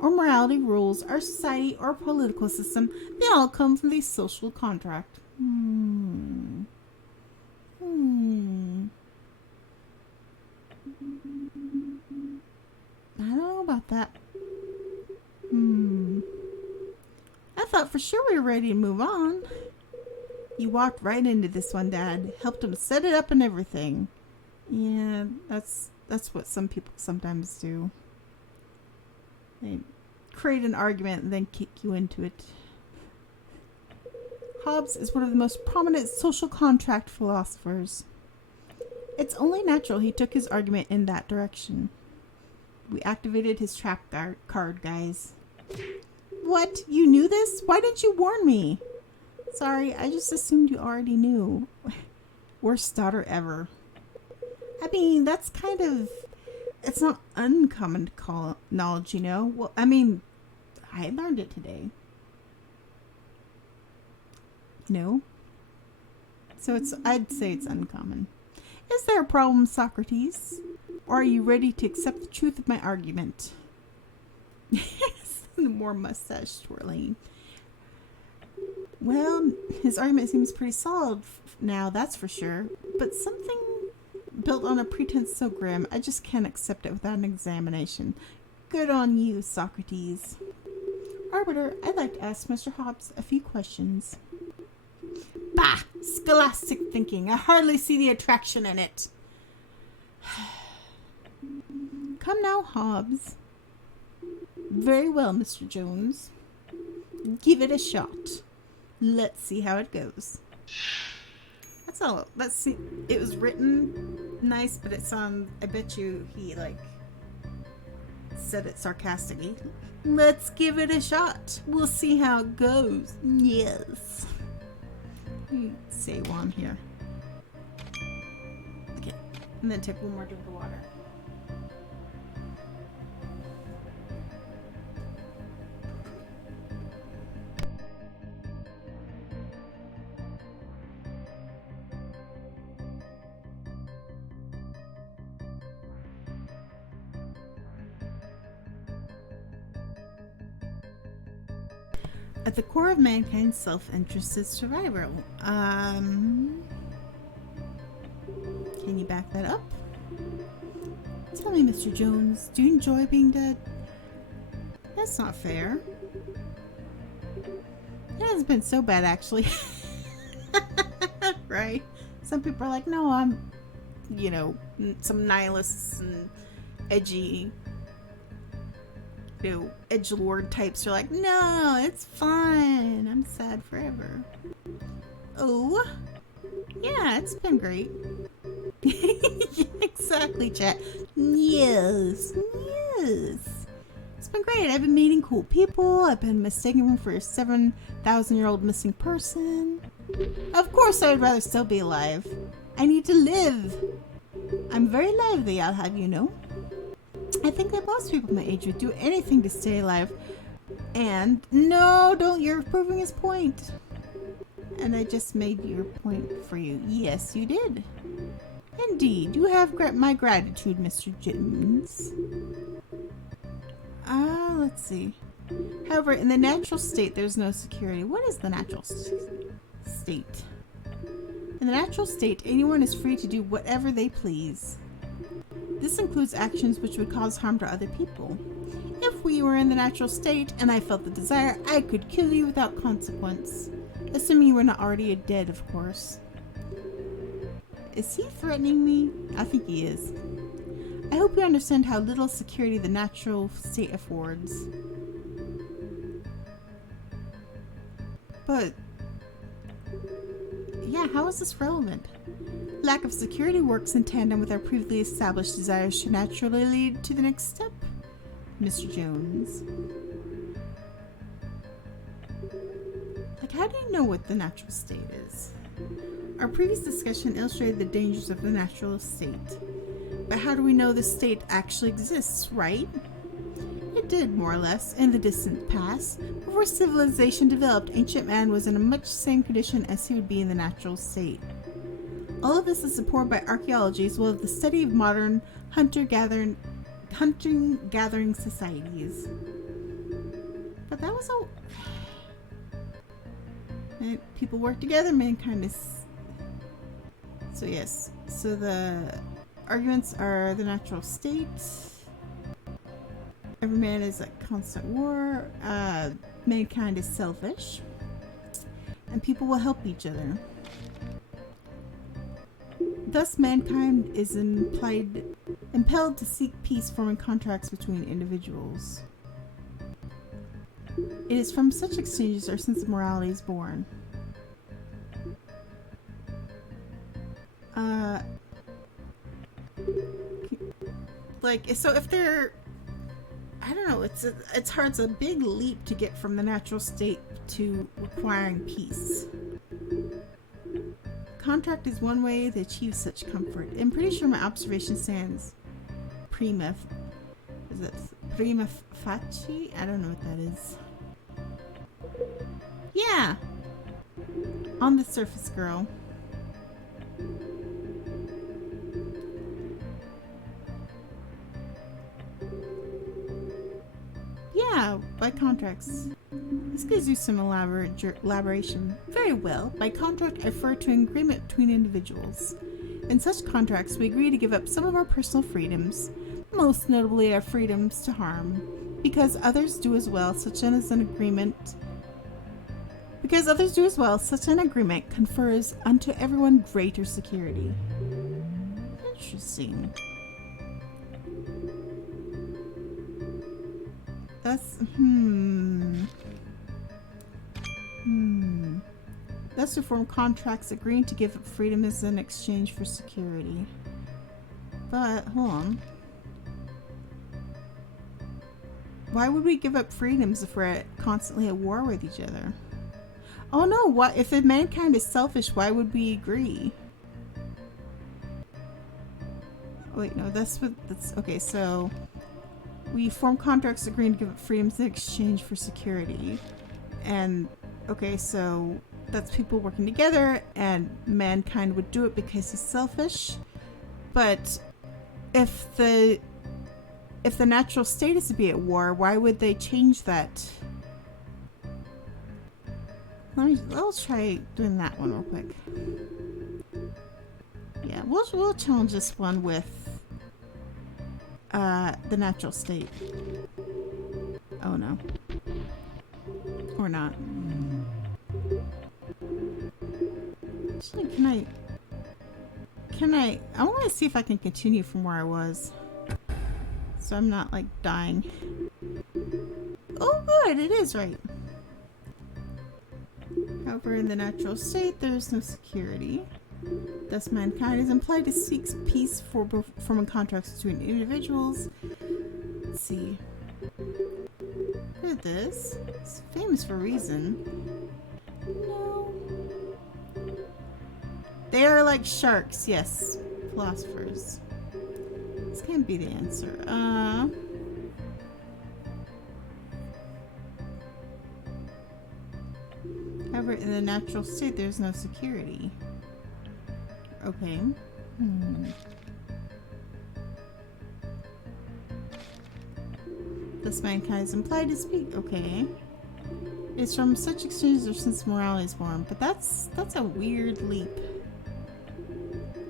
Our morality rules, our society, our political system, they all come from the social contract. I don't know about that. I thought for sure we were ready to move on. You walked right into this one, Dad. Helped him set it up and everything. Yeah, that's what some people sometimes do. They create an argument and then kick you into it. Hobbes is one of the most prominent social contract philosophers. It's only natural he took his argument in that direction. We activated his trap card, guys. What? You knew this? Why didn't you warn me? Sorry, I just assumed you already knew. Worst daughter ever. I mean, that's kind of... It's not uncommon to call knowledge, you know? Well, I mean, I learned it today. You know? So I'd say it's uncommon. Is there a problem, Socrates? Or are you ready to accept the truth of my argument? More mustache twirling. Well, his argument seems pretty solid now, that's for sure. But something built on a pretense so grim, I just can't accept it without an examination. Good on you, Socrates. Arbiter, I'd like to ask Mr. Hobbes a few questions. Bah! Scholastic thinking. I hardly see the attraction in it. Come now, Hobbs. Very well, Mr. Jones. Give it a shot. Let's see how it goes. That's all. Let's see. It was written nice, but it sounds. I bet you he said it sarcastically. Let's give it a shot. We'll see how it goes. Yes. Let me say one here. Okay, and then take one more drink of water. At the core of mankind's self-interest is survival. Can you back that up? Tell me, Mr. Jones, do you enjoy being dead? That's not fair. It hasn't been so bad, actually. Right? Some people are like, no, I'm, some nihilists and edgy, edgelord types are like, no, it's fine. I'm sad forever. Oh, yeah, it's been great. Exactly, chat. Yes. It's been great. I've been meeting cool people. I've been mistaken for a 7,000-year-old missing person. Of course, I would rather still be alive. I need to live. I'm very lively, I'll have you know. I think that most people my age would do anything to stay alive. And no, you're proving his point. And I just made your point for you. Yes, you did. Indeed, you have my gratitude, Mr. Jones. Let's see. However, in the natural state, there's no security. What is the natural state? In the natural state, anyone is free to do whatever they please. This includes actions which would cause harm to other people. If we were in the natural state and I felt the desire, I could kill you without consequence. Assuming you were not already dead, of course. Is he threatening me? I think he is. I hope you understand how little security the natural state affords. But, yeah, how is this relevant? Lack of security works in tandem with our previously established desires to naturally lead to the next step, Mr. Jones. Like, how do you know what the natural state is? Our previous discussion illustrated the dangers of the natural state. But how do we know the state actually exists, right? It did, more or less, in the distant past. Before civilization developed, ancient man was in a much same condition as he would be in the natural state. All of this is supported by archaeology as well as the study of modern hunting-gathering societies. But that was all. People work together, mankind is. So yes. So the arguments are the natural state. Every man is at constant war. Mankind is selfish, and people will help each other. Thus, mankind is impelled to seek peace, forming contracts between individuals. It is from such exchanges our sense of morality is born. So if they're, I don't know, it's hard. It's a big leap to get from the natural state to requiring peace. Contract is one way to achieve such comfort. I'm pretty sure my observation stands prima facie? I don't know what that is. Yeah! On the surface, girl. Yeah, by contracts. This gives you some elaboration. Very well. By contract, I refer to an agreement between individuals. In such contracts, we agree to give up some of our personal freedoms, most notably our freedoms to harm, because others do as well, such as an agreement. Because others do as well, such an agreement confers unto everyone greater security. Interesting. That's, That's to form contracts agreeing to give up freedom as an exchange for security. But, hold on. Why would we give up freedoms if we're constantly at war with each other? Oh no, what if mankind is selfish, why would we agree? Wait, no, that's okay, so we form contracts agreeing to give up freedoms in exchange for security. And okay, so that's people working together, and mankind would do it because he's selfish. But if the natural state is to be at war, why would they change that? Let's try doing that one real quick. Yeah, we'll challenge this one with the natural state. Oh no. Or not. Actually, I want to see if I can continue from where I was. So I'm not like dying. Oh good, it is right. However, in the natural state, there is no security. Thus, mankind is implied to seek peace for forming contracts between individuals. Let's see. Look at this. It's famous for a reason. No. They are like sharks, yes. Philosophers. This can't be the answer. However, in the natural state, there's no security. Okay. Thus, mankind is implied to speak. Okay. It's from such exchanges or since morality is born, but that's a weird leap.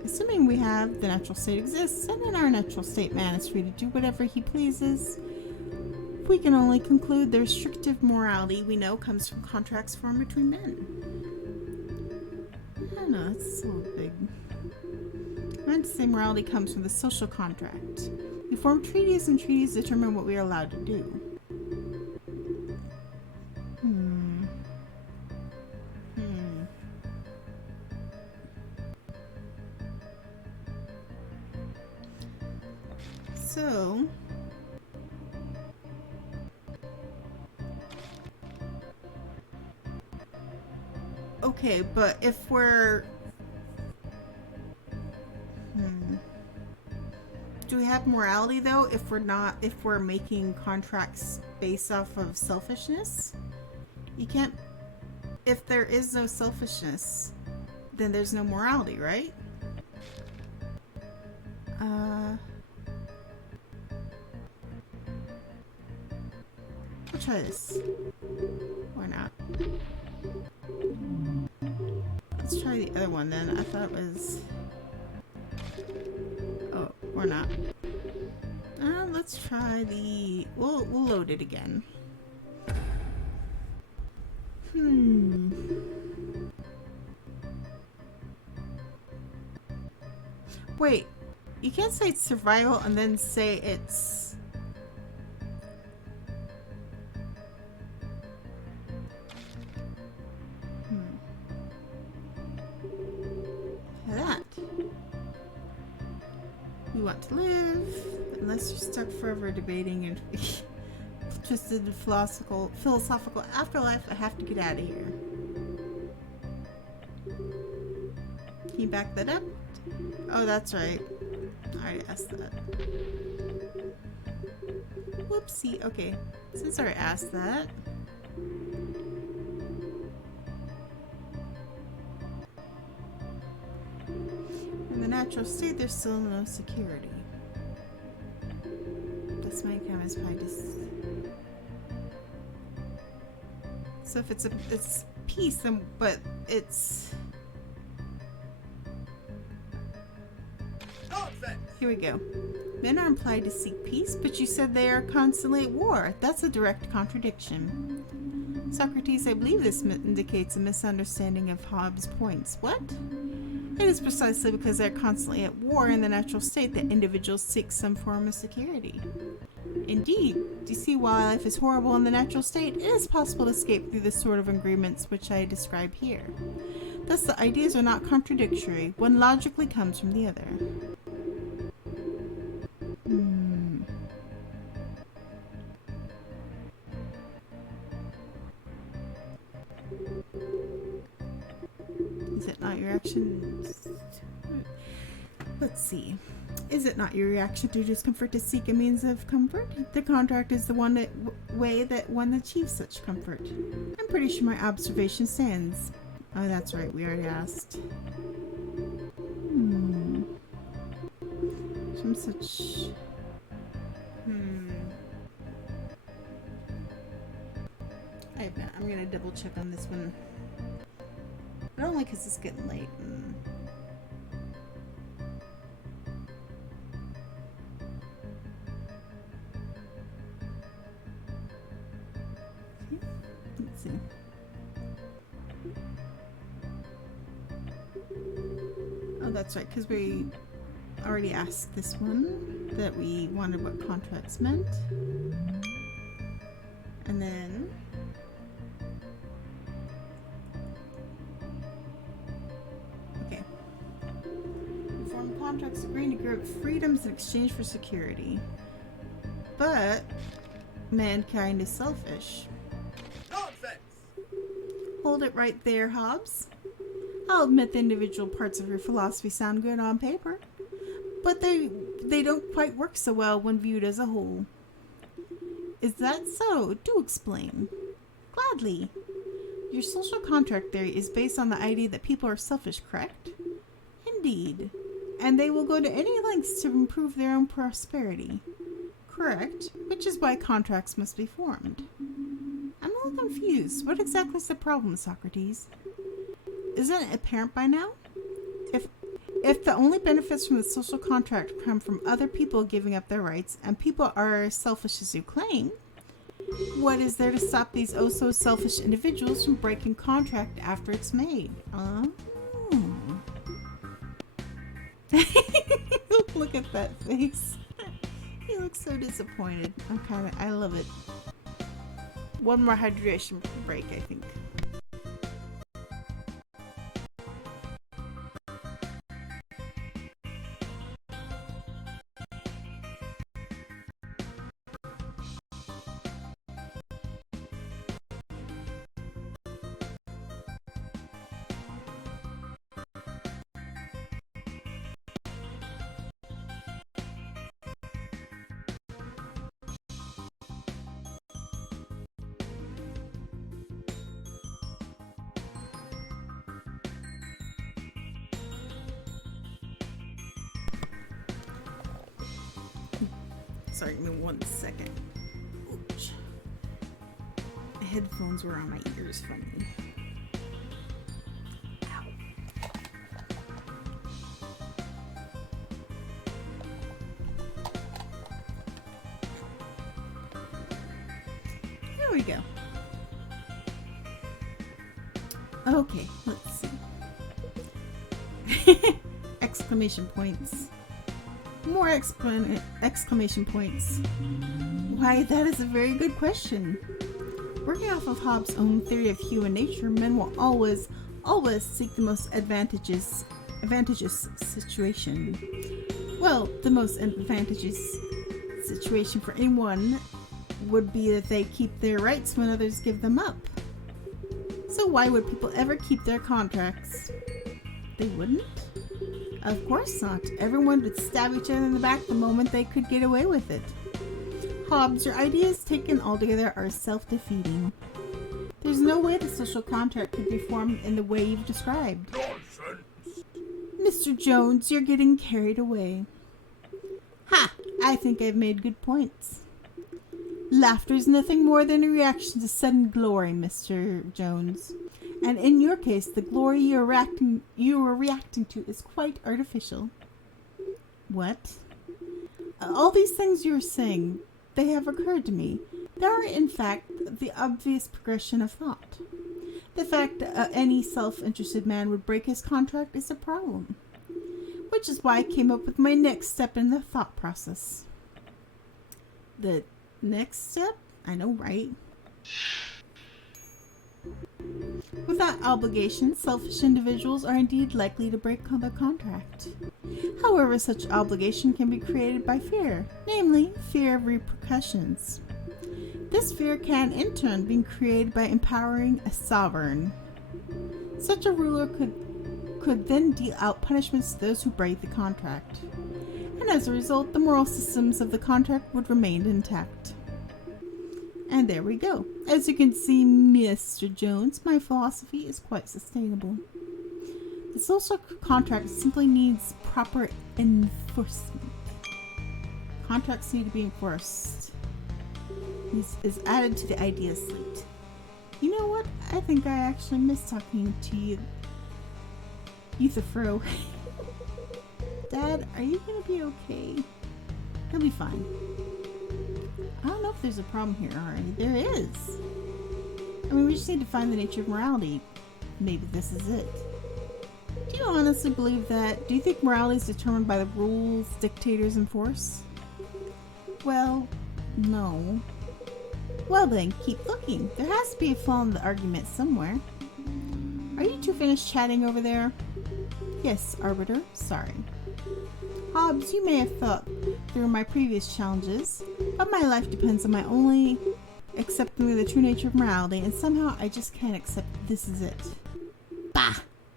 Assuming we have the natural state exists, and in our natural state, man is free to do whatever he pleases. We can only conclude the restrictive morality we know comes from contracts formed between men. I don't know, it's a little big. I meant to say morality comes from the social contract. We form treaties, and treaties determine what we are allowed to do. So... okay, but if we're... do we have morality though if we're making contracts based off of selfishness? You can't... if there is no selfishness, then there's no morality, right? We'll try this. Or not. Let's try the other one then. I thought it was... oh, or not. Let's try the... we'll load it again. Wait, you can't say it's survival and then say it's... that. We want to live, unless you're stuck forever debating and twisted philosophical afterlife. I have to get out of here. Can you back that up? Oh, that's right. I already asked that. Whoopsie. Okay, since I already asked that. In the natural state, there's still no security. That's my camera's practice. So if it's peace, then but it's... here we go. Men are implied to seek peace, but you said they are constantly at war. That's a direct contradiction. Socrates, I believe this indicates a misunderstanding of Hobbes' points. What? It is precisely because they're constantly at war in the natural state that individuals seek some form of security. Indeed, do you see why life is horrible in the natural state? It is possible to escape through the sort of agreements which I describe here. Thus, the ideas are not contradictory. One logically comes from the other. Is it not your action? Let's see. Is it not your reaction to discomfort to seek a means of comfort? The contract is the way that one achieves such comfort. I'm pretty sure my observation stands. Oh, that's right. We already asked. Some such... I'm gonna double check on this one. But only because it's getting late. Let's see. Oh, that's right, because we already asked this one that we wondered what contracts meant. And then contracts agreeing to grant freedoms in exchange for security. But mankind is selfish. Nonsense! Hold it right there, Hobbes. I'll admit the individual parts of your philosophy sound good on paper, but they don't quite work so well when viewed as a whole. Is that so? Do explain. Gladly. Your social contract theory is based on the idea that people are selfish, correct? Indeed. And they will go to any lengths to improve their own prosperity. Correct, which is why contracts must be formed. I'm a little confused. What exactly is the problem, Socrates? Isn't it apparent by now? If the only benefits from the social contract come from other people giving up their rights, and people are as selfish as you claim, what is there to stop these oh-so-selfish individuals from breaking contract after it's made? Look at that face. He looks so disappointed. I love it. One more hydration break, I think. Sorry, give me 1 second. Oops. My headphones were on my ears funny. Ow. There we go. Okay, let's see. Exclamation points. More exclamation points. Why, that is a very good question. Working off of Hobbes' own theory of human nature, men will always seek the most advantageous situation. Well, the most advantageous situation for anyone would be that they keep their rights when others give them up. So why would people ever keep their contracts? They wouldn't? Of course not. Everyone would stab each other in the back the moment they could get away with it. Hobbes, your ideas taken altogether are self-defeating. There's no way the social contract could be formed in the way you've described. Nonsense! Mr. Jones, you're getting carried away. Ha! I think I've made good points. Laughter is nothing more than a reaction to sudden glory, Mr. Jones. And in your case, the glory you are reacting to is quite artificial. What? All these things you're saying, they have occurred to me, They are, in fact, the obvious progression of thought. The fact that any self-interested man would break his contract is a problem, which is why I came up with my next step in the thought process. The next step? I know, right? Without obligation, selfish individuals are indeed likely to break the contract. However, such obligation can be created by fear, namely, fear of repercussions. This fear can, in turn, be created by empowering a sovereign. Such a ruler could then deal out punishments to those who break the contract. And as a result, the moral systems of the contract would remain intact. And there we go. As you can see, Mr. Jones, my philosophy is quite sustainable. The social contract simply needs proper enforcement. Contracts need to be enforced. This is added to the idea slate. You know what? I think I actually miss talking to you. Euthyphro. Dad, are you gonna be okay? He'll be fine. I don't know if there's a problem here already. There is. I mean, we just need to find the nature of morality. Maybe this is it. Do you honestly believe that? Do you think morality is determined by the rules dictators enforce? Well, no. Well then, keep looking. There has to be a flaw in the argument somewhere. Are you two finished chatting over there? Yes, Arbiter. Sorry. Hobbes, you may have thought through my previous challenges, but my life depends on my only accepting the true nature of morality, and somehow I just can't accept this is it. Bah!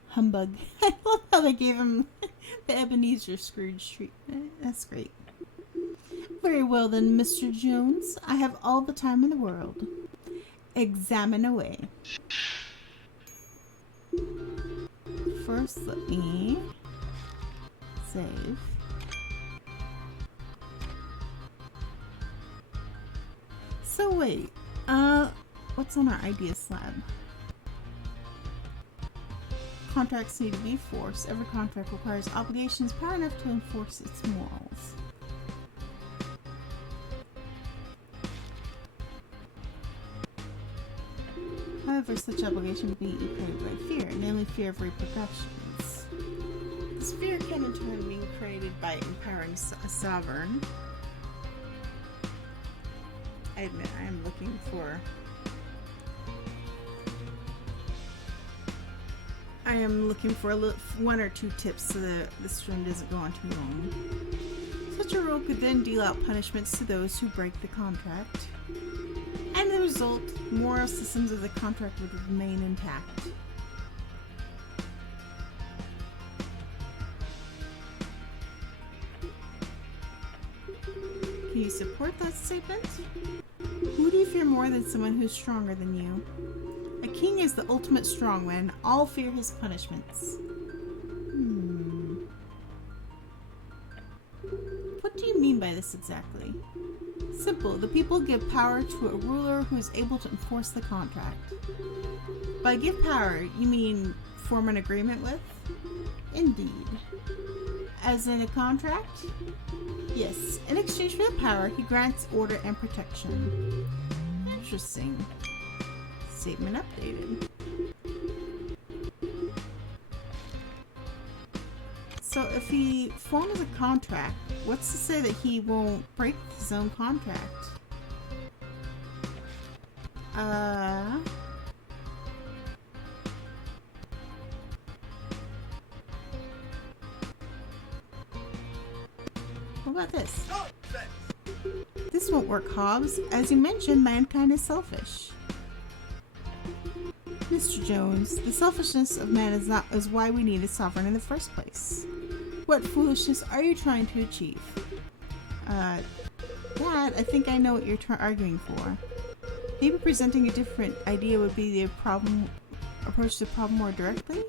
Humbug. I love how they gave him the Ebenezer Scrooge treatment. That's great. Very well then, Mr. Jones. I have all the time in the world. Examine away. First, let me save. So wait, what's on our idea slab? Contracts need to be forced. Every contract requires obligations power enough to enforce its morals. However, such obligation would be created by fear, namely fear of repercussions. This fear can in turn be created by empowering a sovereign. I admit I am looking for... one or two tips so that the stream doesn't go on too long. Such a rule could then deal out punishments to those who break the contract. And the result, moral systems of the contract would remain intact. Can you support that statement? Who do you fear more than someone who's stronger than you? A king is the ultimate strongman. All fear his punishments. What do you mean by this exactly? Simple. The people give power to a ruler who is able to enforce the contract. By give power, you mean form an agreement with? Indeed. As in a contract? Yes. In exchange for the power, he grants order and protection. Interesting. Statement updated. So if he forms a contract, what's to say that he won't break his own contract? What about this? This won't work, Hobbes. As you mentioned, mankind is selfish. Mr. Jones, the selfishness of man is why we need a sovereign in the first place. What foolishness are you trying to achieve? Dad, I think I know what you're arguing for. Maybe presenting a different idea would be the approach the problem more directly?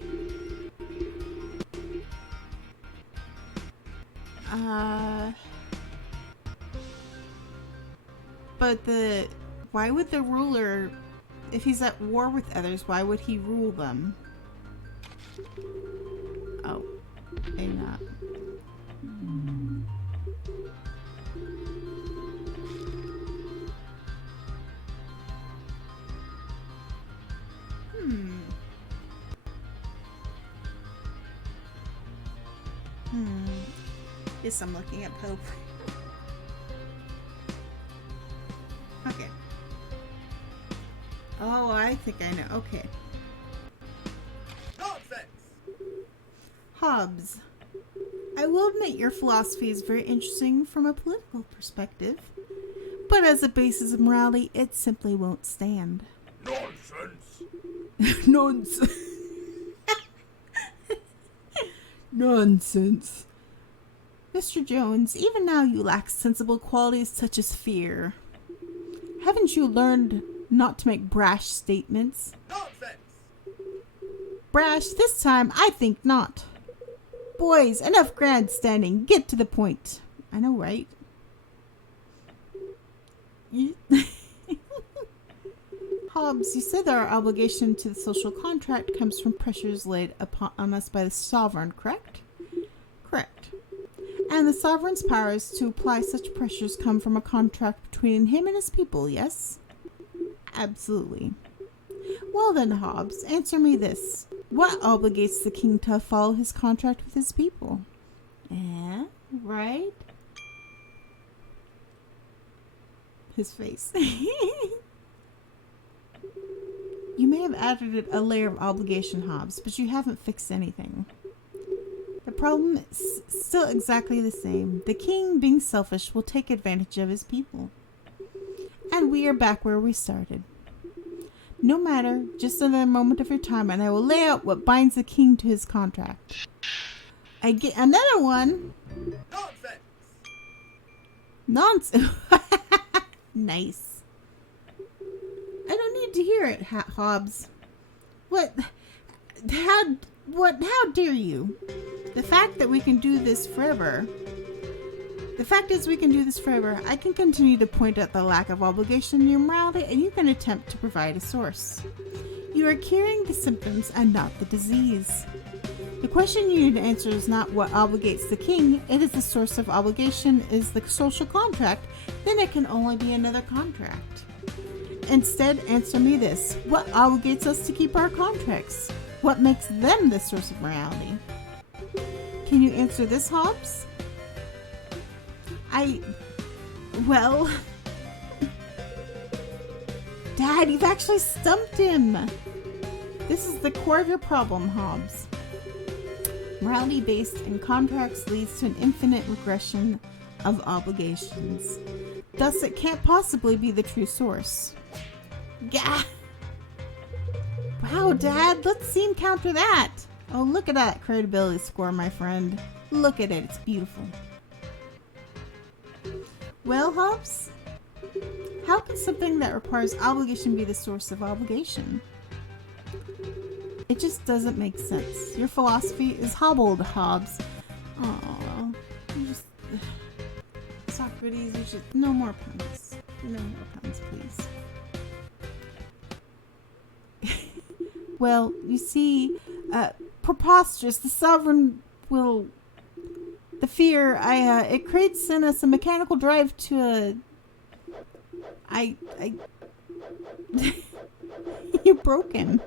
But why would the ruler, if he's at war with others, why would he rule them? Oh, maybe not. Yes, I'm looking at Pope. Okay. Oh, I think I know. Okay. Hobbes. I will admit your philosophy is very interesting from a political perspective, but as a basis of morality, it simply won't stand. Nonsense! Nonsense. Nonsense. Mr. Jones, even now you lack sensible qualities such as fear. Haven't you learned not to make brash statements? Nonsense! Brash this time? I think not. Boys, enough grandstanding. Get to the point. I know, right? Hobbes, you said that our obligation to the social contract comes from pressures laid on us by the sovereign, correct? Correct. And the sovereign's powers to apply such pressures come from a contract between him and his people, yes? Absolutely. Well then, Hobbes, answer me this. What obligates the king to follow his contract with his people? Right? His face. You may have added a layer of obligation, Hobbes, but you haven't fixed anything. The problem is still exactly the same. The king, being selfish, will take advantage of his people. And we are back where we started. No matter, just another moment of your time, and I will lay out what binds the king to his contract. I get another one. Nonsense. Nice. I don't need to hear it, Hobbes. What? How dare you? The fact that we can do this forever. The fact is we can do this forever. I can continue to point out the lack of obligation in your morality, and you can attempt to provide a source. You are curing the symptoms and not the disease. The question you need to answer is not what obligates the king. It is the source of obligation is the social contract. Then it can only be another contract. Instead, answer me this. What obligates us to keep our contracts? What makes them the source of morality? Can you answer this, Hobbes? Well... Dad, you've actually stumped him! This is the core of your problem, Hobbes. Morality based in contracts leads to an infinite regression of obligations. Thus, it can't possibly be the true source. Gah! Wow, Dad, let's see him counter that! Oh, look at that credibility score, my friend. Look at it, it's beautiful. Well, Hobbes, how can something that requires obligation be the source of obligation? It just doesn't make sense. Your philosophy is hobbled, Hobbes. Oh, you just... Socrates, you should... No more puns. No more puns, please. Well, you see, preposterous. The sovereign will... The fear, it creates in us a mechanical drive to You're broken.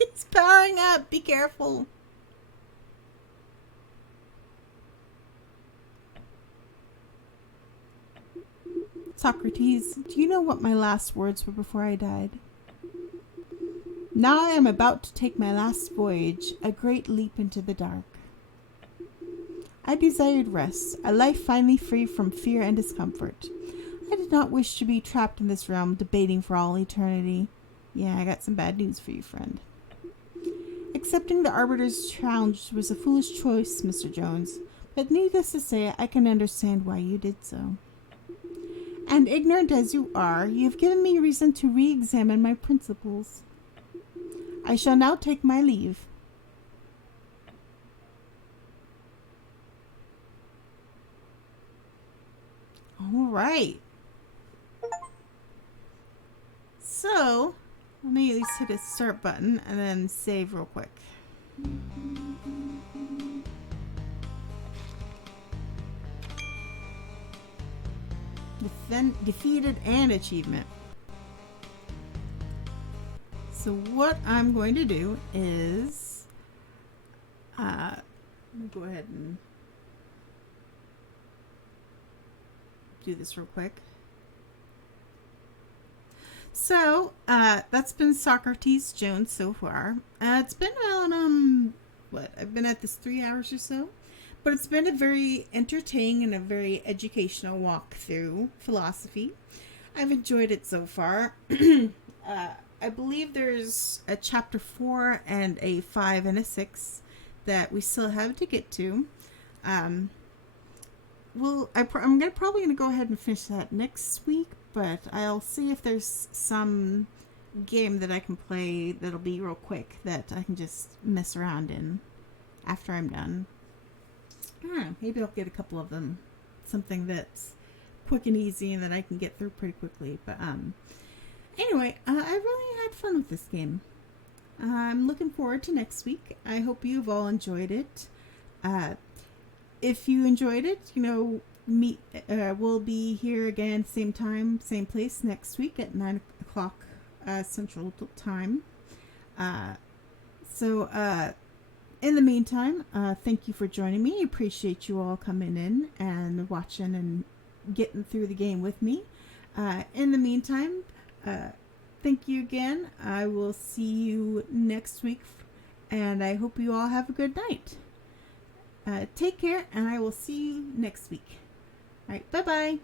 It's powering up. Be careful. Socrates, do you know what my last words were before I died? Now I am about to take my last voyage, a great leap into the dark. I desired rest, a life finally free from fear and discomfort. I did not wish to be trapped in this realm, debating for all eternity. Yeah, I got some bad news for you, friend. Accepting the Arbiter's challenge was a foolish choice, Mr. Jones, but needless to say, I can understand why you did so. And ignorant as you are, you have given me reason to re-examine my principles. I shall now take my leave. All right. So, let me at least hit a start button and then save real quick. Defeated and achievement. So what I'm going to do is, let me go ahead and do this real quick. So, that's been Socrates Jones so far. It's been about, I've been at this 3 hours or so. But it's been a very entertaining and a very educational walk through philosophy. I've enjoyed it so far. I believe there's a chapter 4 and a 5 and a 6 that we still have to get to. I'm probably gonna go ahead and finish that next week, but I'll see if there's some game that I can play that'll be real quick that I can just mess around in after I'm done. Maybe I'll get a couple of them. Something that's quick and easy and that I can get through pretty quickly. But anyway, I really had fun with this game. I'm looking forward to next week. I hope you've all enjoyed it. If you enjoyed it, we'll be here again, same time, same place next week at 9 o'clock Central Time. In the meantime, thank you for joining me. I appreciate you all coming in and watching and getting through the game with me. In the meantime, thank you again. I will see you next week, and I hope you all have a good night. Take care, and I will see you next week. All right, bye-bye.